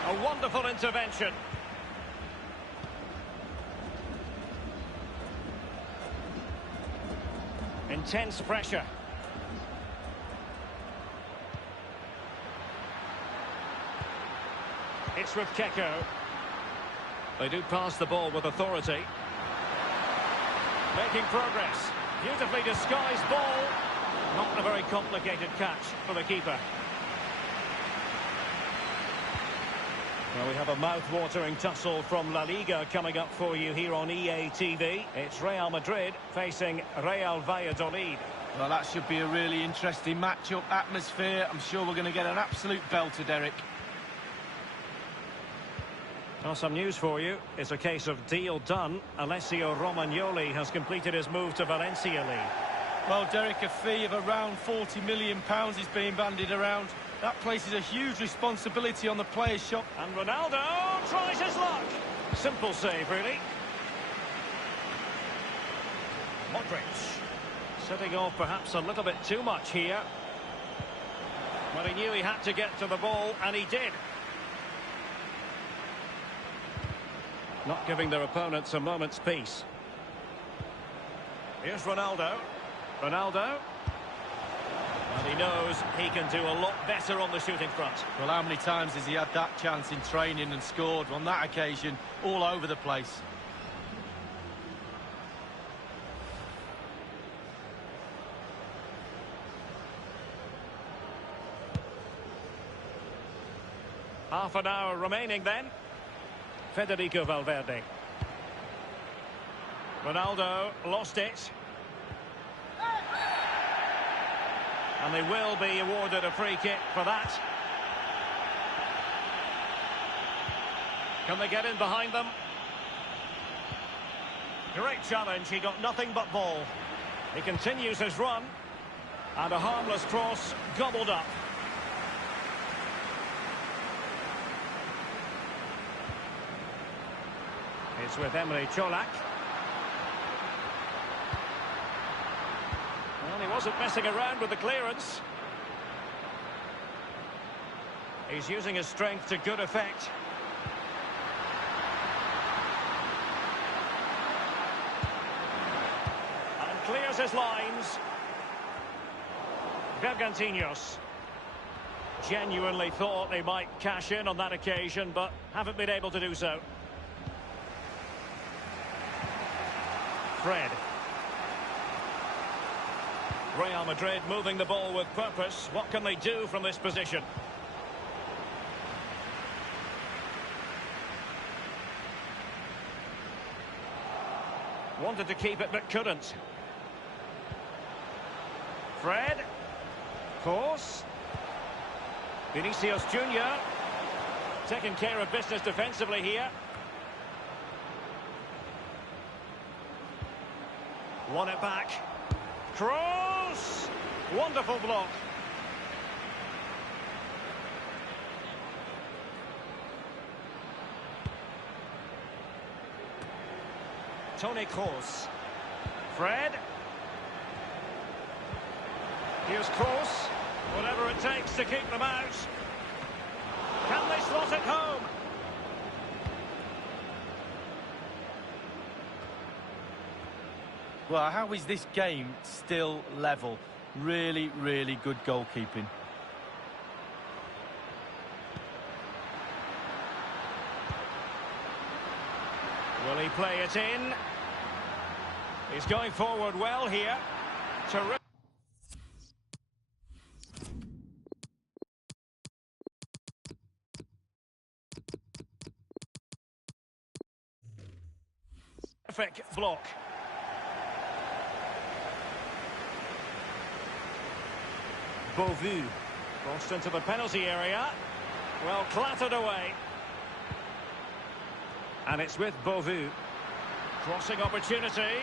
A wonderful intervention. Intense pressure. It's with Keko. They do pass the ball with authority. Making progress. Beautifully disguised ball. Not a very complicated catch for the keeper. Well, we have a mouth-watering tussle from La Liga coming up for you here on EA TV. It's Real Madrid facing Real Valladolid. Well, that should be a really interesting match-up atmosphere. I'm sure we're going to get an absolute belter, Derek. Well, some news for you. It's a case of deal done. Alessio Romagnoli has completed his move to Valencia league. Well, Derek, a fee of around £40 million is being bandied around. That places a huge responsibility on the players' shop. And Ronaldo tries his luck. Simple save, really. Modric. Setting off perhaps a little bit too much here. But he knew he had to get to the ball, and he did. Not giving their opponents a moment's peace. Here's Ronaldo. Ronaldo. And he knows he can do a lot better on the shooting front. Well, how many times has he had that chance in training and scored? On that occasion, all over the place. Half an hour remaining then. Federico Valverde. Ronaldo lost it. And they will be awarded a free kick for that. Can they get in behind them? Great challenge, he got nothing but ball. He continues his run. And a harmless cross gobbled up. It's with Emre Çolak. Well, he wasn't messing around with the clearance. He's using his strength to good effect. And clears his lines. Bergantiños. Genuinely thought they might cash in on that occasion, but haven't been able to do so. Fred. Real Madrid moving the ball with purpose. What can they do from this position? Wanted to keep it but couldn't. Fred. Course. Vinicius Junior. Taking care of business defensively here. Won it back. Cross! Wonderful block. Toni Kroos. Fred. Here's Kroos. Whatever it takes to keep them out. Can they slot it home? Well, how is this game still level? Really, really good goalkeeping. Will he play it in? He's going forward well here. Terrific. Perfect block. Beauvu. Crossed into the penalty area. Well, clattered away. And it's with Beauvu. Crossing opportunity.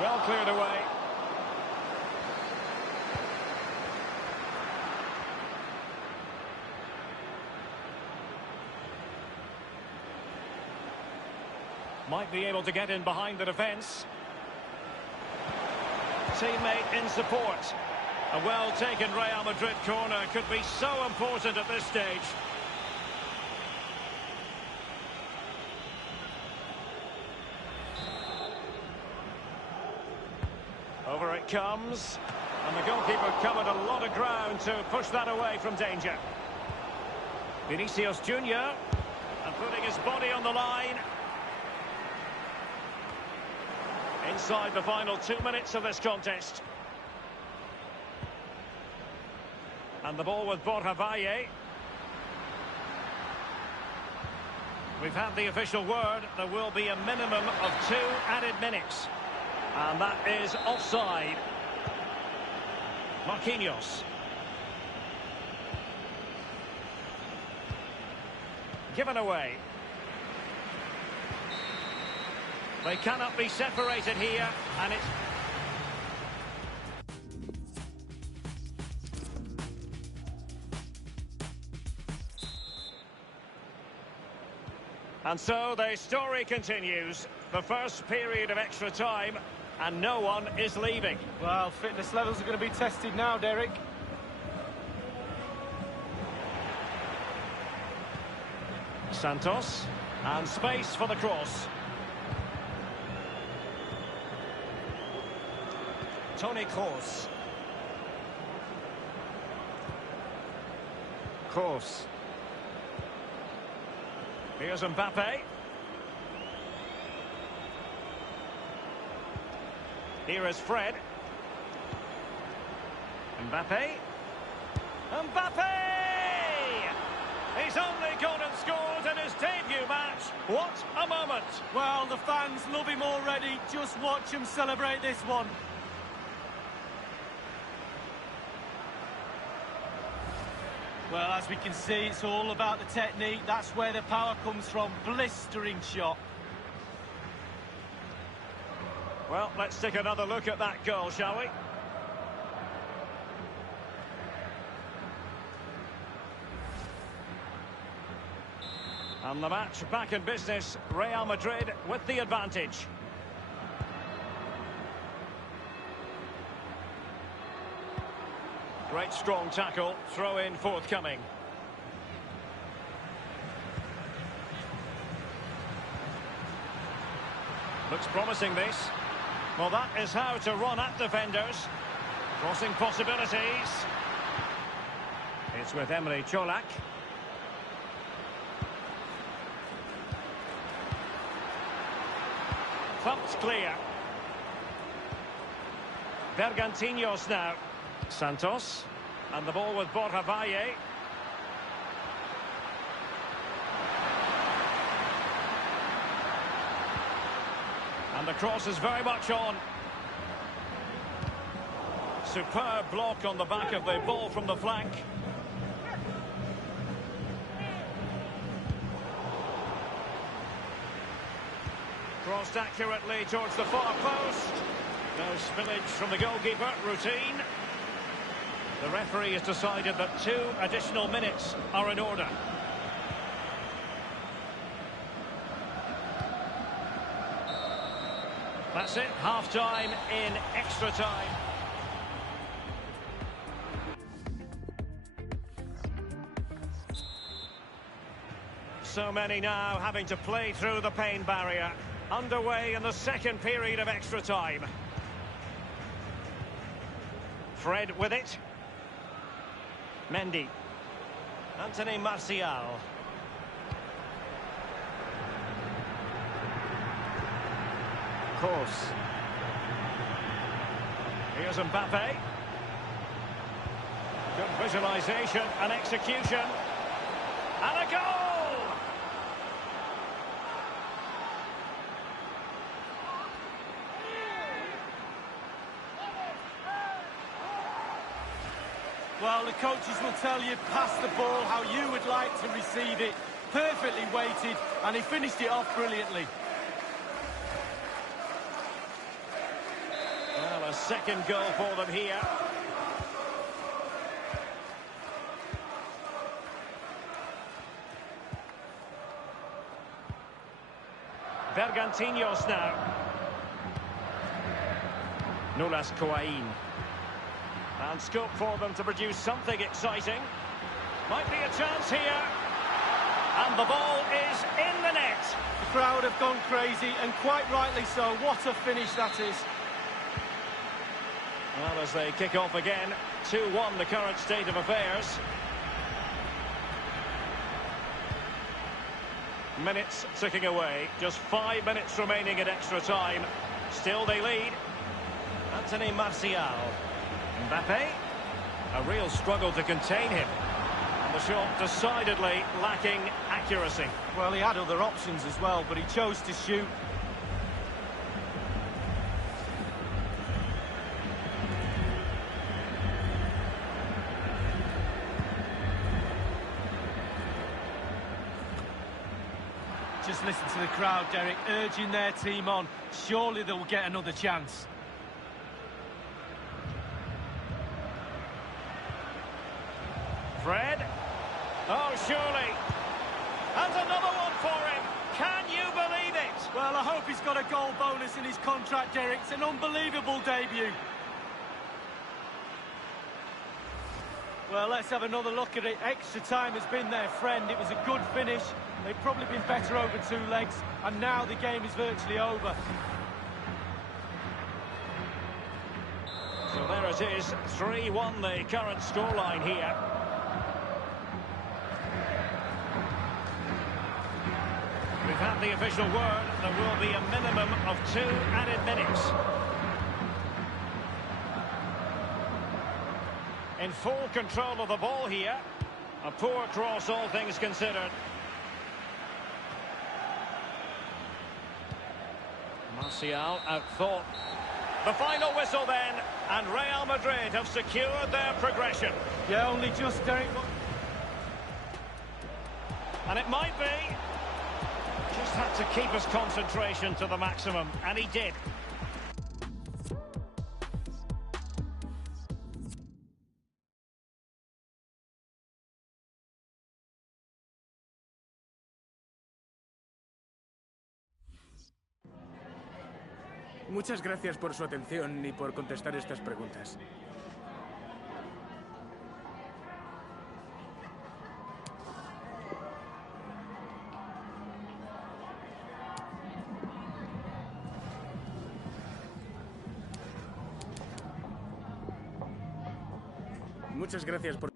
Well cleared away. Might be able to get in behind the defence. Teammate in support. A well-taken Real Madrid corner could be so important at this stage. Over it comes. And the goalkeeper covered a lot of ground to push that away from danger. Vinicius Junior. And putting his body on the line. Inside the final 2 minutes of this contest. And the ball with Borja Valle. We've had the official word. There will be a minimum of 2 added minutes. And that is offside. Marquinhos. Given away. They cannot be separated here, and it's... And so the story continues. The first period of extra time, and no one is leaving. Well, fitness levels are going to be tested now, Derek. Santos, and space for the cross. Toni Kroos. Kroos. Here's Mbappe. Here is Fred. Mbappe. Mbappe! He's only gone and scored in his debut match. What a moment! Well, the fans love him already. Just watch him celebrate this one. Well, as we can see, it's all about the technique. That's where the power comes from. Blistering shot. Well, let's take another look at that goal, shall we? And the match back in business. Real Madrid with the advantage. Great strong tackle, throw in forthcoming. Looks promising, this. Well, that is how to run at defenders. Crossing possibilities. It's with Emre Cholak. Thumped clear. Bergantiños now. Santos, and the ball with Borja Valle. And the cross is very much on. Superb block on the back of the ball from the flank. Crossed accurately towards the far post. No spillage from the goalkeeper. Routine. The referee has decided that 2 additional minutes are in order. That's it, half-time in extra time. So many now having to play through the pain barrier. Underway in the second period of extra time. Fred with it. Mendy. Anthony Martial. Course. Here's Mbappe. Good visualization and execution. And a goal! Well, the coaches will tell you, pass the ball how you would like to receive it. Perfectly weighted, and he finished it off brilliantly. Well, a second goal for them here. Bergantiños now. Nulas Coain. And scope for them to produce something exciting. Might be a chance here. And the ball is in the net. The crowd have gone crazy, and quite rightly so. What a finish that is. Well, as they kick off again, 2-1 the current state of affairs. Minutes ticking away. Just 5 minutes remaining at extra time. Still they lead. Anthony Martial. Mbappe. A real struggle to contain him. And the shot decidedly lacking accuracy. Well, he had other options as well, but he chose to shoot. Just listen to the crowd, Derek, urging their team on. Surely they'll get another chance. Fred. Oh, surely. And another one for him. Can you believe it? Well, I hope he's got a goal bonus in his contract, Derek. It's an unbelievable debut. Well, let's have another look at it. Extra time has been their friend. It was a good finish. They've probably been better over 2 legs, and now the game is virtually over. So there it is, 3-1 the current scoreline here. We've had the official word. There will be a minimum of 2 added minutes. In full control of the ball here. A poor cross, all things considered. Martial outthought. The final whistle then, and Real Madrid have secured their progression. Yeah, only just, Derek. And it might be. Just had to keep his concentration to the maximum, and he did. Muchas gracias por su atención y por contestar estas preguntas. Muchas gracias por...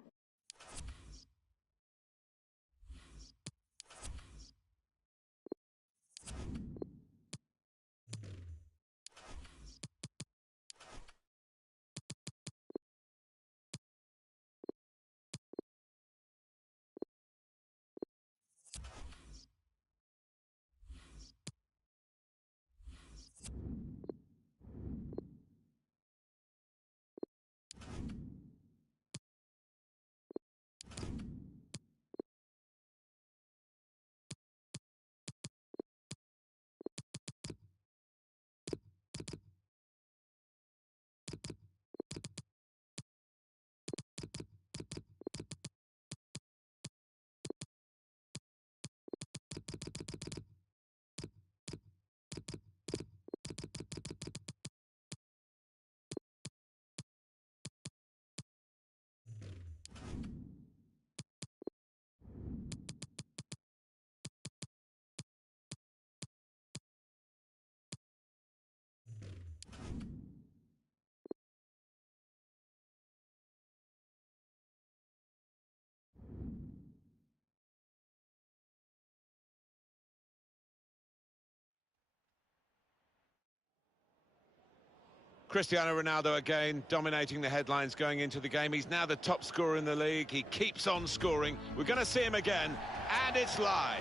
Cristiano Ronaldo again, dominating the headlines going into the game. He's now the top scorer in the league. He keeps on scoring. We're going to see him again, and it's live.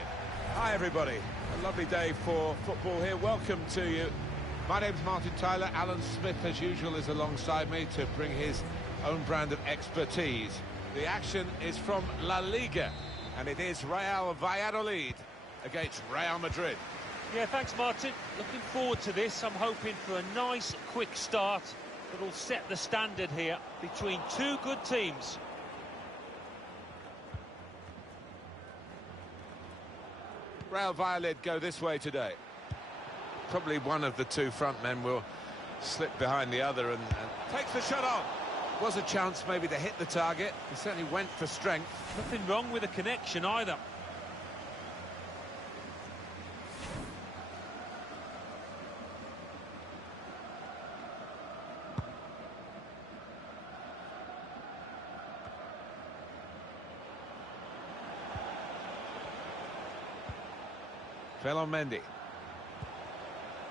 Hi, everybody. A lovely day for football here. Welcome to you. My name's Martin Tyler. Alan Smith, as usual, is alongside me to bring his own brand of expertise. The action is from La Liga, and it is Real Valladolid against Real Madrid. Yeah, thanks, Martin. Looking forward to this. I'm hoping for a nice, quick start that'll set the standard here between two good teams. Real Valladolid go this way today. Probably one of the two front men will slip behind the other and takes the shot on. Was a chance maybe to hit the target. He certainly went for strength. Nothing wrong with the connection either. Fell on Mendy.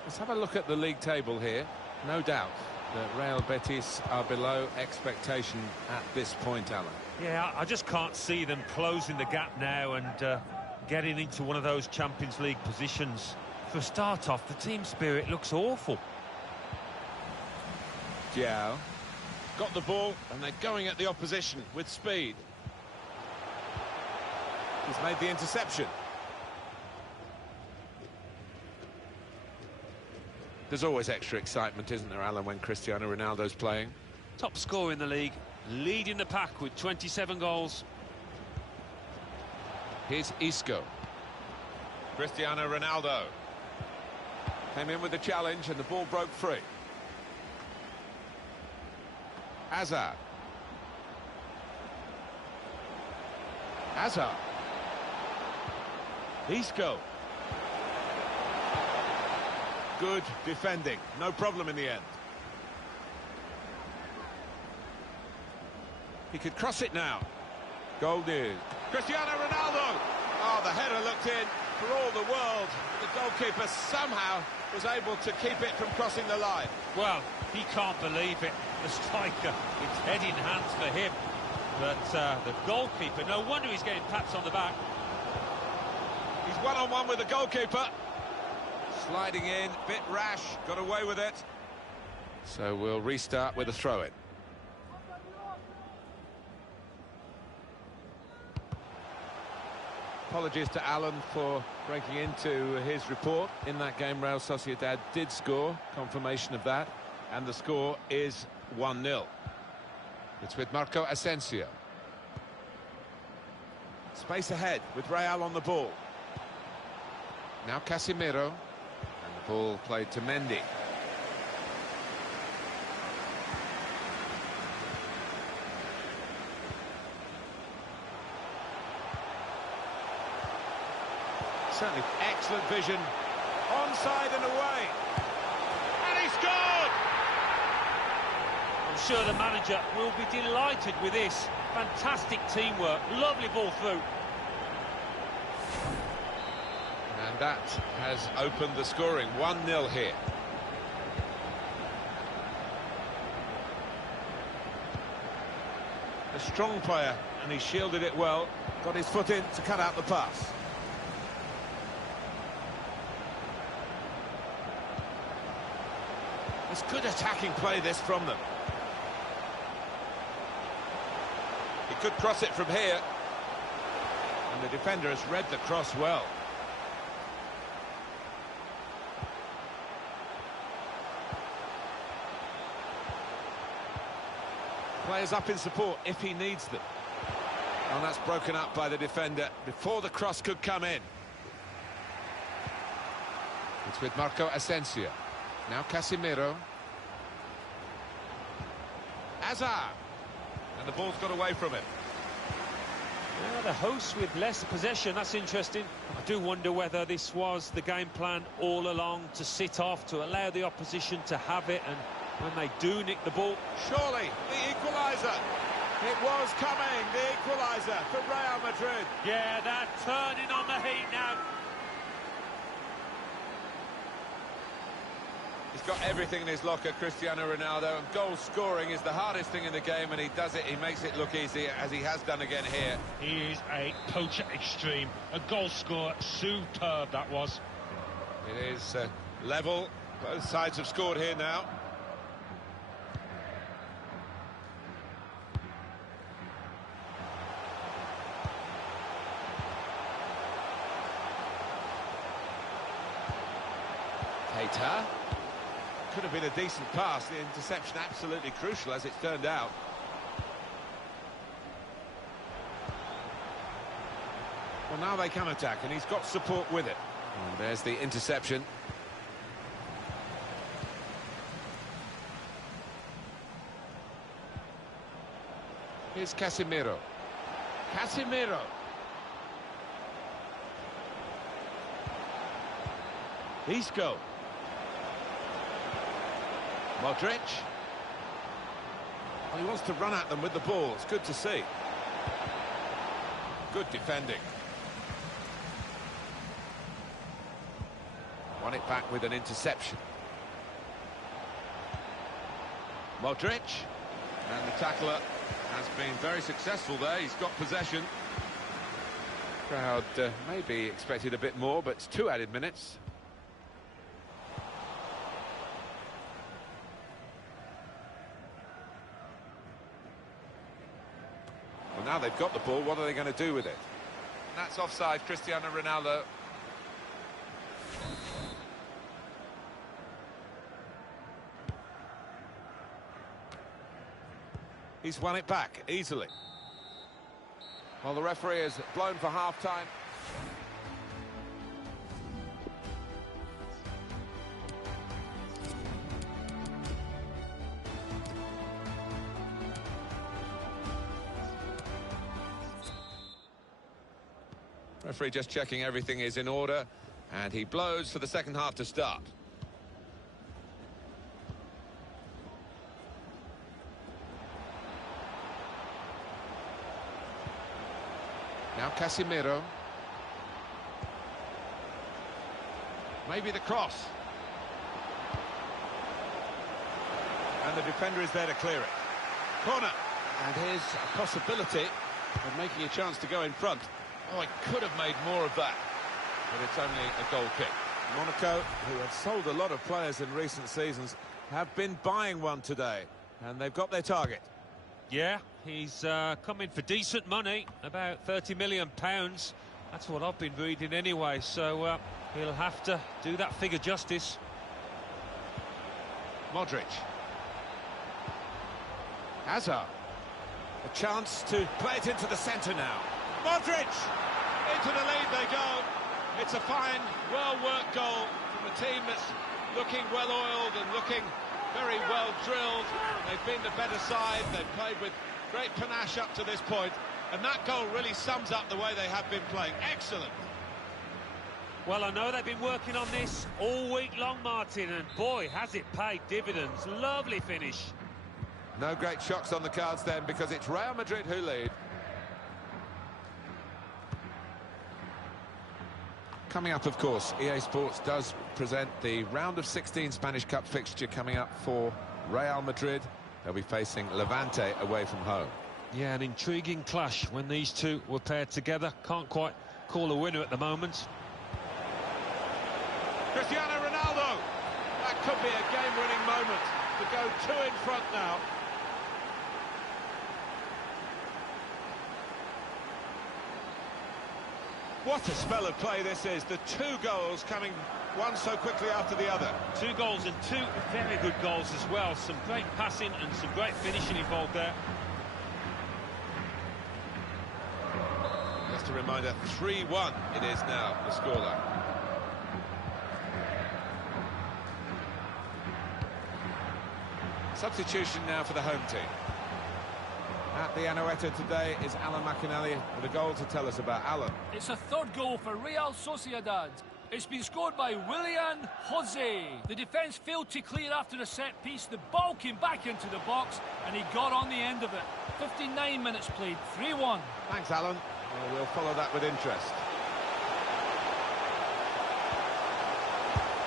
Let's have a look at the league table here. No doubt that Real Betis are below expectation at this point, Alan. Yeah, I just can't see them closing the gap now and getting into one of those Champions League positions. For a start off, the team spirit looks awful. Diao got the ball and they're going at the opposition with speed. He's made the interception. There's always extra excitement, isn't there, Alan, when Cristiano Ronaldo's playing? Top scorer in the league, leading the pack with 27 goals. Here's Isco. Cristiano Ronaldo came in with the challenge and the ball broke free. Hazard. Hazard. Isco. Good defending, no problem in the end. He could cross it now. Goal news. Cristiano Ronaldo! Oh, the header looked in for all the world. The goalkeeper somehow was able to keep it from crossing the line. Well, he can't believe it. The striker, it's head in hands for him. But the goalkeeper, no wonder he's getting pats on the back. He's one-on-one with the goalkeeper. Sliding in, bit rash, got away with it. So we'll restart with a throw-in. Apologies to Alan for breaking into his report. In that game, Real Sociedad did score, confirmation of that. And the score is 1-0. It's with Marco Asensio. Space ahead with Real on the ball. Now Casemiro. Ball played to Mendy. Certainly excellent vision. Onside and away. And he scored! I'm sure the manager will be delighted with this. Fantastic teamwork. Lovely ball through. And that has opened the scoring. 1-0 here. A strong player, and he shielded it well. Got his foot in to cut out the pass. It's good attacking play, this, from them. He could cross it from here. And the defender has read the cross well. Players up in support if he needs them. And that's broken up by the defender before the cross could come in. It's with Marco Asensio. Now Casemiro. Hazard. And the ball's got away from him. Yeah, the hosts with less possession, that's interesting. I do wonder whether this was the game plan all along, to sit off, to allow the opposition to have it, and when they do nick the ball... Surely, the equaliser. It was coming, the equaliser for Real Madrid. Yeah, they're turning on the heat now. He's got everything in his locker, Cristiano Ronaldo, and goal scoring is the hardest thing in the game, and he does it, he makes it look easy, as he has done again here. He is a poacher extreme, a goal scorer, superb that was. It is level, both sides have scored here now. Keita. Could have been a decent pass, the interception absolutely crucial as it's turned out. Well, now they can attack, and he's got support with it. And there's the interception. Here's Casemiro. Casemiro. Isco. Modric. Well, he wants to run at them with the ball. It's good to see. Good defending. Won it back with an interception. Modric. And the tackler has been very successful there. He's got possession. Crowd maybe expected a bit more, but it's 2 added minutes. Well, now they've got the ball, what are they going to do with it? And that's offside, Cristiano Ronaldo. He's won it back easily. Well, the referee has blown for half-time. Referee just checking everything is in order, and he blows for the second half to start. Now Casemiro. Maybe the cross. And the defender is there to clear it. Corner. And here's a possibility of making a chance to go in front. Oh, he could have made more of that. But it's only a goal kick. Monaco, who have sold a lot of players in recent seasons, have been buying one today. And they've got their target. Yeah, he's coming for decent money, about £30 million. That's what I've been reading anyway, so he'll have to do that figure justice. Modric. Hazard. A chance to play it into the centre now. Modric! Into the lead they go. It's a fine, well-worked goal from a team that's looking well-oiled and looking very well drilled. They've been the better side. They've played with great panache up to this point, and that goal really sums up the way they have been playing. Excellent. Well, I know they've been working on this all week long, Martin, and boy, has it paid dividends. Lovely finish. No great shocks on the cards then, because it's Real Madrid who lead. Coming up, of course, EA Sports does present the round of 16 Spanish Cup fixture coming up for Real Madrid. They'll be facing Levante away from home. Yeah, an intriguing clash when these two were paired together. Can't quite call a winner at the moment. Cristiano Ronaldo! That could be a game-winning moment to go 2 in front now. What a spell of play this is. The 2 goals coming one so quickly after the other. 2 goals and 2 very good goals as well. Some great passing and some great finishing involved there. Just a reminder, 3-1 it is now, the scoreline. Substitution now for the home team. At the Anoeta today is Alan McInally with a goal to tell us about Alan. It's a 3rd goal for Real Sociedad. It's been scored by Willian Jose. The defence failed to clear after a set piece. The ball came back into the box and he got on the end of it. 59 minutes played, 3-1. Thanks, Alan. Well, we'll follow that with interest.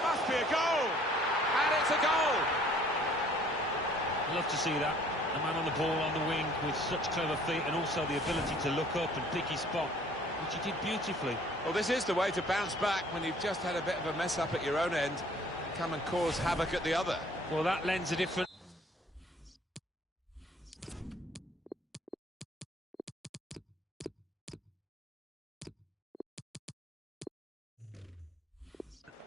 Must be a goal! And it's a goal! I love to see that. The man on the ball on the wing with such clever feet and also the ability to look up and pick his spot, which he did beautifully. Well, this is the way to bounce back when you've just had a bit of a mess up at your own end. Come and cause havoc at the other. Well, that lends a different...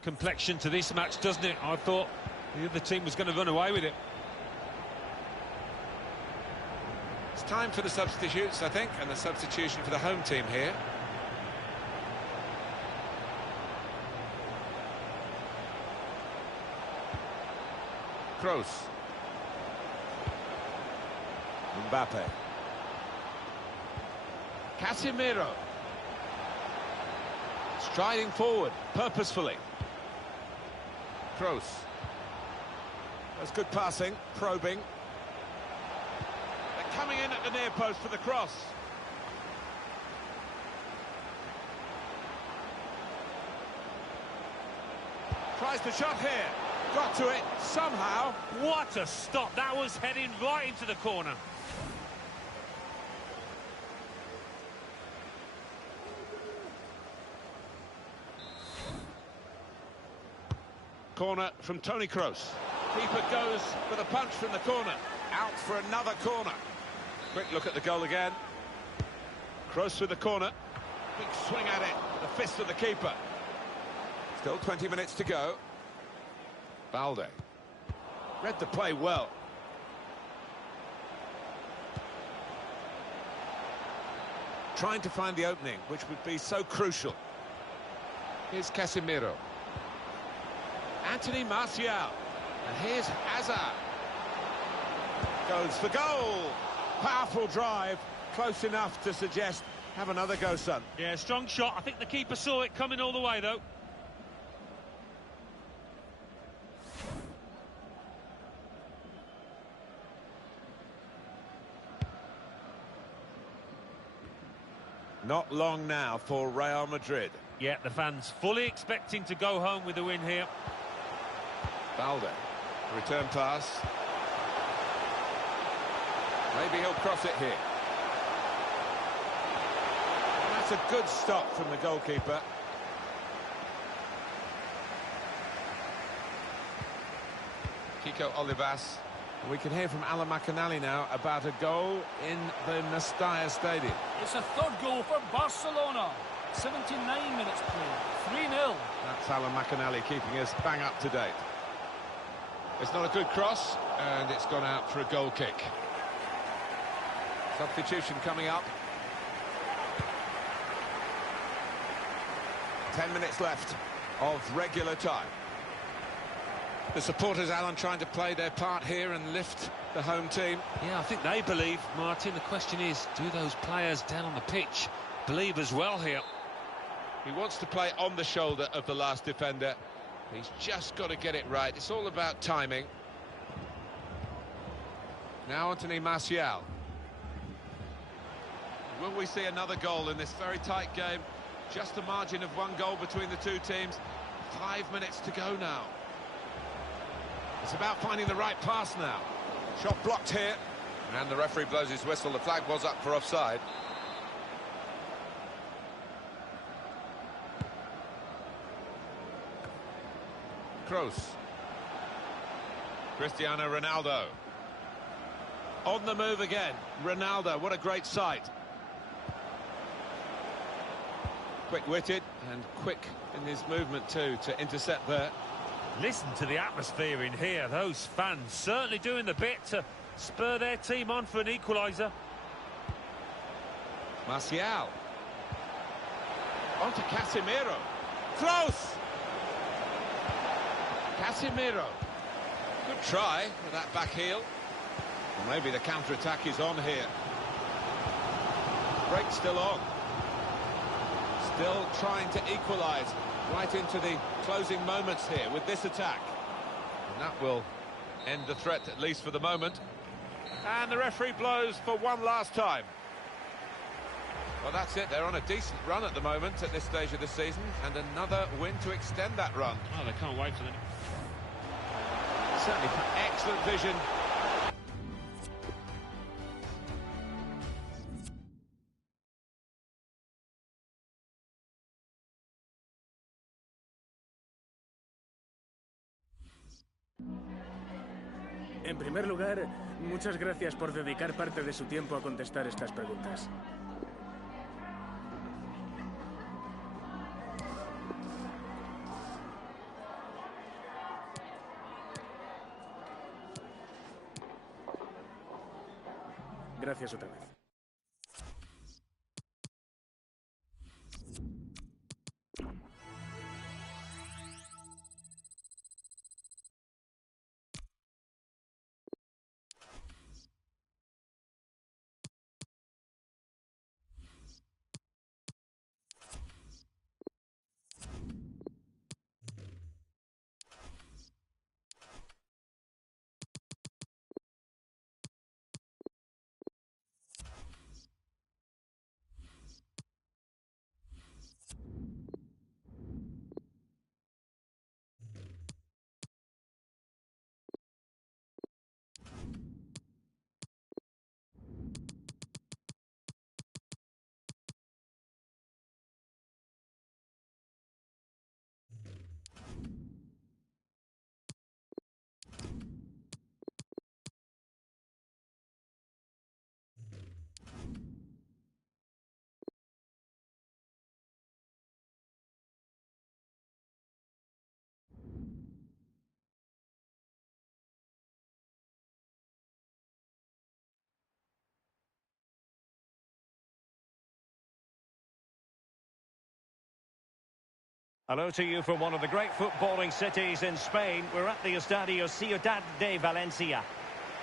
complexion to this match, doesn't it? I thought the other team was going to run away with it. It's time for the substitutes, I think, and the substitution for the home team here. Kroos. Mbappe. Casemiro. Striding forward, purposefully. Kroos. That's good passing, probing. They're coming in at the near post for the cross. Tries the shot here. Got to it somehow. What a stop. That was heading right into the corner. Corner from Toni Kroos. Keeper goes for the punch from the corner. Out for another corner. Quick look at the goal again. Kroos with the corner. Big swing at it. The fist of the keeper. Still 20 minutes to go. Balde. Read the play well. Trying to find the opening, which would be so crucial. Here's Casemiro. Anthony Martial. And here's Hazard. Goes for goal. Powerful drive. Close enough to suggest, have another go, son. Yeah, strong shot. I think the keeper saw it coming all the way, though. Not long now for Real Madrid. Yeah, the fans fully expecting to go home with a win here. Balde. Return pass. Maybe he'll cross it here. And that's a good stop from the goalkeeper. Kiko Olivas. We can hear from Alan McAnally now about a goal in the Mestalla Stadium. It's a third goal for Barcelona. 79 minutes played. 3-0. That's Alan McAnally keeping us bang up to date. It's not a good cross, and it's gone out for a goal kick. Substitution coming up. 10 minutes left of regular time. The supporters, Alan, trying to play their part here and lift the home team. Yeah, I think they believe, Martin. The question is, do those players down on the pitch believe as well here? He wants to play on the shoulder of the last defender. He's just got to get it right. It's all about timing. Now Anthony Martial. Will we see another goal in this very tight game? Just a margin of one goal between the two teams. 5 minutes to go now. It's about finding the right pass now. Shot blocked here. And the referee blows his whistle. The flag was up for offside. Kroos. Cristiano Ronaldo. On the move again. Ronaldo, what a great sight. Quick-witted and quick in his movement too to intercept there. Listen to the atmosphere in here. Those fans certainly doing the bit to spur their team on for an equaliser. Martial. On to Casemiro. Close! Casemiro. Good try with that back heel. Well, maybe the counter-attack is on here. Break still on. Still trying to equalise right into the closing moments here with this attack. And that will end the threat, at least for the moment. And the referee blows for one last time. Well, that's it. They're on a decent run at the moment at this stage of the season, and another win to extend that run. Oh, they can't wait for them. certainly excellent vision. En primer lugar, muchas gracias por dedicar parte de su tiempo a contestar estas preguntas. Gracias otra vez. Hello to you from one of the great footballing cities in Spain. We're at the Estadio Ciudad de Valencia.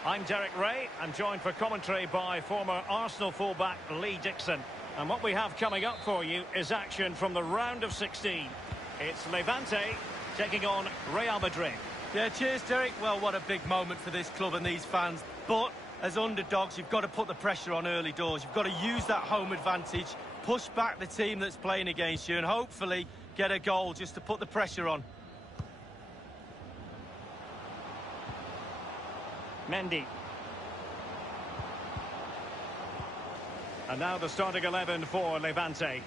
I'm Derek Ray. I'm joined for commentary by former Arsenal fullback Lee Dixon. And what we have coming up for you is action from the round of 16. It's Levante taking on Real Madrid. Yeah, cheers, Derek. Well, what a big moment for this club and these fans. But as underdogs, you've got to put the pressure on early doors. You've got to use that home advantage, push back the team that's playing against you, and hopefully get a goal just to put the pressure on. Mendy. And now the starting 11 for Levante.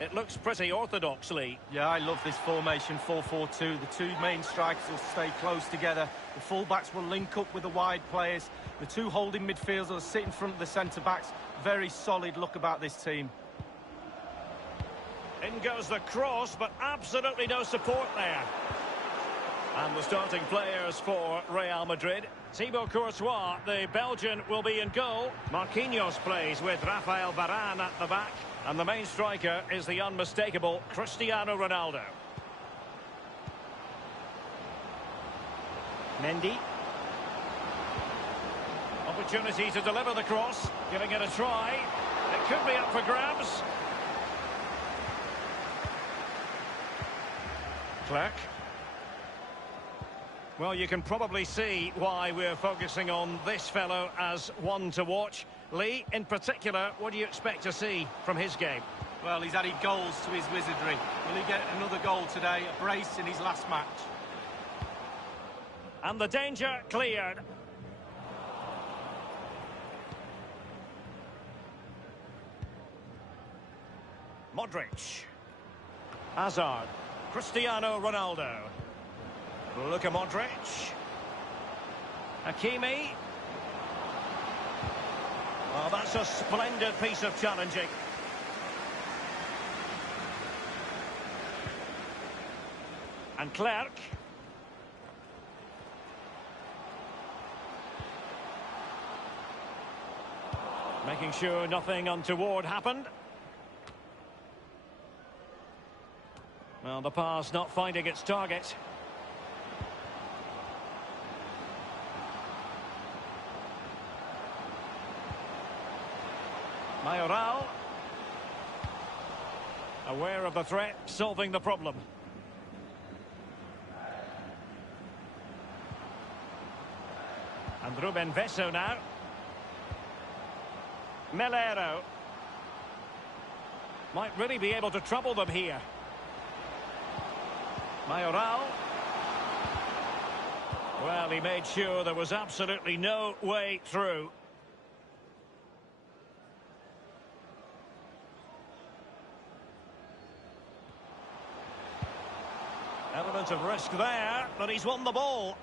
It looks pretty orthodoxly. Yeah, I love this formation, 4-4-2. The two main strikers will stay close together. The full-backs will link up with the wide players. The two holding midfielders will sit in front of the centre-backs. Very solid look about this team. In goes the cross, but absolutely no support there. And the starting players for Real Madrid. Thibaut Courtois, the Belgian, will be in goal. Marquinhos plays with Rafael Varane at the back. And the main striker is the unmistakable Cristiano Ronaldo. Mendy. Opportunity to deliver the cross. Giving it a try. It could be up for grabs. Clark. Well, you can probably see why we're focusing on this fellow as one to watch. Lee, in particular, what do you expect to see from his game? Well, he's added goals to his wizardry. Will he get another goal today? A brace in his last match. And the danger cleared. Modric. Hazard. Cristiano Ronaldo. Luka Modric. Hakimi. Oh, that's a splendid piece of challenging. And Clark. Making sure nothing untoward happened. Well, the pass not finding its target. Mayoral. Aware of the threat, solving the problem. And Ruben Vesso now. Melero. Might really be able to trouble them here. Mayoral. Well, he made sure there was absolutely no way through. Element of risk there, but he's won the ball.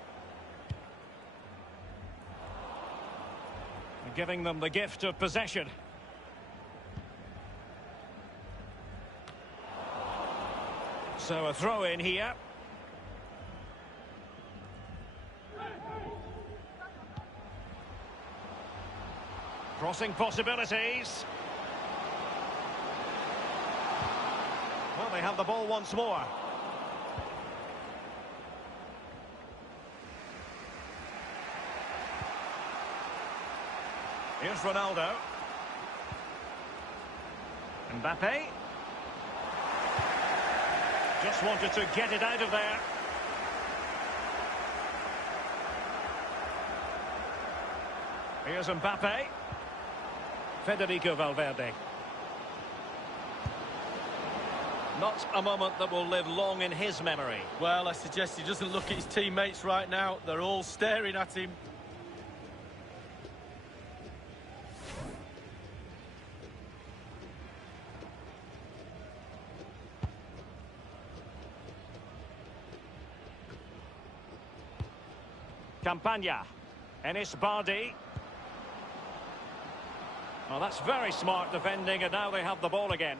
Giving them the gift of possession. So a throw in here. Crossing possibilities. Well, they have the ball once more. Here's Ronaldo. Mbappe. Just wanted to get it out of there. Here's Mbappe. Federico Valverde. Not a moment that will live long in his memory. Well, I suggest he doesn't look at his teammates right now. They're all staring at him. Campagna. Enis Bardi. Well, that's very smart defending, and now they have the ball again.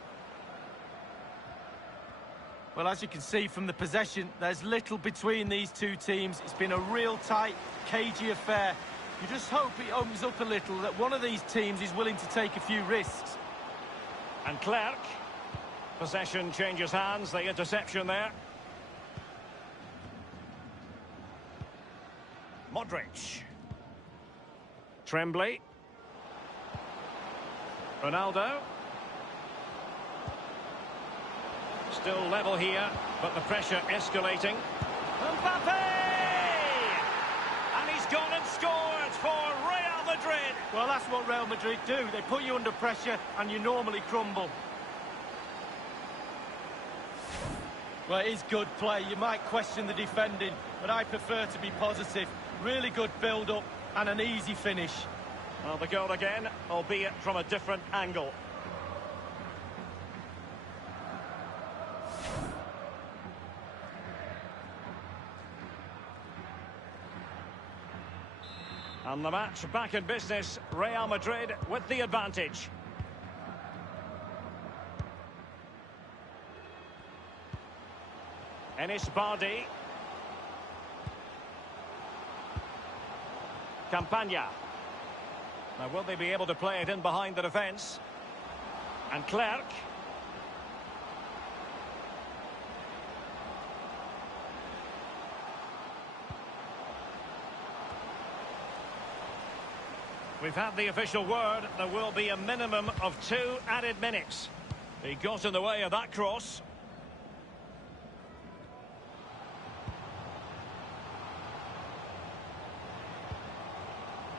Well, as you can see from the possession, there's little between these two teams. It's been a real tight, cagey affair. You just hope it opens up a little, that one of these teams is willing to take a few risks. And Clerc. Possession changes hands, the interception there. Modric. Tremblay. Ronaldo. Still level here, but the pressure escalating. Mbappe! And he's gone and scored for Real Madrid. Well, that's what Real Madrid do. They put you under pressure and you normally crumble. Well, it is good play. You might question the defending, but I prefer to be positive. Really good build-up and an easy finish. Well, the goal again, albeit from a different angle. And the match back in business. Real Madrid with the advantage. Enis Bardi. Campagna. Now, will they be able to play it in behind the defence? And Clerc. We've had the official word. There will be a minimum of 2 added minutes. He got in the way of that cross.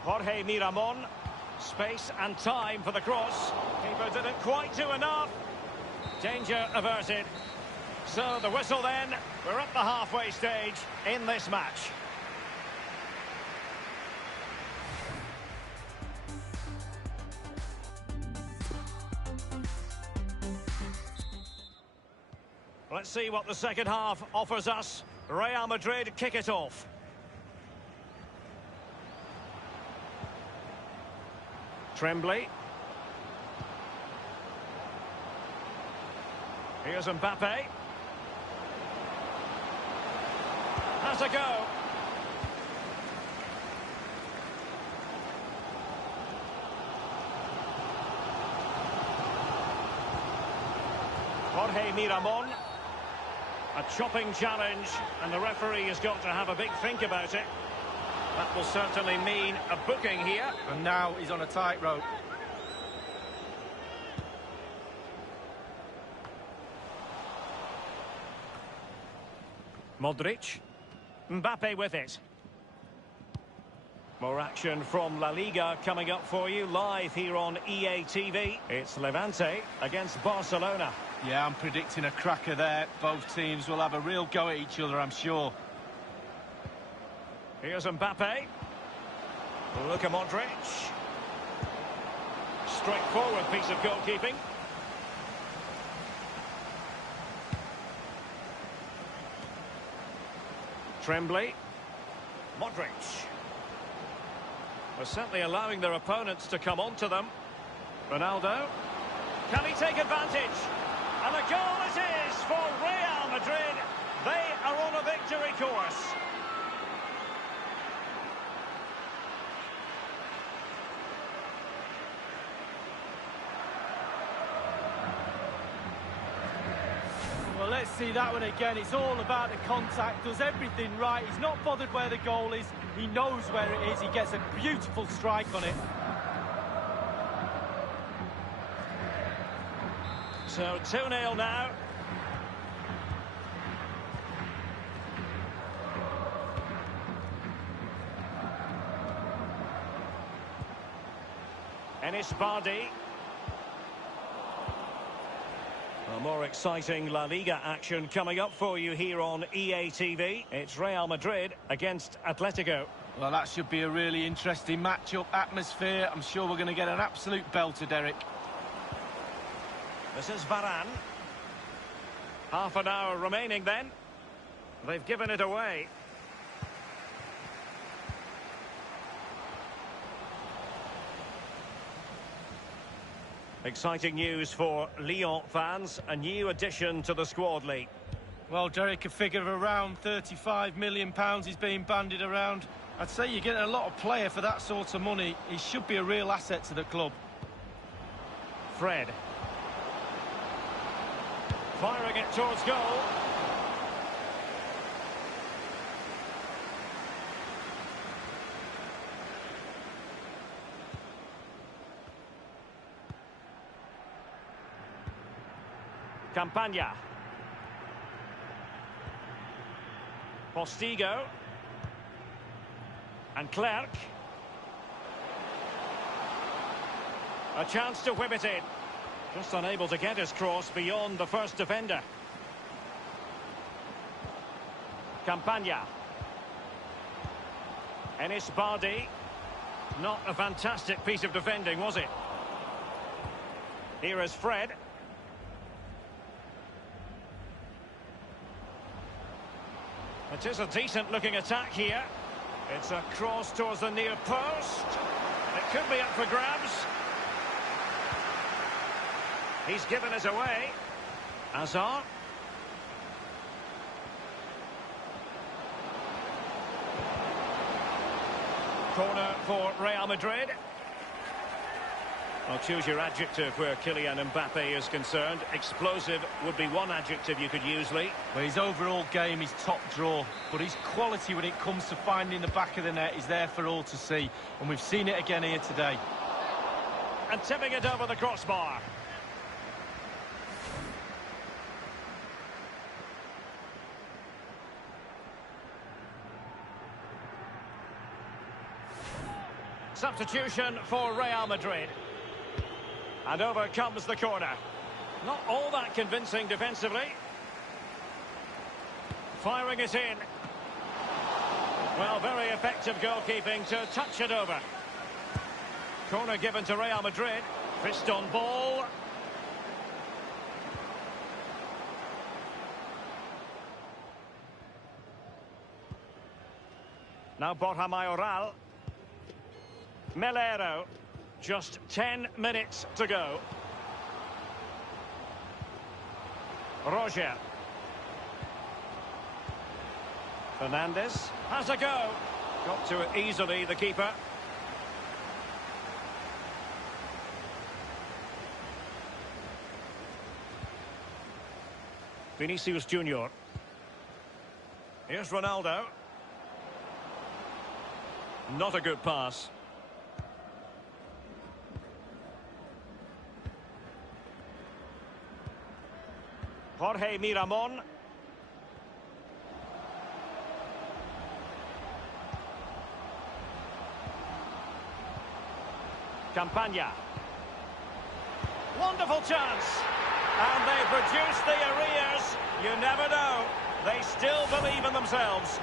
Jorge Miramon. Space and time for the cross. Keeper didn't quite do enough. Danger averted. So the whistle then. We're at the halfway stage in this match. Let's see what the second half offers us. Real Madrid kick it off. Tremblay. Here's Mbappe. Has a go. Jorge Miramon. A chopping challenge, and the referee has got to have a big think about it. That will certainly mean a booking here. And now he's on a tightrope. Modric. Mbappe with it. More action from La Liga coming up for you live here on EA TV. It's Levante against Barcelona. Yeah, I'm predicting a cracker there. Both teams will have a real go at each other, I'm sure. Here's Mbappe. Luka Modric. Straightforward piece of goalkeeping. Tremblay. Modric. They're certainly allowing their opponents to come onto them. Ronaldo. Can he take advantage? And a goal it is for Real Madrid. They are on a victory course. Well, let's see that one again. It's all about the contact, does everything right. He's not bothered where the goal is. He knows where it is. He gets a beautiful strike on it. So 2-0 now. Enis Bardi. More exciting La Liga action coming up for you here on EA TV. It's Real Madrid against Atletico. Well, that should be a really interesting matchup. Atmosphere, I'm sure we're going to get an absolute belter, Derek. This is Varane. Half an hour remaining then. They've given it away. Exciting news for Lyon fans, a new addition to the squad, Lee. Well, Derek, a figure of around £35 million is being bandied around. I'd say you're getting a lot of player for that sort of money. He should be a real asset to the club. Fred. Firing it towards goal. Campagna. Postigo. And Clerc. A chance to whip it in. Just unable to get his cross beyond the first defender. Campagna. Enis Bardi. Not a fantastic piece of defending, was it? Here is Fred. It is a decent-looking attack here. It's a cross towards the near post. It could be up for grabs. He's given it away. Hazard. Corner for Real Madrid. I'll choose your adjective where Kylian Mbappe is concerned. Explosive would be one adjective you could use, Lee. Well, his overall game is top draw, but his quality when it comes to finding the back of the net is there for all to see, and we've seen it again here today. And tipping it over the crossbar. Substitution for Real Madrid. And over comes the corner. Not all that convincing defensively. Firing it in. Well, very effective goalkeeping to touch it over. Corner given to Real Madrid. Fist on ball. Now Borja Mayoral. Melero. Just 10 minutes to go. Roger. Fernandes has a go. Got to it easily, the keeper. Vinicius Junior. Here's Ronaldo. Not a good pass. Jorge Miramon. Campagna. Wonderful chance. And they produce the arrears. You never know. They still believe in themselves.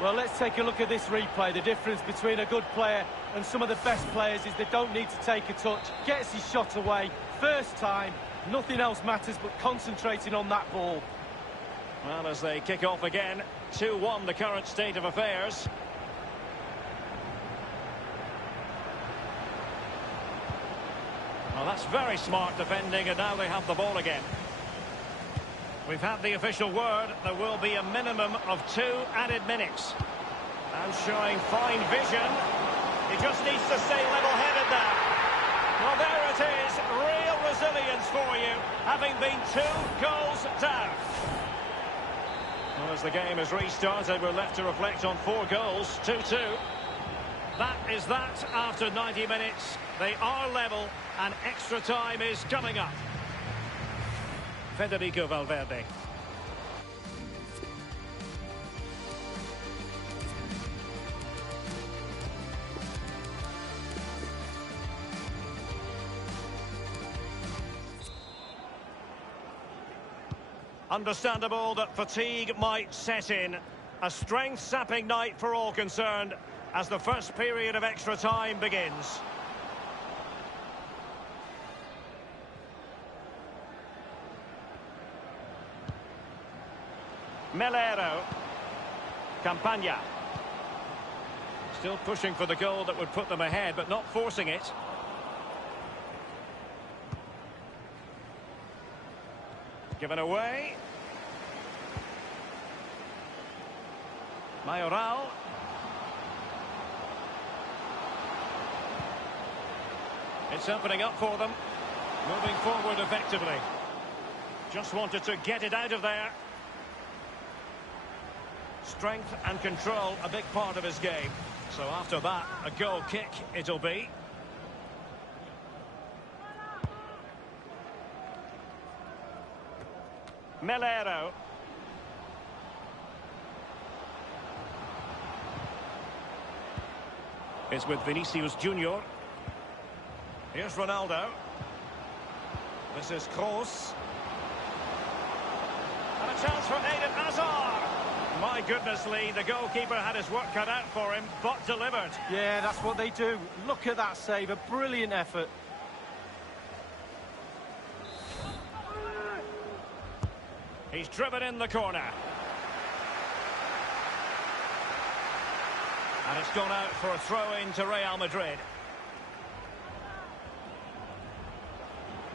Well, let's take a look at this replay. The difference between a good player and some of the best players is they don't need to take a touch. Gets his shot away. First time, nothing else matters but concentrating on that ball. Well, as they kick off again, 2-1 the current state of affairs. Well, that's very smart defending, and now they have the ball again. We've had the official word. There will be a minimum of 2 added minutes. And showing fine vision. He just needs to stay level-headed there. Well, there it is. Real resilience for you, having been 2 goals down. Well, as the game is restarted, we're left to reflect on 4 goals, 2-2. That is that after 90 minutes. They are level, and extra time is coming up. Federico Valverde. Understandable that fatigue might set in. A strength-sapping night for all concerned as the first period of extra time begins. Melero. Campagna. Still pushing for the goal that would put them ahead, but not forcing it. Given away. Mayoral. It's opening up for them. Moving forward effectively. Just wanted to get it out of there. Strength and control, a big part of his game. So after that, a goal kick it'll be. Melero. It's with Vinicius Junior. Here's Ronaldo. This is Kroos. And a chance for Eden Hazard. My goodness, Lee, the goalkeeper had his work cut out for him, but delivered. Yeah, that's what they do. Look at that save, a brilliant effort. He's driven in the corner. And it's gone out for a throw-in to Real Madrid.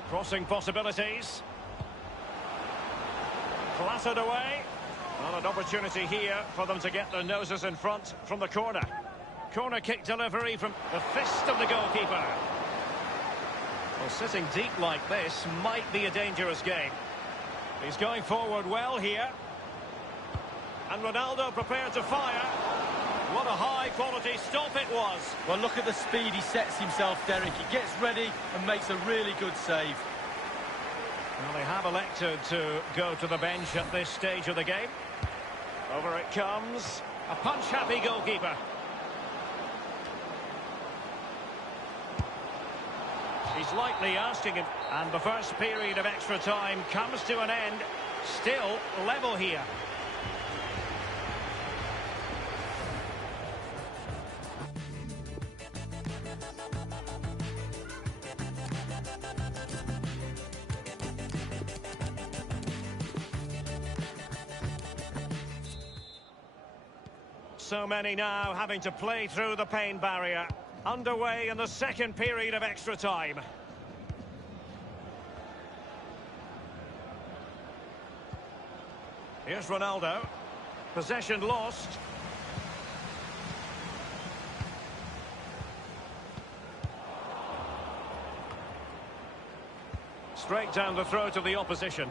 Crossing possibilities. Clattered away. Well, an opportunity here for them to get their noses in front from the corner. Corner kick delivery from the fist of the goalkeeper. Well, sitting deep like this might be a dangerous game. He's going forward well here. And Ronaldo prepared to fire. What a high-quality stop it was. Well, look at the speed he sets himself, Derek. He gets ready and makes a really good save. Well, they have elected to go to the bench at this stage of the game. Over it comes. A punch-happy goalkeeper. He's lightly asking him. And the first period of extra time comes to an end. Still level here. So many now having to play through the pain barrier. Underway in the second period of extra time. Here's Ronaldo. Possession lost. Straight down the throat of the opposition.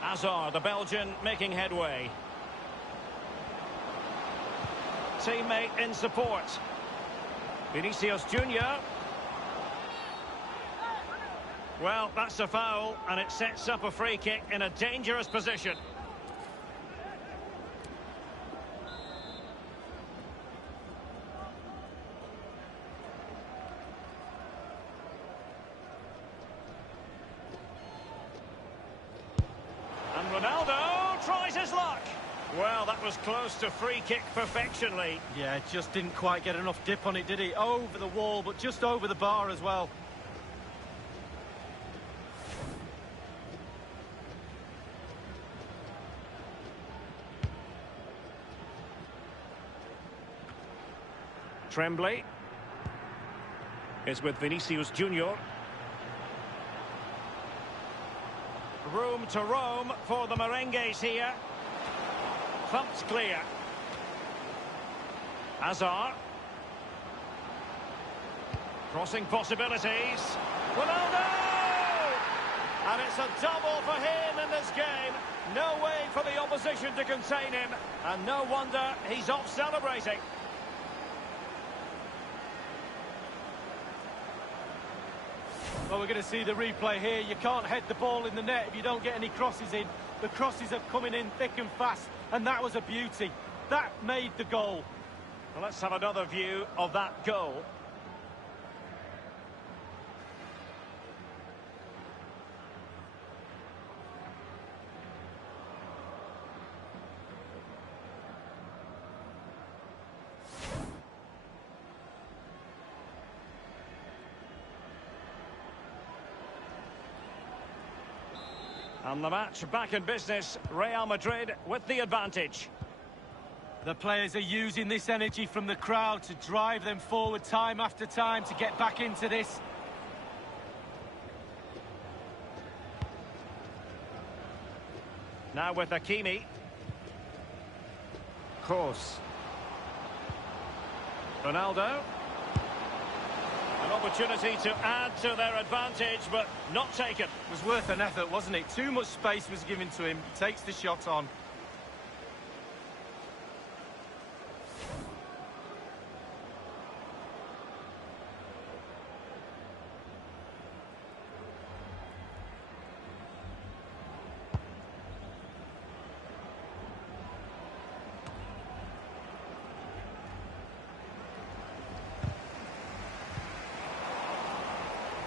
Hazard, the Belgian, making headway. Teammate in support. Vinicius Junior. Well, that's a foul, and it sets up a free kick in a dangerous position. And Ronaldo! Well, that was close to free kick perfection, Lee. Yeah, just didn't quite get enough dip on it, did he? Over the wall, but just over the bar as well. Tremblay is with Vinicius Junior. Room to roam for the merengues here. Thumped clear. Hazard. Crossing possibilities. Ronaldo! And it's a double for him in this game. No way for the opposition to contain him. And no wonder he's off celebrating. Well, we're going to see the replay here. You can't head the ball in the net if you don't get any crosses in. The crosses are coming in thick and fast, and that was a beauty. That made the goal. Well, let's have another view of that goal. And the match back in business. Real Madrid with the advantage. The players are using this energy from the crowd to drive them forward time after time to get back into this. Now with Hakimi. Kroos. Ronaldo. An opportunity to add to their advantage, but not taken. It was worth an effort, wasn't it? Too much space was given to him. He takes the shot on.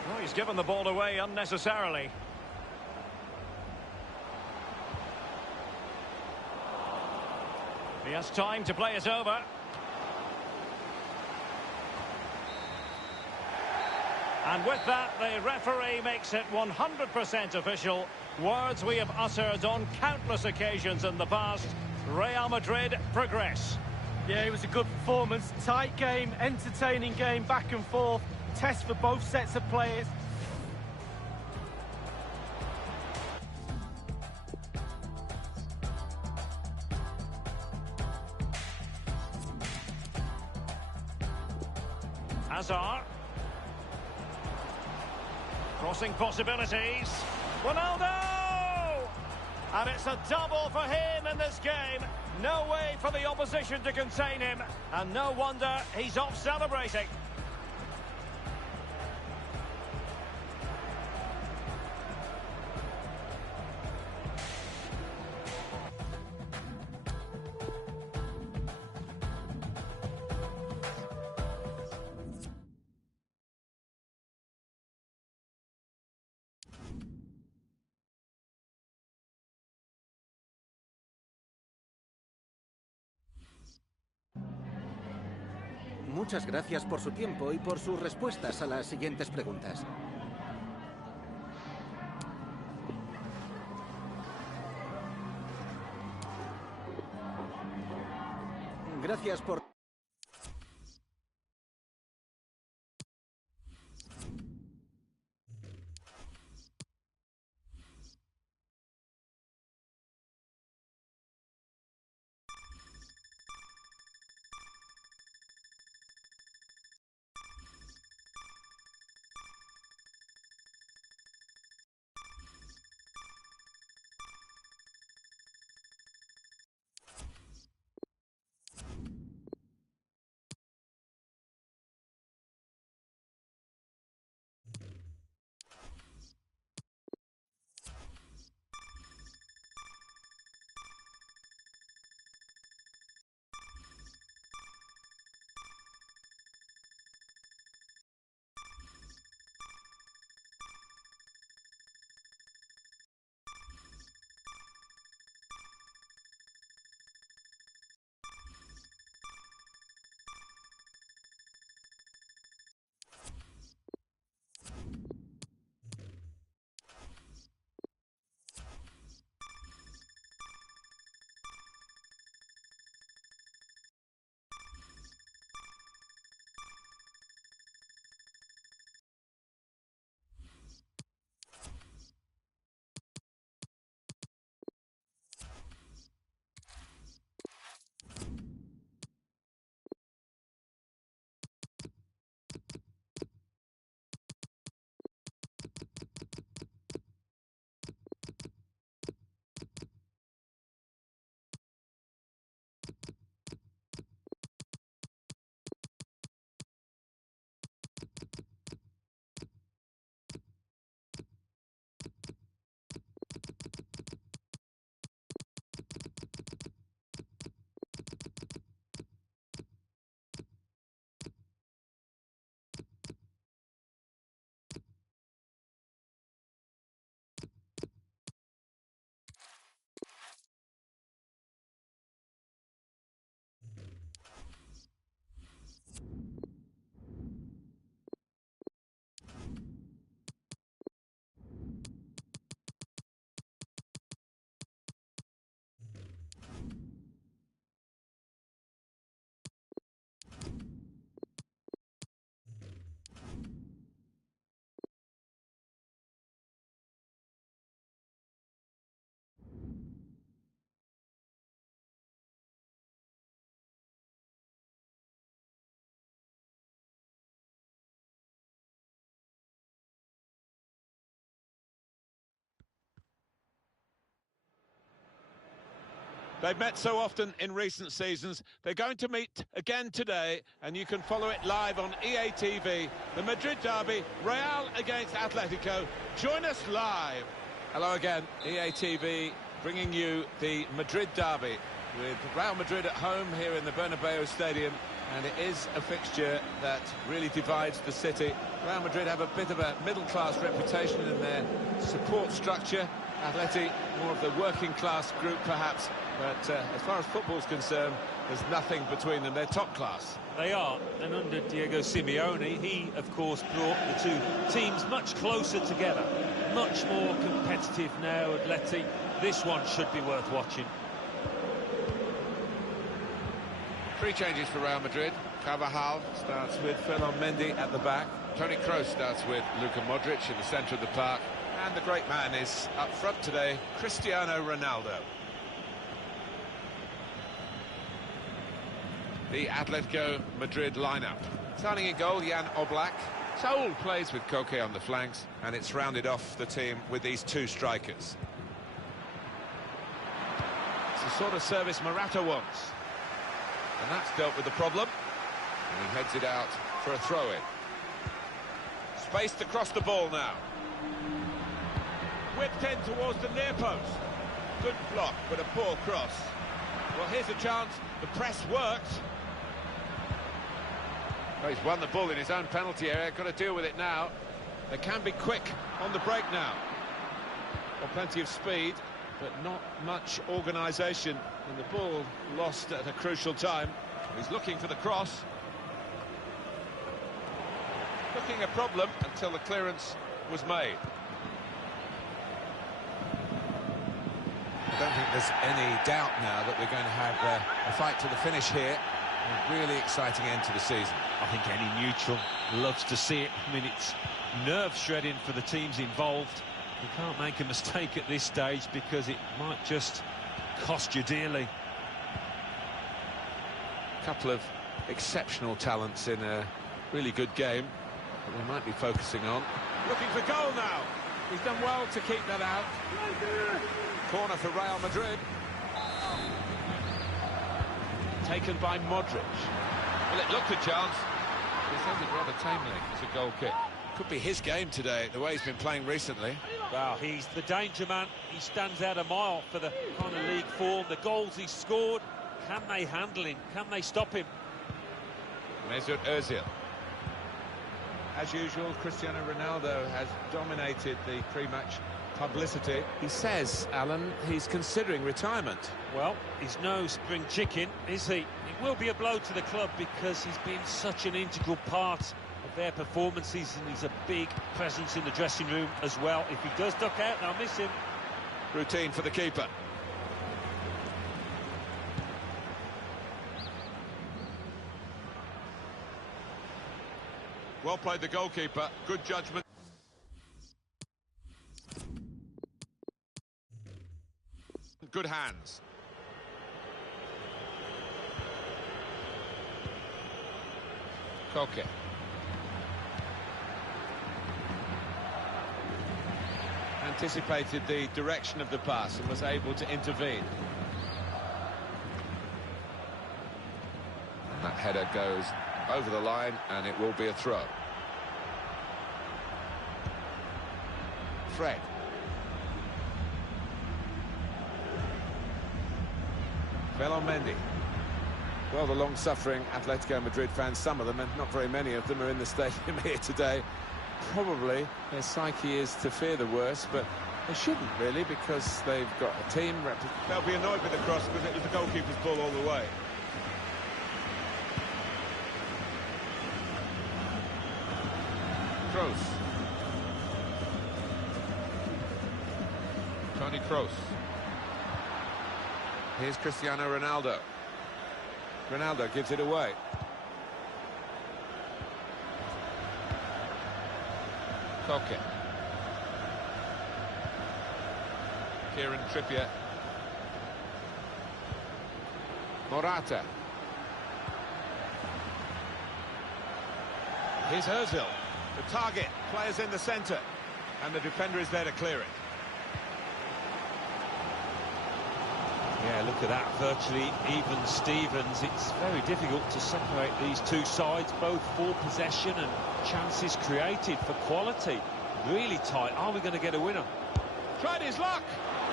Oh, he's given the ball away unnecessarily. He has time to play it over. And with that, the referee makes it 100% official. Words we have uttered on countless occasions in the past. Real Madrid progress. Yeah, it was a good performance. Tight game, entertaining game, back and forth. Test for both sets of players. Hazard. Crossing possibilities. Ronaldo! And it's a double for him in this game. No way for the opposition to contain him. And no wonder he's off celebrating. Muchas gracias por su tiempo y por sus respuestas a las siguientes preguntas. Gracias por... They've met so often in recent seasons. They're going to meet again today, and you can follow it live on EA TV. The Madrid derby, Real against Atletico. Join us live. Hello again, EA TV bringing you the Madrid derby with Real Madrid at home here in the Bernabeu Stadium. And it is a fixture that really divides the city. Real Madrid have a bit of a middle-class reputation in their support structure. Atleti, more of the working-class group, perhaps. But as far as football's concerned, there's nothing between them. They're top class. They are, and under Diego Simeone, he, of course, brought the two teams much closer together. Much more competitive now, Atleti. This one should be worth watching. 3 changes for Real Madrid. Carvajal starts with Ferland Mendy at the back. Toni Kroos starts with Luka Modric in the centre of the park. And the great man is up front today, Cristiano Ronaldo. The Atletico Madrid lineup. Starting in goal, Jan Oblak. Saul plays with Koke on the flanks, and it's rounded off the team with these 2 strikers. It's the sort of service Morata wants. And that's dealt with the problem. And he heads it out for a throw-in. Spaced across the ball now. Whipped in towards the near post. Good block, but a poor cross. Well, here's a chance. The press worked. Well, he's won the ball in his own penalty area. Got to deal with it now. They can be quick on the break now. Well, plenty of speed, but not much organisation. And the ball lost at a crucial time. He's looking for the cross. Looking a problem until the clearance was made. I don't think there's any doubt now that we're going to have a fight to the finish here. A really exciting end to the season. I think any neutral loves to see it. I mean, it's nerve-shredding for the teams involved. You can't make a mistake at this stage because it might just cost you dearly. A couple of exceptional talents in a really good game that we might be focusing on. Looking for goal now. He's done well to keep that out. Corner for Real Madrid. Taken by Modric. Well, it looked a chance. He's ended rather tamely. It's a goal kick. Could be his game today, the way he's been playing recently. Well, he's the danger man. He stands out a mile for the kind of league form. The goals he's scored, can they handle him? Can they stop him? Mesut Ozil. As usual, Cristiano Ronaldo has dominated the pre-match publicity. He says, Alan, he's considering retirement. Well, he's no spring chicken, is he? It will be a blow to the club because he's been such an integral part of their performances, and he's a big presence in the dressing room as well. If he does duck out, they'll miss him. Routine for the keeper. Well played, the goalkeeper. Good judgment. Good hands. Koke. Anticipated the direction of the pass and was able to intervene. And that header goes over the line, and it will be a throw. Fred. Ferland Mendy. Well, the long-suffering Atletico Madrid fans, some of them, and not very many of them, are in the stadium here today. Probably their psyche is to fear the worst, but they shouldn't really, because they've got a team. They'll be annoyed with the cross because it was the goalkeeper's ball all the way. Kroos. Toni Kroos. Here's Cristiano Ronaldo. Ronaldo gives it away. Koke. Kieran Trippier. Morata. Here's Ozil. The target, players in the centre, and the defender is there to clear it. Yeah, look at that, virtually even Stevens. It's very difficult to separate these two sides, both for possession and chances created for quality. Really tight. Are we going to get a winner? Tried his luck.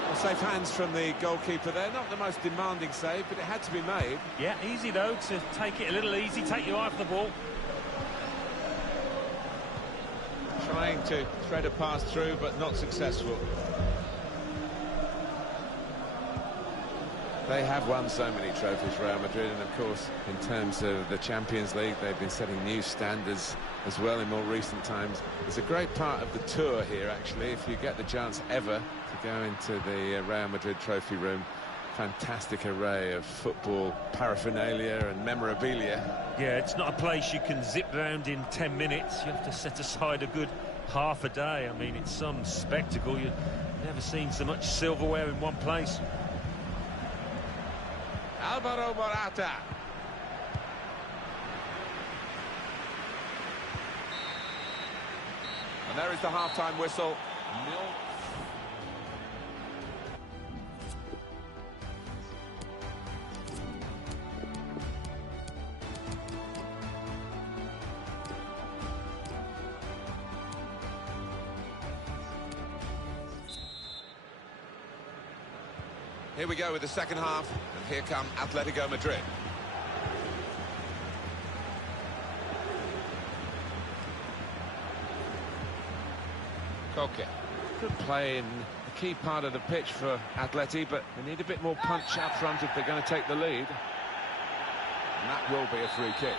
Well, safe hands from the goalkeeper there. Not the most demanding save, but it had to be made. Yeah, easy though, to take it a little easy, take your eye off the ball. Trying to thread a pass through, but not successful. They have won so many trophies, Real Madrid, and of course, in terms of the Champions League, they've been setting new standards as well in more recent times. It's a great part of the tour here, actually, if you get the chance ever to go into the Real Madrid trophy room. Fantastic array of football paraphernalia and memorabilia. Yeah, it's not a place you can zip around in 10 minutes. You have to set aside a good half a day. I mean, it's some spectacle. You've never seen so much silverware in one place. Alvaro Morata. And there is the half-time whistle. Here we go with the second half, and here come Atletico Madrid. Koke. Good play in the key part of the pitch for Atleti, but they need a bit more punch up front if they're going to take the lead. And that will be a free kick.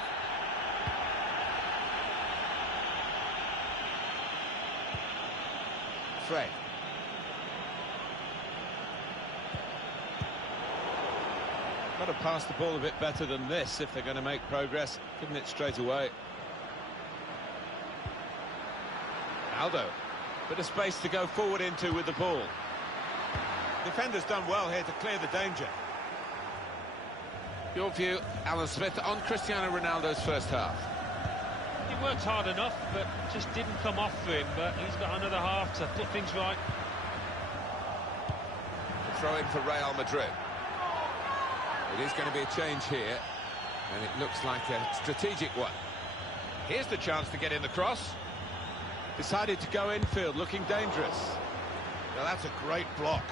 Fred. Got to pass the ball a bit better than this if they're going to make progress, giving it straight away. Aldo, bit of space to go forward into with the ball. Defender's done well here to clear the danger. Your view, Alan Smith, on Cristiano Ronaldo's first half? He worked hard enough, but just didn't come off for him, but he's got another half to put things right. Throw in for Real Madrid. It is going to be a change here, and it looks like a strategic one. Here's the chance to get in the cross. Decided to go infield, looking dangerous. Well, that's a great block.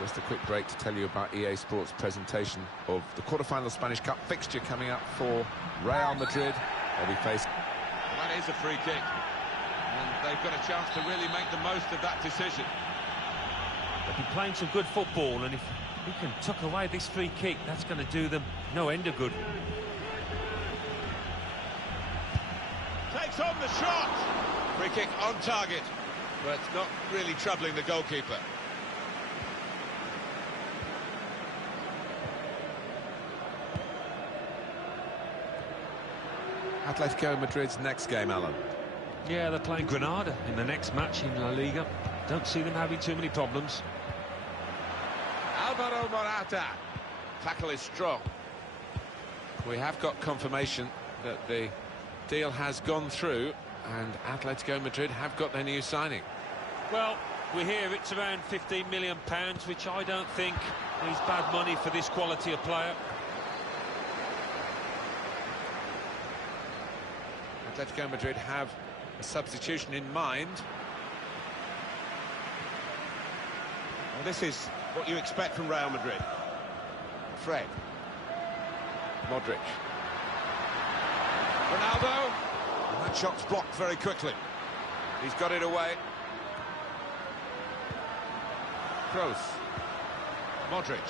Just a quick break to tell you about EA Sports' presentation of the quarter-final Spanish Cup fixture coming up for Real Madrid. They'll be facing... That is a free kick, and they've got a chance to really make the most of that decision. They've been playing some good football, and if we can tuck away this free kick, that's going to do them no end of good. Takes on the shot. Free kick on target, but not really troubling the goalkeeper. Atletico Madrid's next game, Alan. Yeah, they're playing Granada in the next match in La Liga. Don't see them having too many problems. Alvaro Morata. Tackle is strong. We have got confirmation that the deal has gone through, and Atletico Madrid have got their new signing. Well, we hear it's around £15 million, which I don't think is bad money for this quality of player. Atletico Madrid have a substitution in mind. Well, this is what you expect from Real Madrid. Fred. Modric. Ronaldo. And that shot's blocked very quickly. He's got it away. Kroos. Modric.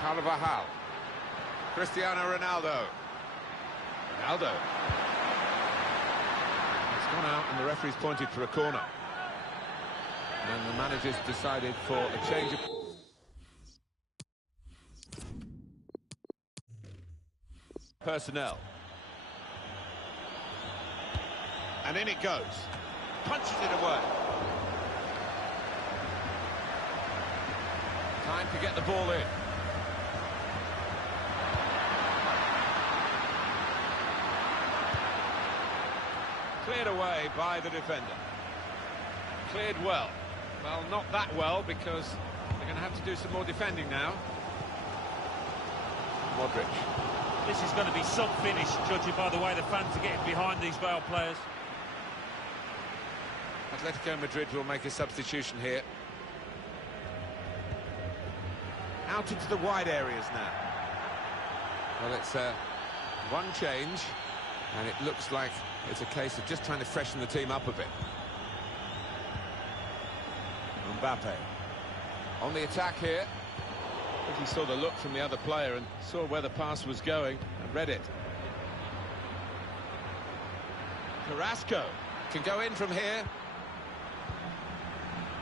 Carvajal. Cristiano Ronaldo. Ronaldo. It's gone out and the referee's pointed for a corner. And the manager's decided for a change of... personnel. And in it goes. Punches it away. Time to get the ball in. Cleared away by the defender. Cleared well. Well, not that well, because they're going to have to do some more defending now. Modric. This is going to be some finish, judging by the way the fans are getting behind these Real players. Atletico Madrid will make a substitution here. Out into the wide areas now. Well, it's one change, and it looks like it's a case of just trying to freshen the team up a bit. Mbappe on the attack here. I think he saw the look from the other player and saw where the pass was going and read it. Carrasco can go in from here.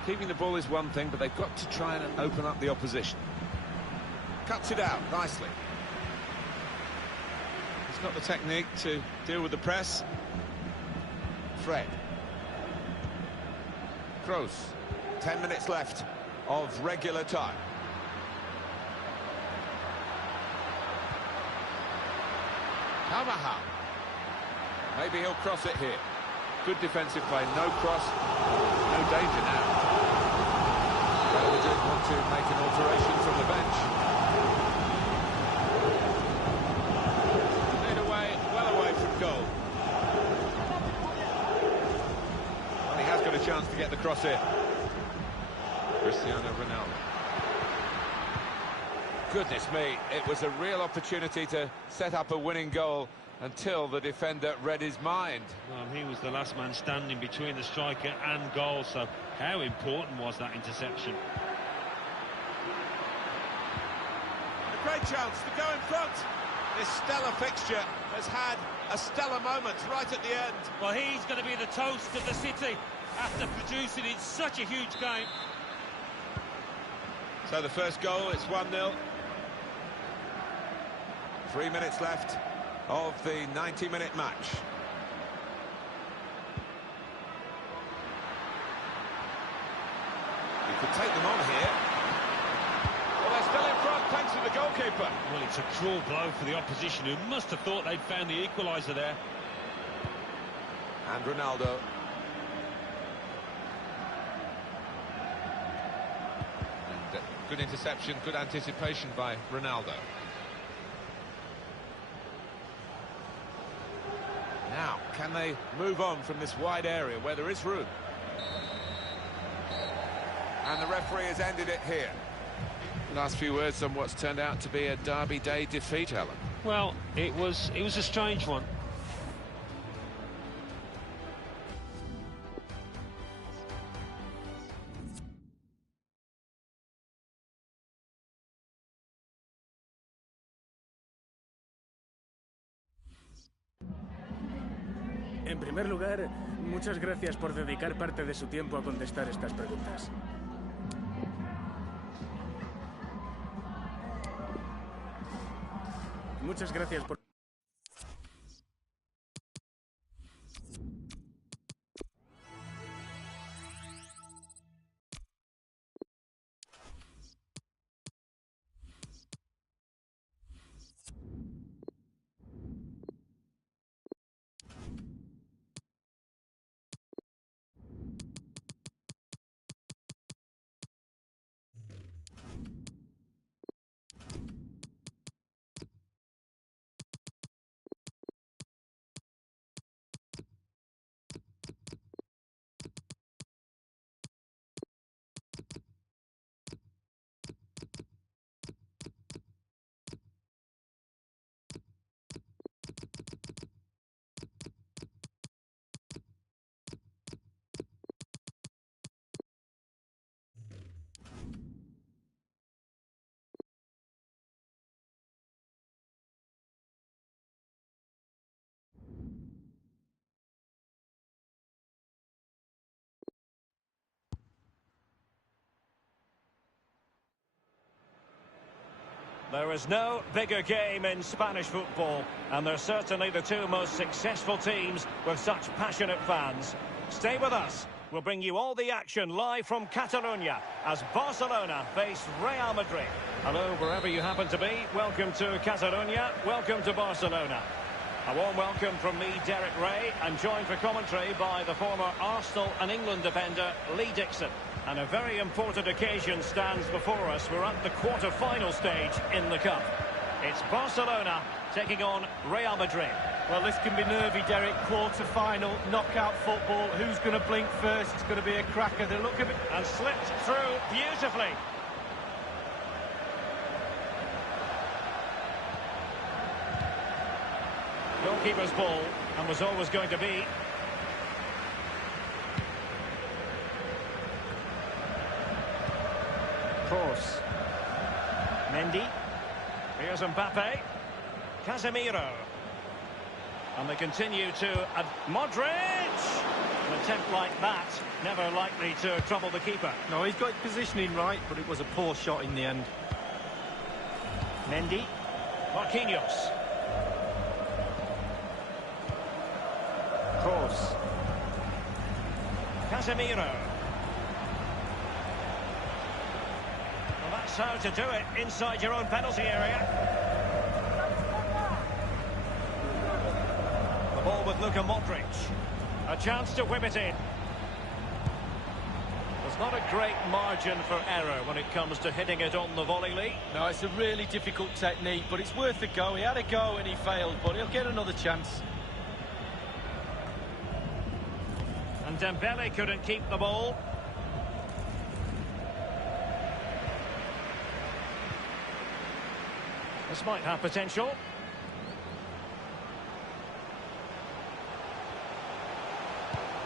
Keeping the ball is one thing, but they've got to try and open up the opposition. Cuts it out nicely. He's got the technique to deal with the press. Fred. Kroos. 10 minutes left of regular time. Carvajal. Maybe he'll cross it here. Good defensive play, no cross, no danger now. Real Madrid want to make an alteration from the bench. Made away, well away from goal. Well, he has got a chance to get the cross in. Cristiano Ronaldo. Goodness me, it was a real opportunity to set up a winning goal until the defender read his mind. Well, he was the last man standing between the striker and goal, so how important was that interception? A great chance to go in front. This stellar fixture has had a stellar moment right at the end. Well, he's going to be the toast of the city after producing in such a huge game. So the first goal, it's 1-0. 3 minutes left of the 90-minute match. He could take them on here. Well, they're still in front thanks to the goalkeeper. Well, it's a cruel blow for the opposition, who must have thought they'd found the equaliser there. And Ronaldo. And good interception, good anticipation by Ronaldo. Now, can they move on from this wide area where there is room? And the referee has ended it here. Last few words on what's turned out to be a Derby Day defeat, Alan. Well, it was a strange one. En primer lugar, muchas gracias por dedicar parte de su tiempo a contestar estas preguntas. Muchas gracias por... There is no bigger game in Spanish football, and they're certainly the two most successful teams with such passionate fans. Stay with us. We'll bring you all the action live from Catalonia as Barcelona face Real Madrid. Hello, wherever you happen to be. Welcome to Catalonia. Welcome to Barcelona. A warm welcome from me, Derek Ray, and joined for commentary by the former Arsenal and England defender, Lee Dixon. And a very important occasion stands before us. We're at the quarter-final stage in the Cup. It's Barcelona taking on Real Madrid. Well, this can be nervy, Derek. Quarter-final, knockout football. Who's going to blink first? It's going to be a cracker. The look of it. And slipped through beautifully. Goalkeeper's ball, and was always going to be. Kroos. Mendy. Here's Mbappe. Casemiro. And they continue to... Modric! An attempt like that, never likely to trouble the keeper. No, he's got his positioning right, but it was a poor shot in the end. Mendy. Marquinhos. Kroos. Casemiro. Well, that's how to do it inside your own penalty area. The ball with Luka Modric. A chance to whip it in. There's not a great margin for error when it comes to hitting it on the volley, Lee. No, it's a really difficult technique, but it's worth a go. He had a go and he failed, but he'll get another chance. And Dembele couldn't keep the ball. This might have potential.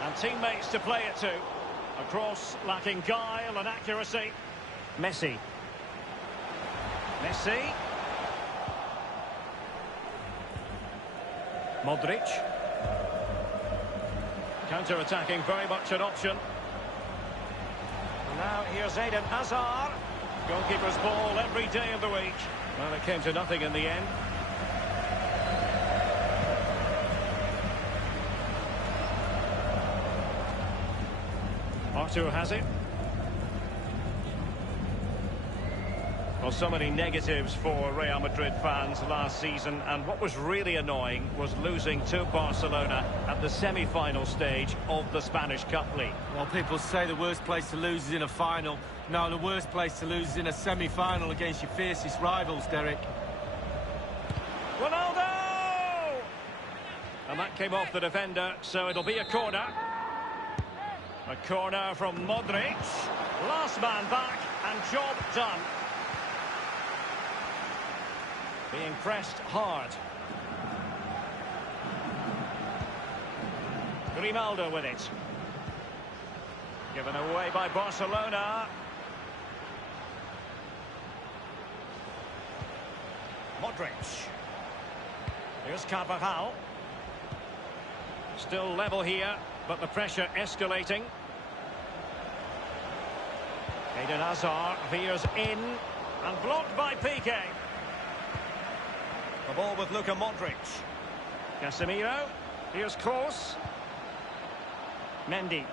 And teammates to play it to. A cross lacking guile and accuracy. Messi. Messi. Modric. Counter-attacking, very much an option. And now here's Eden Hazard. Goalkeeper's ball every day of the week. Well, it came to nothing in the end. Arthur has it. Well, so many negatives for Real Madrid fans last season, and what was really annoying was losing to Barcelona at the semi-final stage of the Spanish Cup League. Well, people say the worst place to lose is in a final. No, the worst place to lose is in a semi-final against your fiercest rivals, Derek. Ronaldo! And that came off the defender, so it'll be a corner. A corner from Modric. Last man back, and job done. Being pressed hard. Grimaldo with it. Given away by Barcelona. Modric. Here's Carvajal. Still level here, but the pressure escalating. Eden Hazard veers in and blocked by Piqué. The ball with Luka Modric. Casemiro. Here's Kroos. Mendy.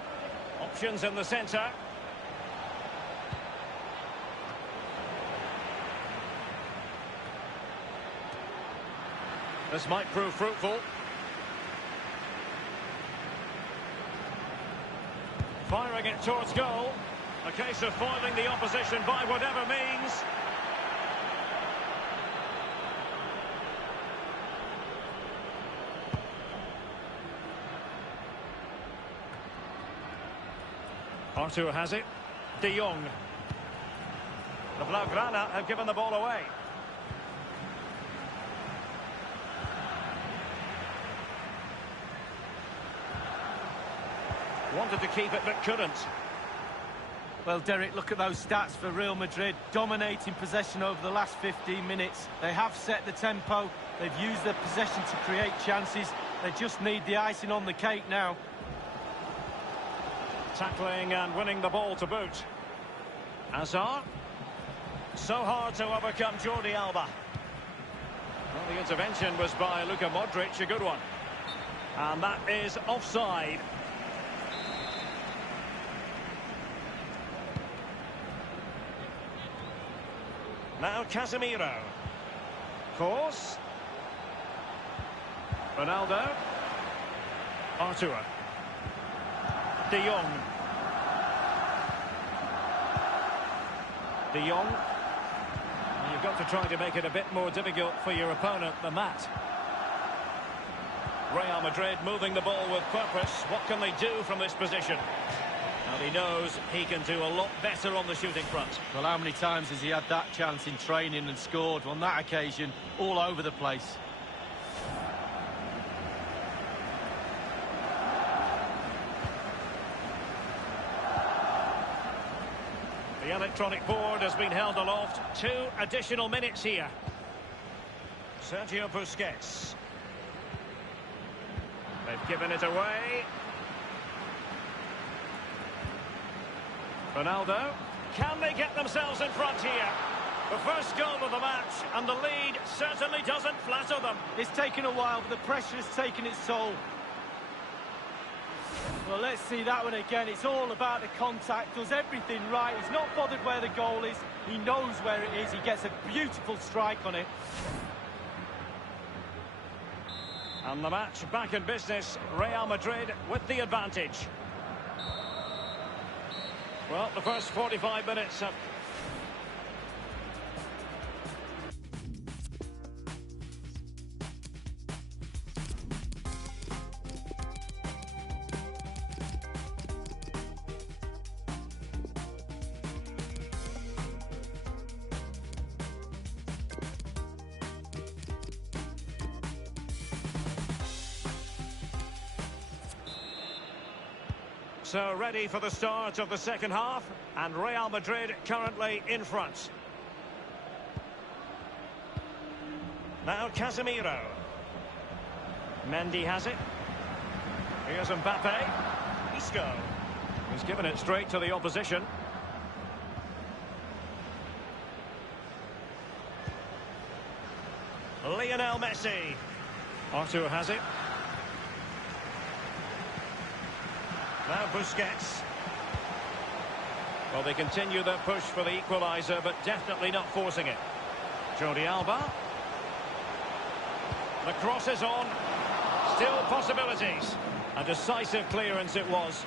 Options in the centre. This might prove fruitful. Firing it towards goal. A case of foiling the opposition by whatever means. Arthur has it. De Jong. The Blaugrana have given the ball away. Wanted to keep it but couldn't. Well, Derek, look at those stats for Real Madrid. Dominating possession over the last 15 minutes. They have set the tempo. They've used their possession to create chances. They just need the icing on the cake now. Tackling and winning the ball to boot. Hazard. So hard to overcome Jordi Alba. Well, the intervention was by Luka Modric, a good one. And that is offside. Now Casemiro. Kroos. Ronaldo. Arthur. De Jong. De Jong. Well, you've got to try to make it a bit more difficult for your opponent than that. Real Madrid moving the ball with purpose. What can they do from this position? And he knows he can do a lot better on the shooting front. Well, how many times has he had that chance in training and scored? On that occasion, all over the place. The electronic board has been held aloft. 2 additional minutes here. Sergio Busquets. They've given it away. Ronaldo. Can they get themselves in front here? The first goal of the match, and the lead certainly doesn't flatter them. It's taken a while, but the pressure has taken its toll. Well, let's see that one again. It's all about the contact, does everything right. He's not bothered where the goal is. He knows where it is. He gets a beautiful strike on it. And the match back in business. Real Madrid with the advantage. Well, the first 45 minutes have... So ready for the start of the second half, and Real Madrid currently in front. Now Casemiro. Mendy has it. Here's Mbappe. Isco. He's given it straight to the opposition. Lionel Messi. Arthur has it. Now Busquets. Well, they continue their push for the equaliser, but definitely not forcing it. Jordi Alba. The cross is on. Still possibilities. A decisive clearance it was.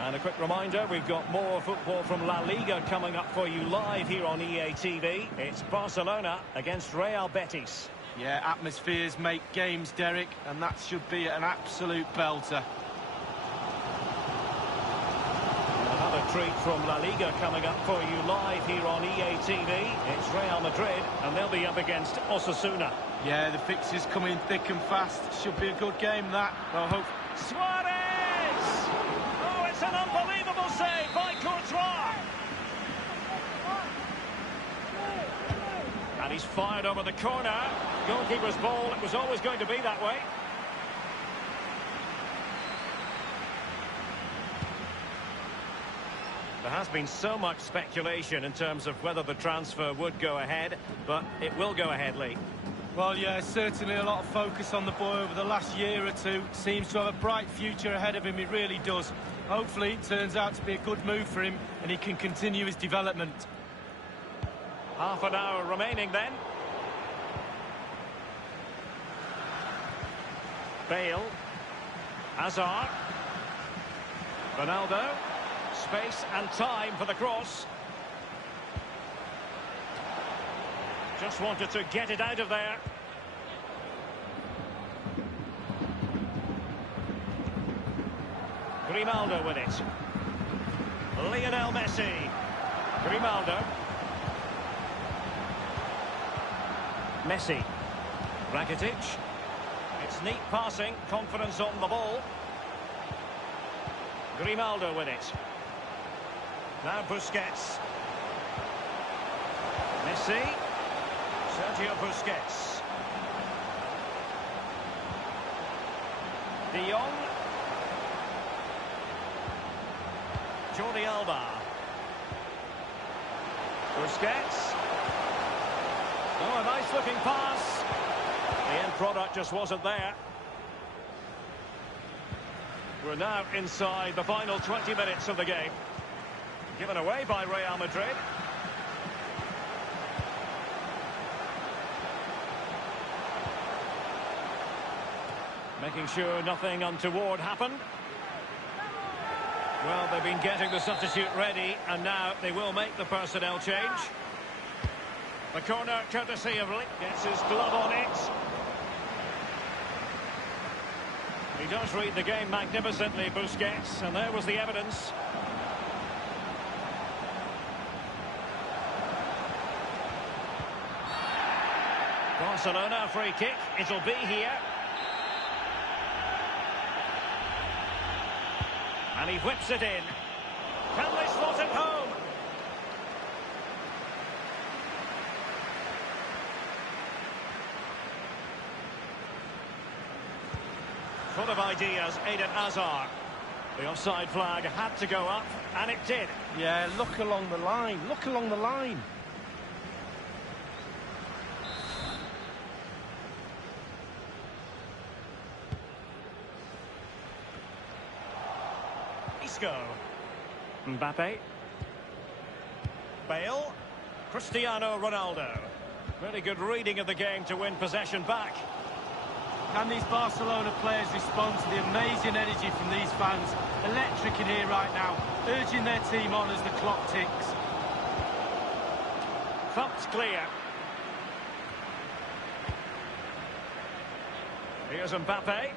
And a quick reminder, we've got more football from La Liga coming up for you live here on EA TV. It's Barcelona against Real Betis. Yeah, atmospheres make games, Derek, and that should be an absolute belter. Another treat from La Liga coming up for you live here on EA TV. It's Real Madrid, and they'll be up against Osasuna. Yeah, the fixtures coming thick and fast. Should be a good game, that. Well, hope... Suarez! Oh, it's an unbelievable save by Courtois! And he's fired over the corner. Goalkeeper's ball, it was always going to be that way. There has been so much speculation in terms of whether the transfer would go ahead, but it will go ahead, Lee. Well, yeah, certainly a lot of focus on the boy over the last year or two. Seems to have a bright future ahead of him, it really does. Hopefully it turns out to be a good move for him and he can continue his development. Half an hour remaining then. Bale. Hazard. Ronaldo. Space and time for the cross. Just wanted to get it out of there. Grimaldo with it. Lionel Messi. Grimaldo. Messi. Rakitic. It's neat passing, confidence on the ball. Grimaldo with it. Now Busquets. Messi. Sergio Busquets. De Jong. Jordi Alba. Busquets. Oh, a nice looking pass. The end product just wasn't there. We're now inside the final 20 minutes of the game. Given away by Real Madrid. Making sure nothing untoward happened. Well, they've been getting the substitute ready, and now they will make the personnel change. The corner, courtesy of Lee, gets his glove on it. He does read the game magnificently, Busquets, and there was the evidence. Barcelona free kick, it'll be here. And he whips it in. Can they slot it home? Full of ideas, Eden Hazard. The offside flag had to go up, and it did. Yeah, look along the line. Look along the line. Isco. Mbappe. Bale. Cristiano Ronaldo. Very good reading of the game to win possession back. Can these Barcelona players respond to the amazing energy from these fans? Electric in here right now, urging their team on as the clock ticks. Thumped clear. Here's Mbappe.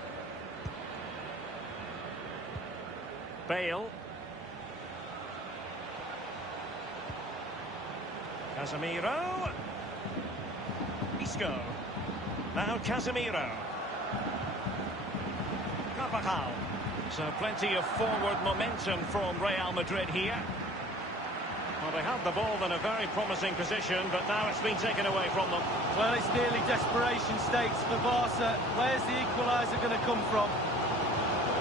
Bale. Casemiro. Isco. Now Casemiro. Carvajal. So plenty of forward momentum from Real Madrid here. Well, they had the ball in a very promising position, but now it's been taken away from them. Well, it's nearly desperation stakes for Barca. Where's the equaliser going to come from?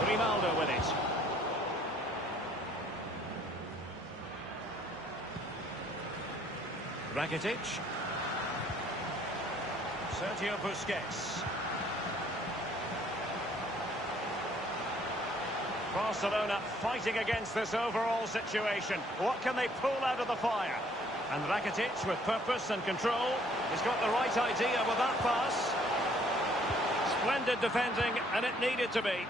Grimaldo with it. Rakitic. Sergio Busquets. Barcelona fighting against this overall situation. What can they pull out of the fire? And Rakitic, with purpose and control, has got the right idea with that pass. Splendid defending, and it needed to be.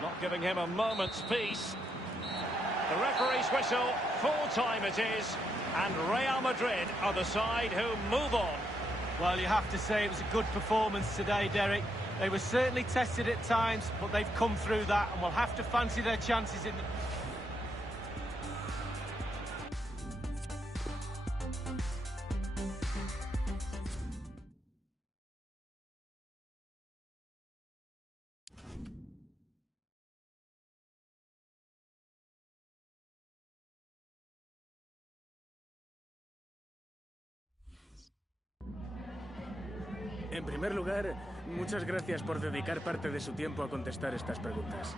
Not giving him a moment's peace. The referee's whistle, full time it is, and Real Madrid are the side who move on. Well, you have to say it was a good performance today, Derek. They were certainly tested at times, but they've come through that and will have to fancy their chances in the... En primer lugar, muchas gracias por dedicar parte de su tiempo a contestar estas preguntas.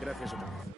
Gracias otra vez.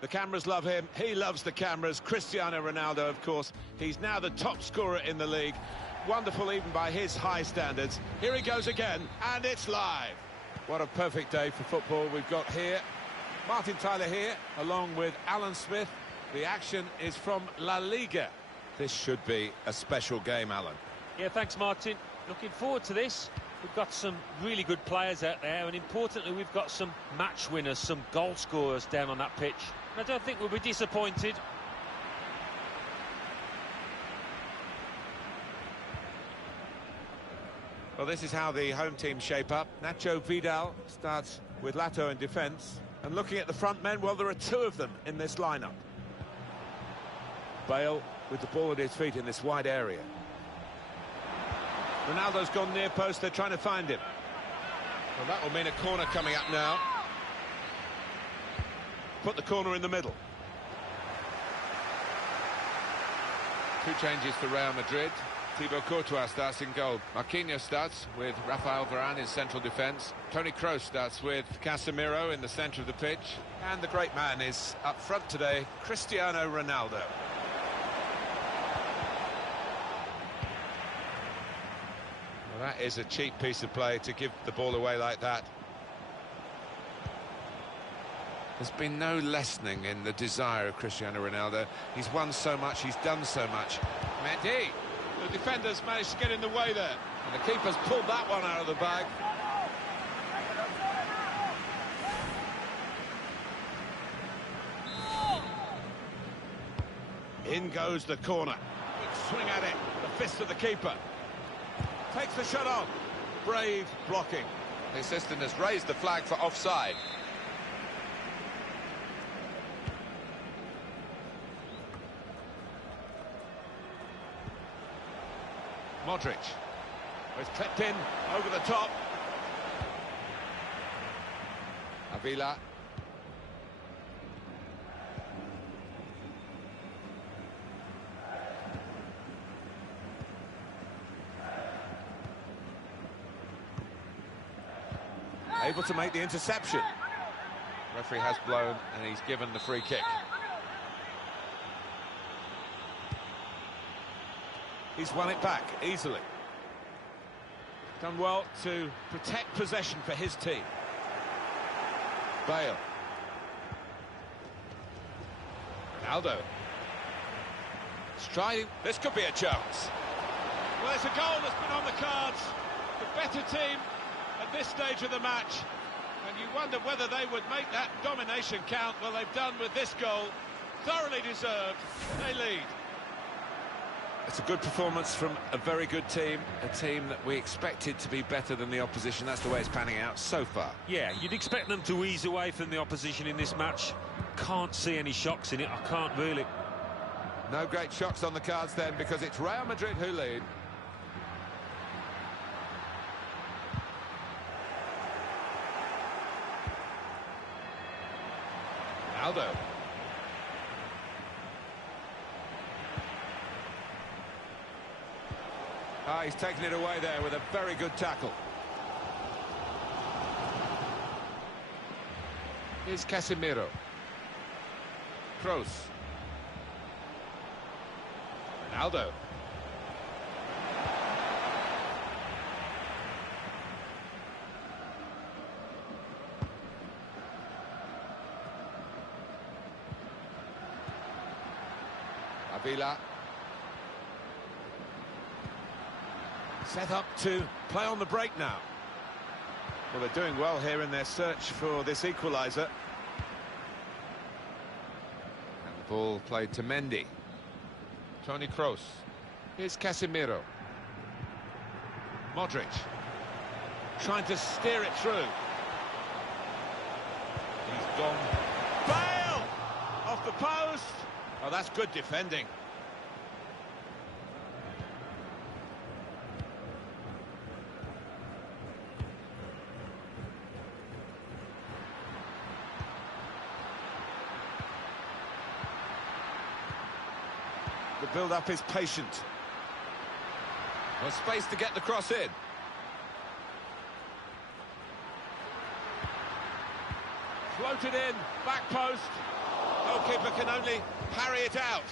The cameras love him. He loves the cameras. Cristiano Ronaldo, of course. He's now the top scorer in the league. Wonderful even by his high standards. Here he goes again, and it's live. What a perfect day for football we've got here. Martin Tyler here, along with Alan Smith. The action is from La Liga. This should be a special game, Alan. Yeah, thanks, Martin. Looking forward to this. We've got some really good players out there, and importantly, we've got some match winners, some goal scorers down on that pitch. And I don't think we'll be disappointed. Well, this is how the home team shape up. Nacho Vidal starts with Lato in defence. And looking at the front men, well, there are two of them in this lineup. Bale with the ball at his feet in this wide area. Ronaldo's gone near post, they're trying to find him. Well, that will mean a corner coming up now. Put the corner in the middle. Two changes for Real Madrid. Thibaut Courtois starts in goal. Marquinhos starts with Rafael Varane in central defence. Toni Kroos starts with Casemiro in the centre of the pitch. And the great man is up front today, Cristiano Ronaldo. Well, that is a cheap piece of play to give the ball away like that. There's been no lessening in the desire of Cristiano Ronaldo. He's won so much, he's done so much. Mendy! The defenders managed to get in the way there. And the keeper's pulled that one out of the bag. In goes the corner. Good swing at it. The fist of the keeper. Takes the shot on. Brave blocking. The assistant has raised the flag for offside. Modric. It's clipped in over the top. Avila. Able to make the interception. Referee has blown and he's given the free kick. He's won it back easily. Done well to protect possession for his team. Bale. Ronaldo. Striding. This could be a chance. Well, it's a goal that's been on the cards. The better team at this stage of the match. And you wonder whether they would make that domination count. Well, they've done with this goal. Thoroughly deserved. They lead. It's a good performance from a very good team, a team that we expected to be better than the opposition. That's the way it's panning out so far. Yeah, you'd expect them to ease away from the opposition in this match. Can't see any shocks in it, I can't really. No great shocks on the cards then, because it's Real Madrid who lead. Ronaldo. Ah, he's taken it away there with a very good tackle. Here's Casemiro. Kroos. Ronaldo. Avila. Set up to play on the break now. Well, they're doing well here in their search for this equaliser. And the ball played to Mendy. Toni Kroos. Here's Casemiro. Modric. Trying to steer it through. He's gone. Bale! Off the post. Oh, that's good defending. The build-up is patient. Well, space to get the cross in. Floated in, back post. Goalkeeper can only parry it out.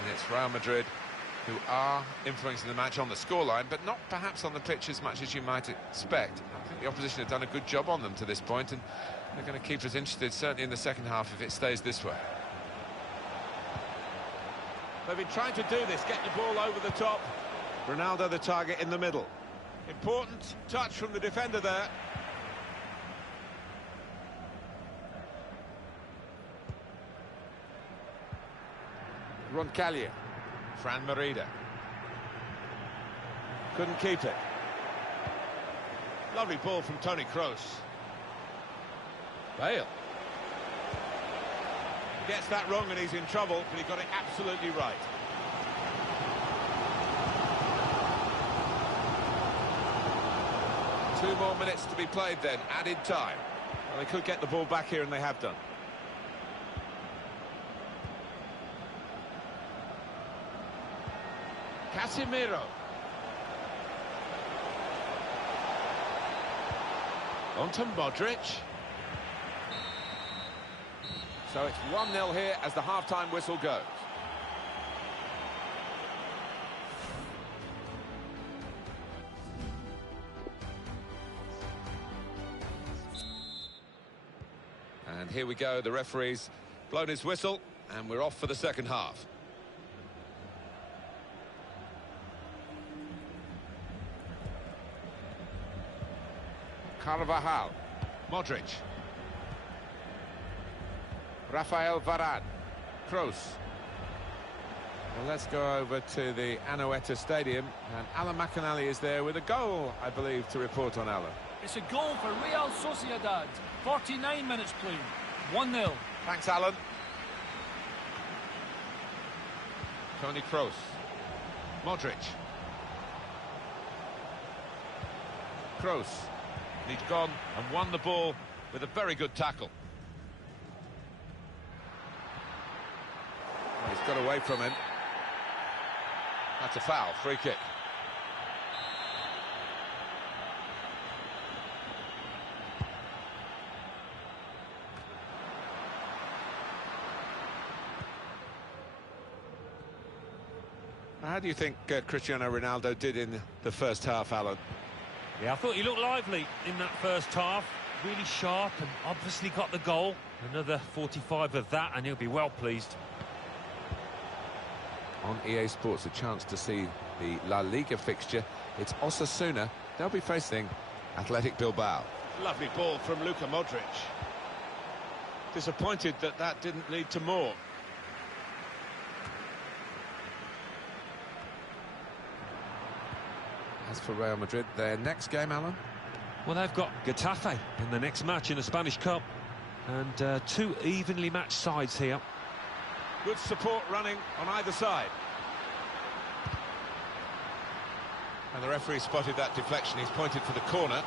And it's Real Madrid who are influencing the match on the scoreline, but not perhaps on the pitch as much as you might expect. I think the opposition have done a good job on them to this point, and they're going to keep us interested, certainly in the second half, if it stays this way. They've been trying to do this, get the ball over the top. Ronaldo the target in the middle. Important touch from the defender there. Roncallier. Fran Merida. Couldn't keep it. Lovely ball from Toni Kroos. Bale. Gets that wrong and he's in trouble, but he got it absolutely right. Two more minutes to be played then, added time. Well, they could get the ball back here, and they have done. Casemiro. On to Modric. So it's 1-0 here as the half-time whistle goes. And here we go, the referee's blown his whistle, and we're off for the second half. Carvajal. Modric. Rafael Varane. Kroos. Well, let's go over to the Anoeta Stadium, and Alan McInally is there with a goal, I believe, to report on, Alan. It's a goal for Real Sociedad. 49 minutes played. 1-0. Thanks, Alan. Toni Kroos. Modric. Kroos. He's gone and won the ball with a very good tackle. Well, he's got away from him. That's a foul, free kick. How do you think Cristiano Ronaldo did in the first half, Alan? Yeah, I thought he looked lively in that first half. Really sharp and obviously got the goal. Another 45 of that and he'll be well pleased. On EA Sports, a chance to see the La Liga fixture. It's Osasuna. They'll be facing Athletic Bilbao. Lovely ball from Luka Modric. Disappointed that that didn't lead to more. As for Real Madrid, their next game, Alan? Well, they've got Getafe in the next match in the Spanish Cup. And two evenly matched sides here. Good support running on either side. And the referee spotted that deflection. He's pointed for the corner.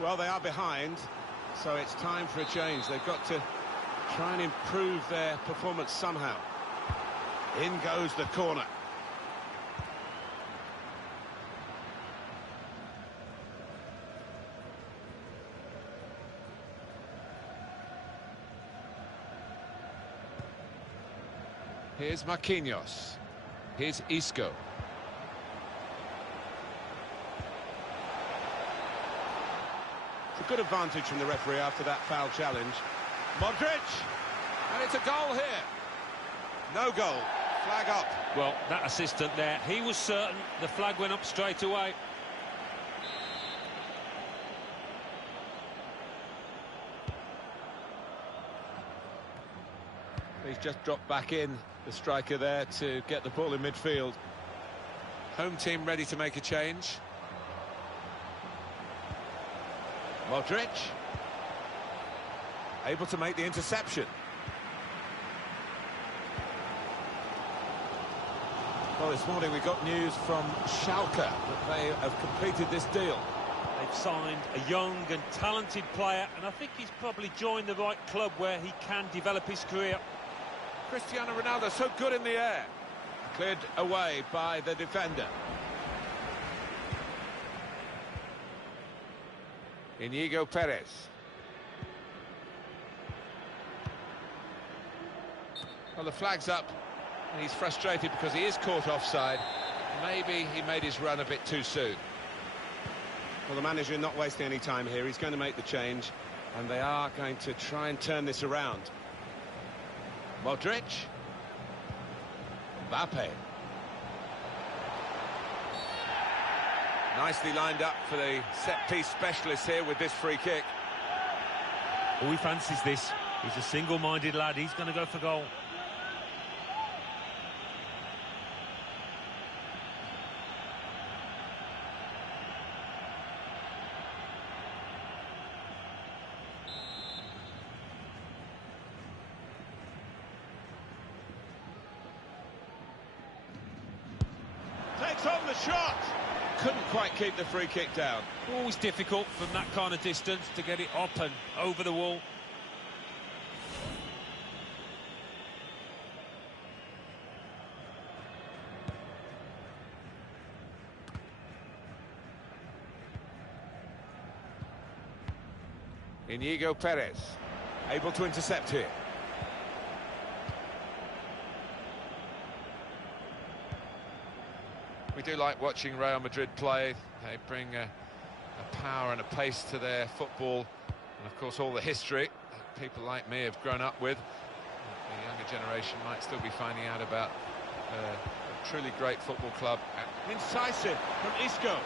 Well, they are behind, so it's time for a change. They've got to try and improve their performance somehow. In goes the corner. Here's Marquinhos. Here's Isco. It's a good advantage from the referee after that foul challenge. Modric! And it's a goal here. No goal. Flag up. Well, that assistant there, he was certain the flag went up straight away. He's just dropped back in, the striker there, to get the ball in midfield. Home team ready to make a change. Modric. Able to make the interception. Well, this morning we got news from Schalke that they have completed this deal. They've signed a young and talented player, and I think he's probably joined the right club where he can develop his career. Cristiano Ronaldo, so good in the air. Cleared away by the defender. Inigo Perez. Well, the flag's up, and he's frustrated because he is caught offside. Maybe he made his run a bit too soon. Well, the manager not wasting any time here. He's going to make the change, and they are going to try and turn this around. Modric. Mbappe. Nicely lined up for the set-piece specialist here with this free kick. Oh, he fancies this. He's a single-minded lad. He's going to go for goal. Takes on the shot. Couldn't quite keep the free kick down. Always difficult from that kind of distance to get it up and over the wall. Inigo Perez, able to intercept here. We do like watching Real Madrid play. They bring a power and a pace to their football, and of course all the history that people like me have grown up with. The younger generation might still be finding out about a truly great football club. Incisive from Isco.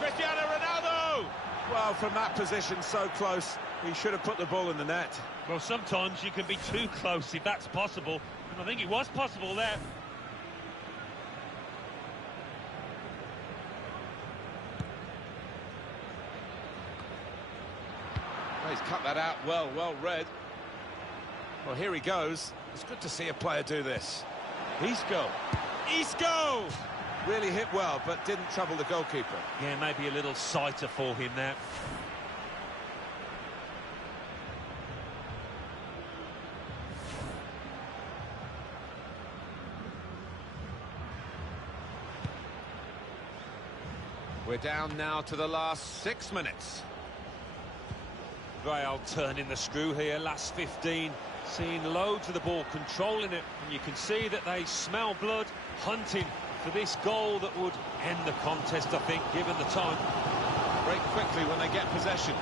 Cristiano Ronaldo! Well, from that position, so close, he should have put the ball in the net. Well, sometimes you can be too close if that's possible, and I think it was possible there. He's cut that out well read. Well, here he goes. It's good to see a player do this. Isco! Really hit well, but didn't trouble the goalkeeper. Yeah, maybe a little sighter for him there. We're down now to the last 6 minutes. Real turning the screw here, last 15, seeing loads of the ball, controlling it, and you can see that they smell blood, hunting for this goal that would end the contest, I think, given the time. Break quickly when they get possession.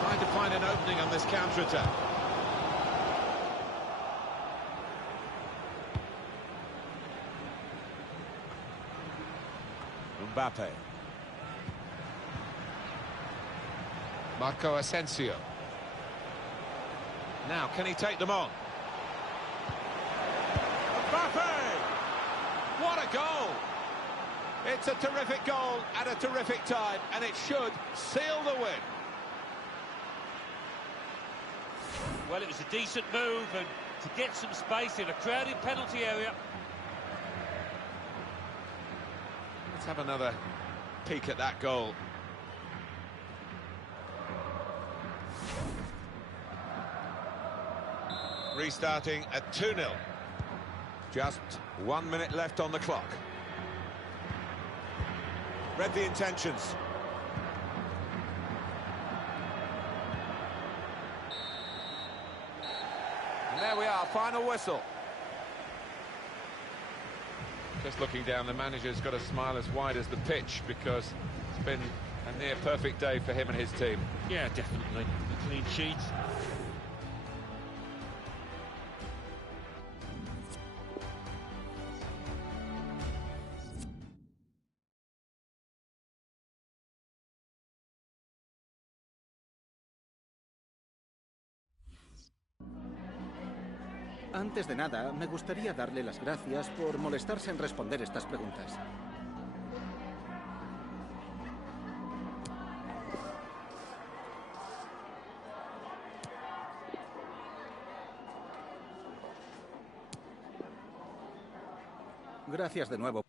Trying to find an opening on this counter-attack. Mbappe. Marco Asensio. Now, can he take them on? Mbappe! What a goal! It's a terrific goal at a terrific time, and it should seal the win. Well, it was a decent move, and to get some space in a crowded penalty area. Let's have another peek at that goal. Restarting at 2-0. Just 1 minute left on the clock. Read the intentions. And there we are, final whistle. Just looking down, the manager's got a smile as wide as the pitch because it's been a near perfect day for him and his team. Yeah, definitely. A clean sheet. Antes de nada, me gustaría darle las gracias por molestarse en responder estas preguntas. Gracias de nuevo.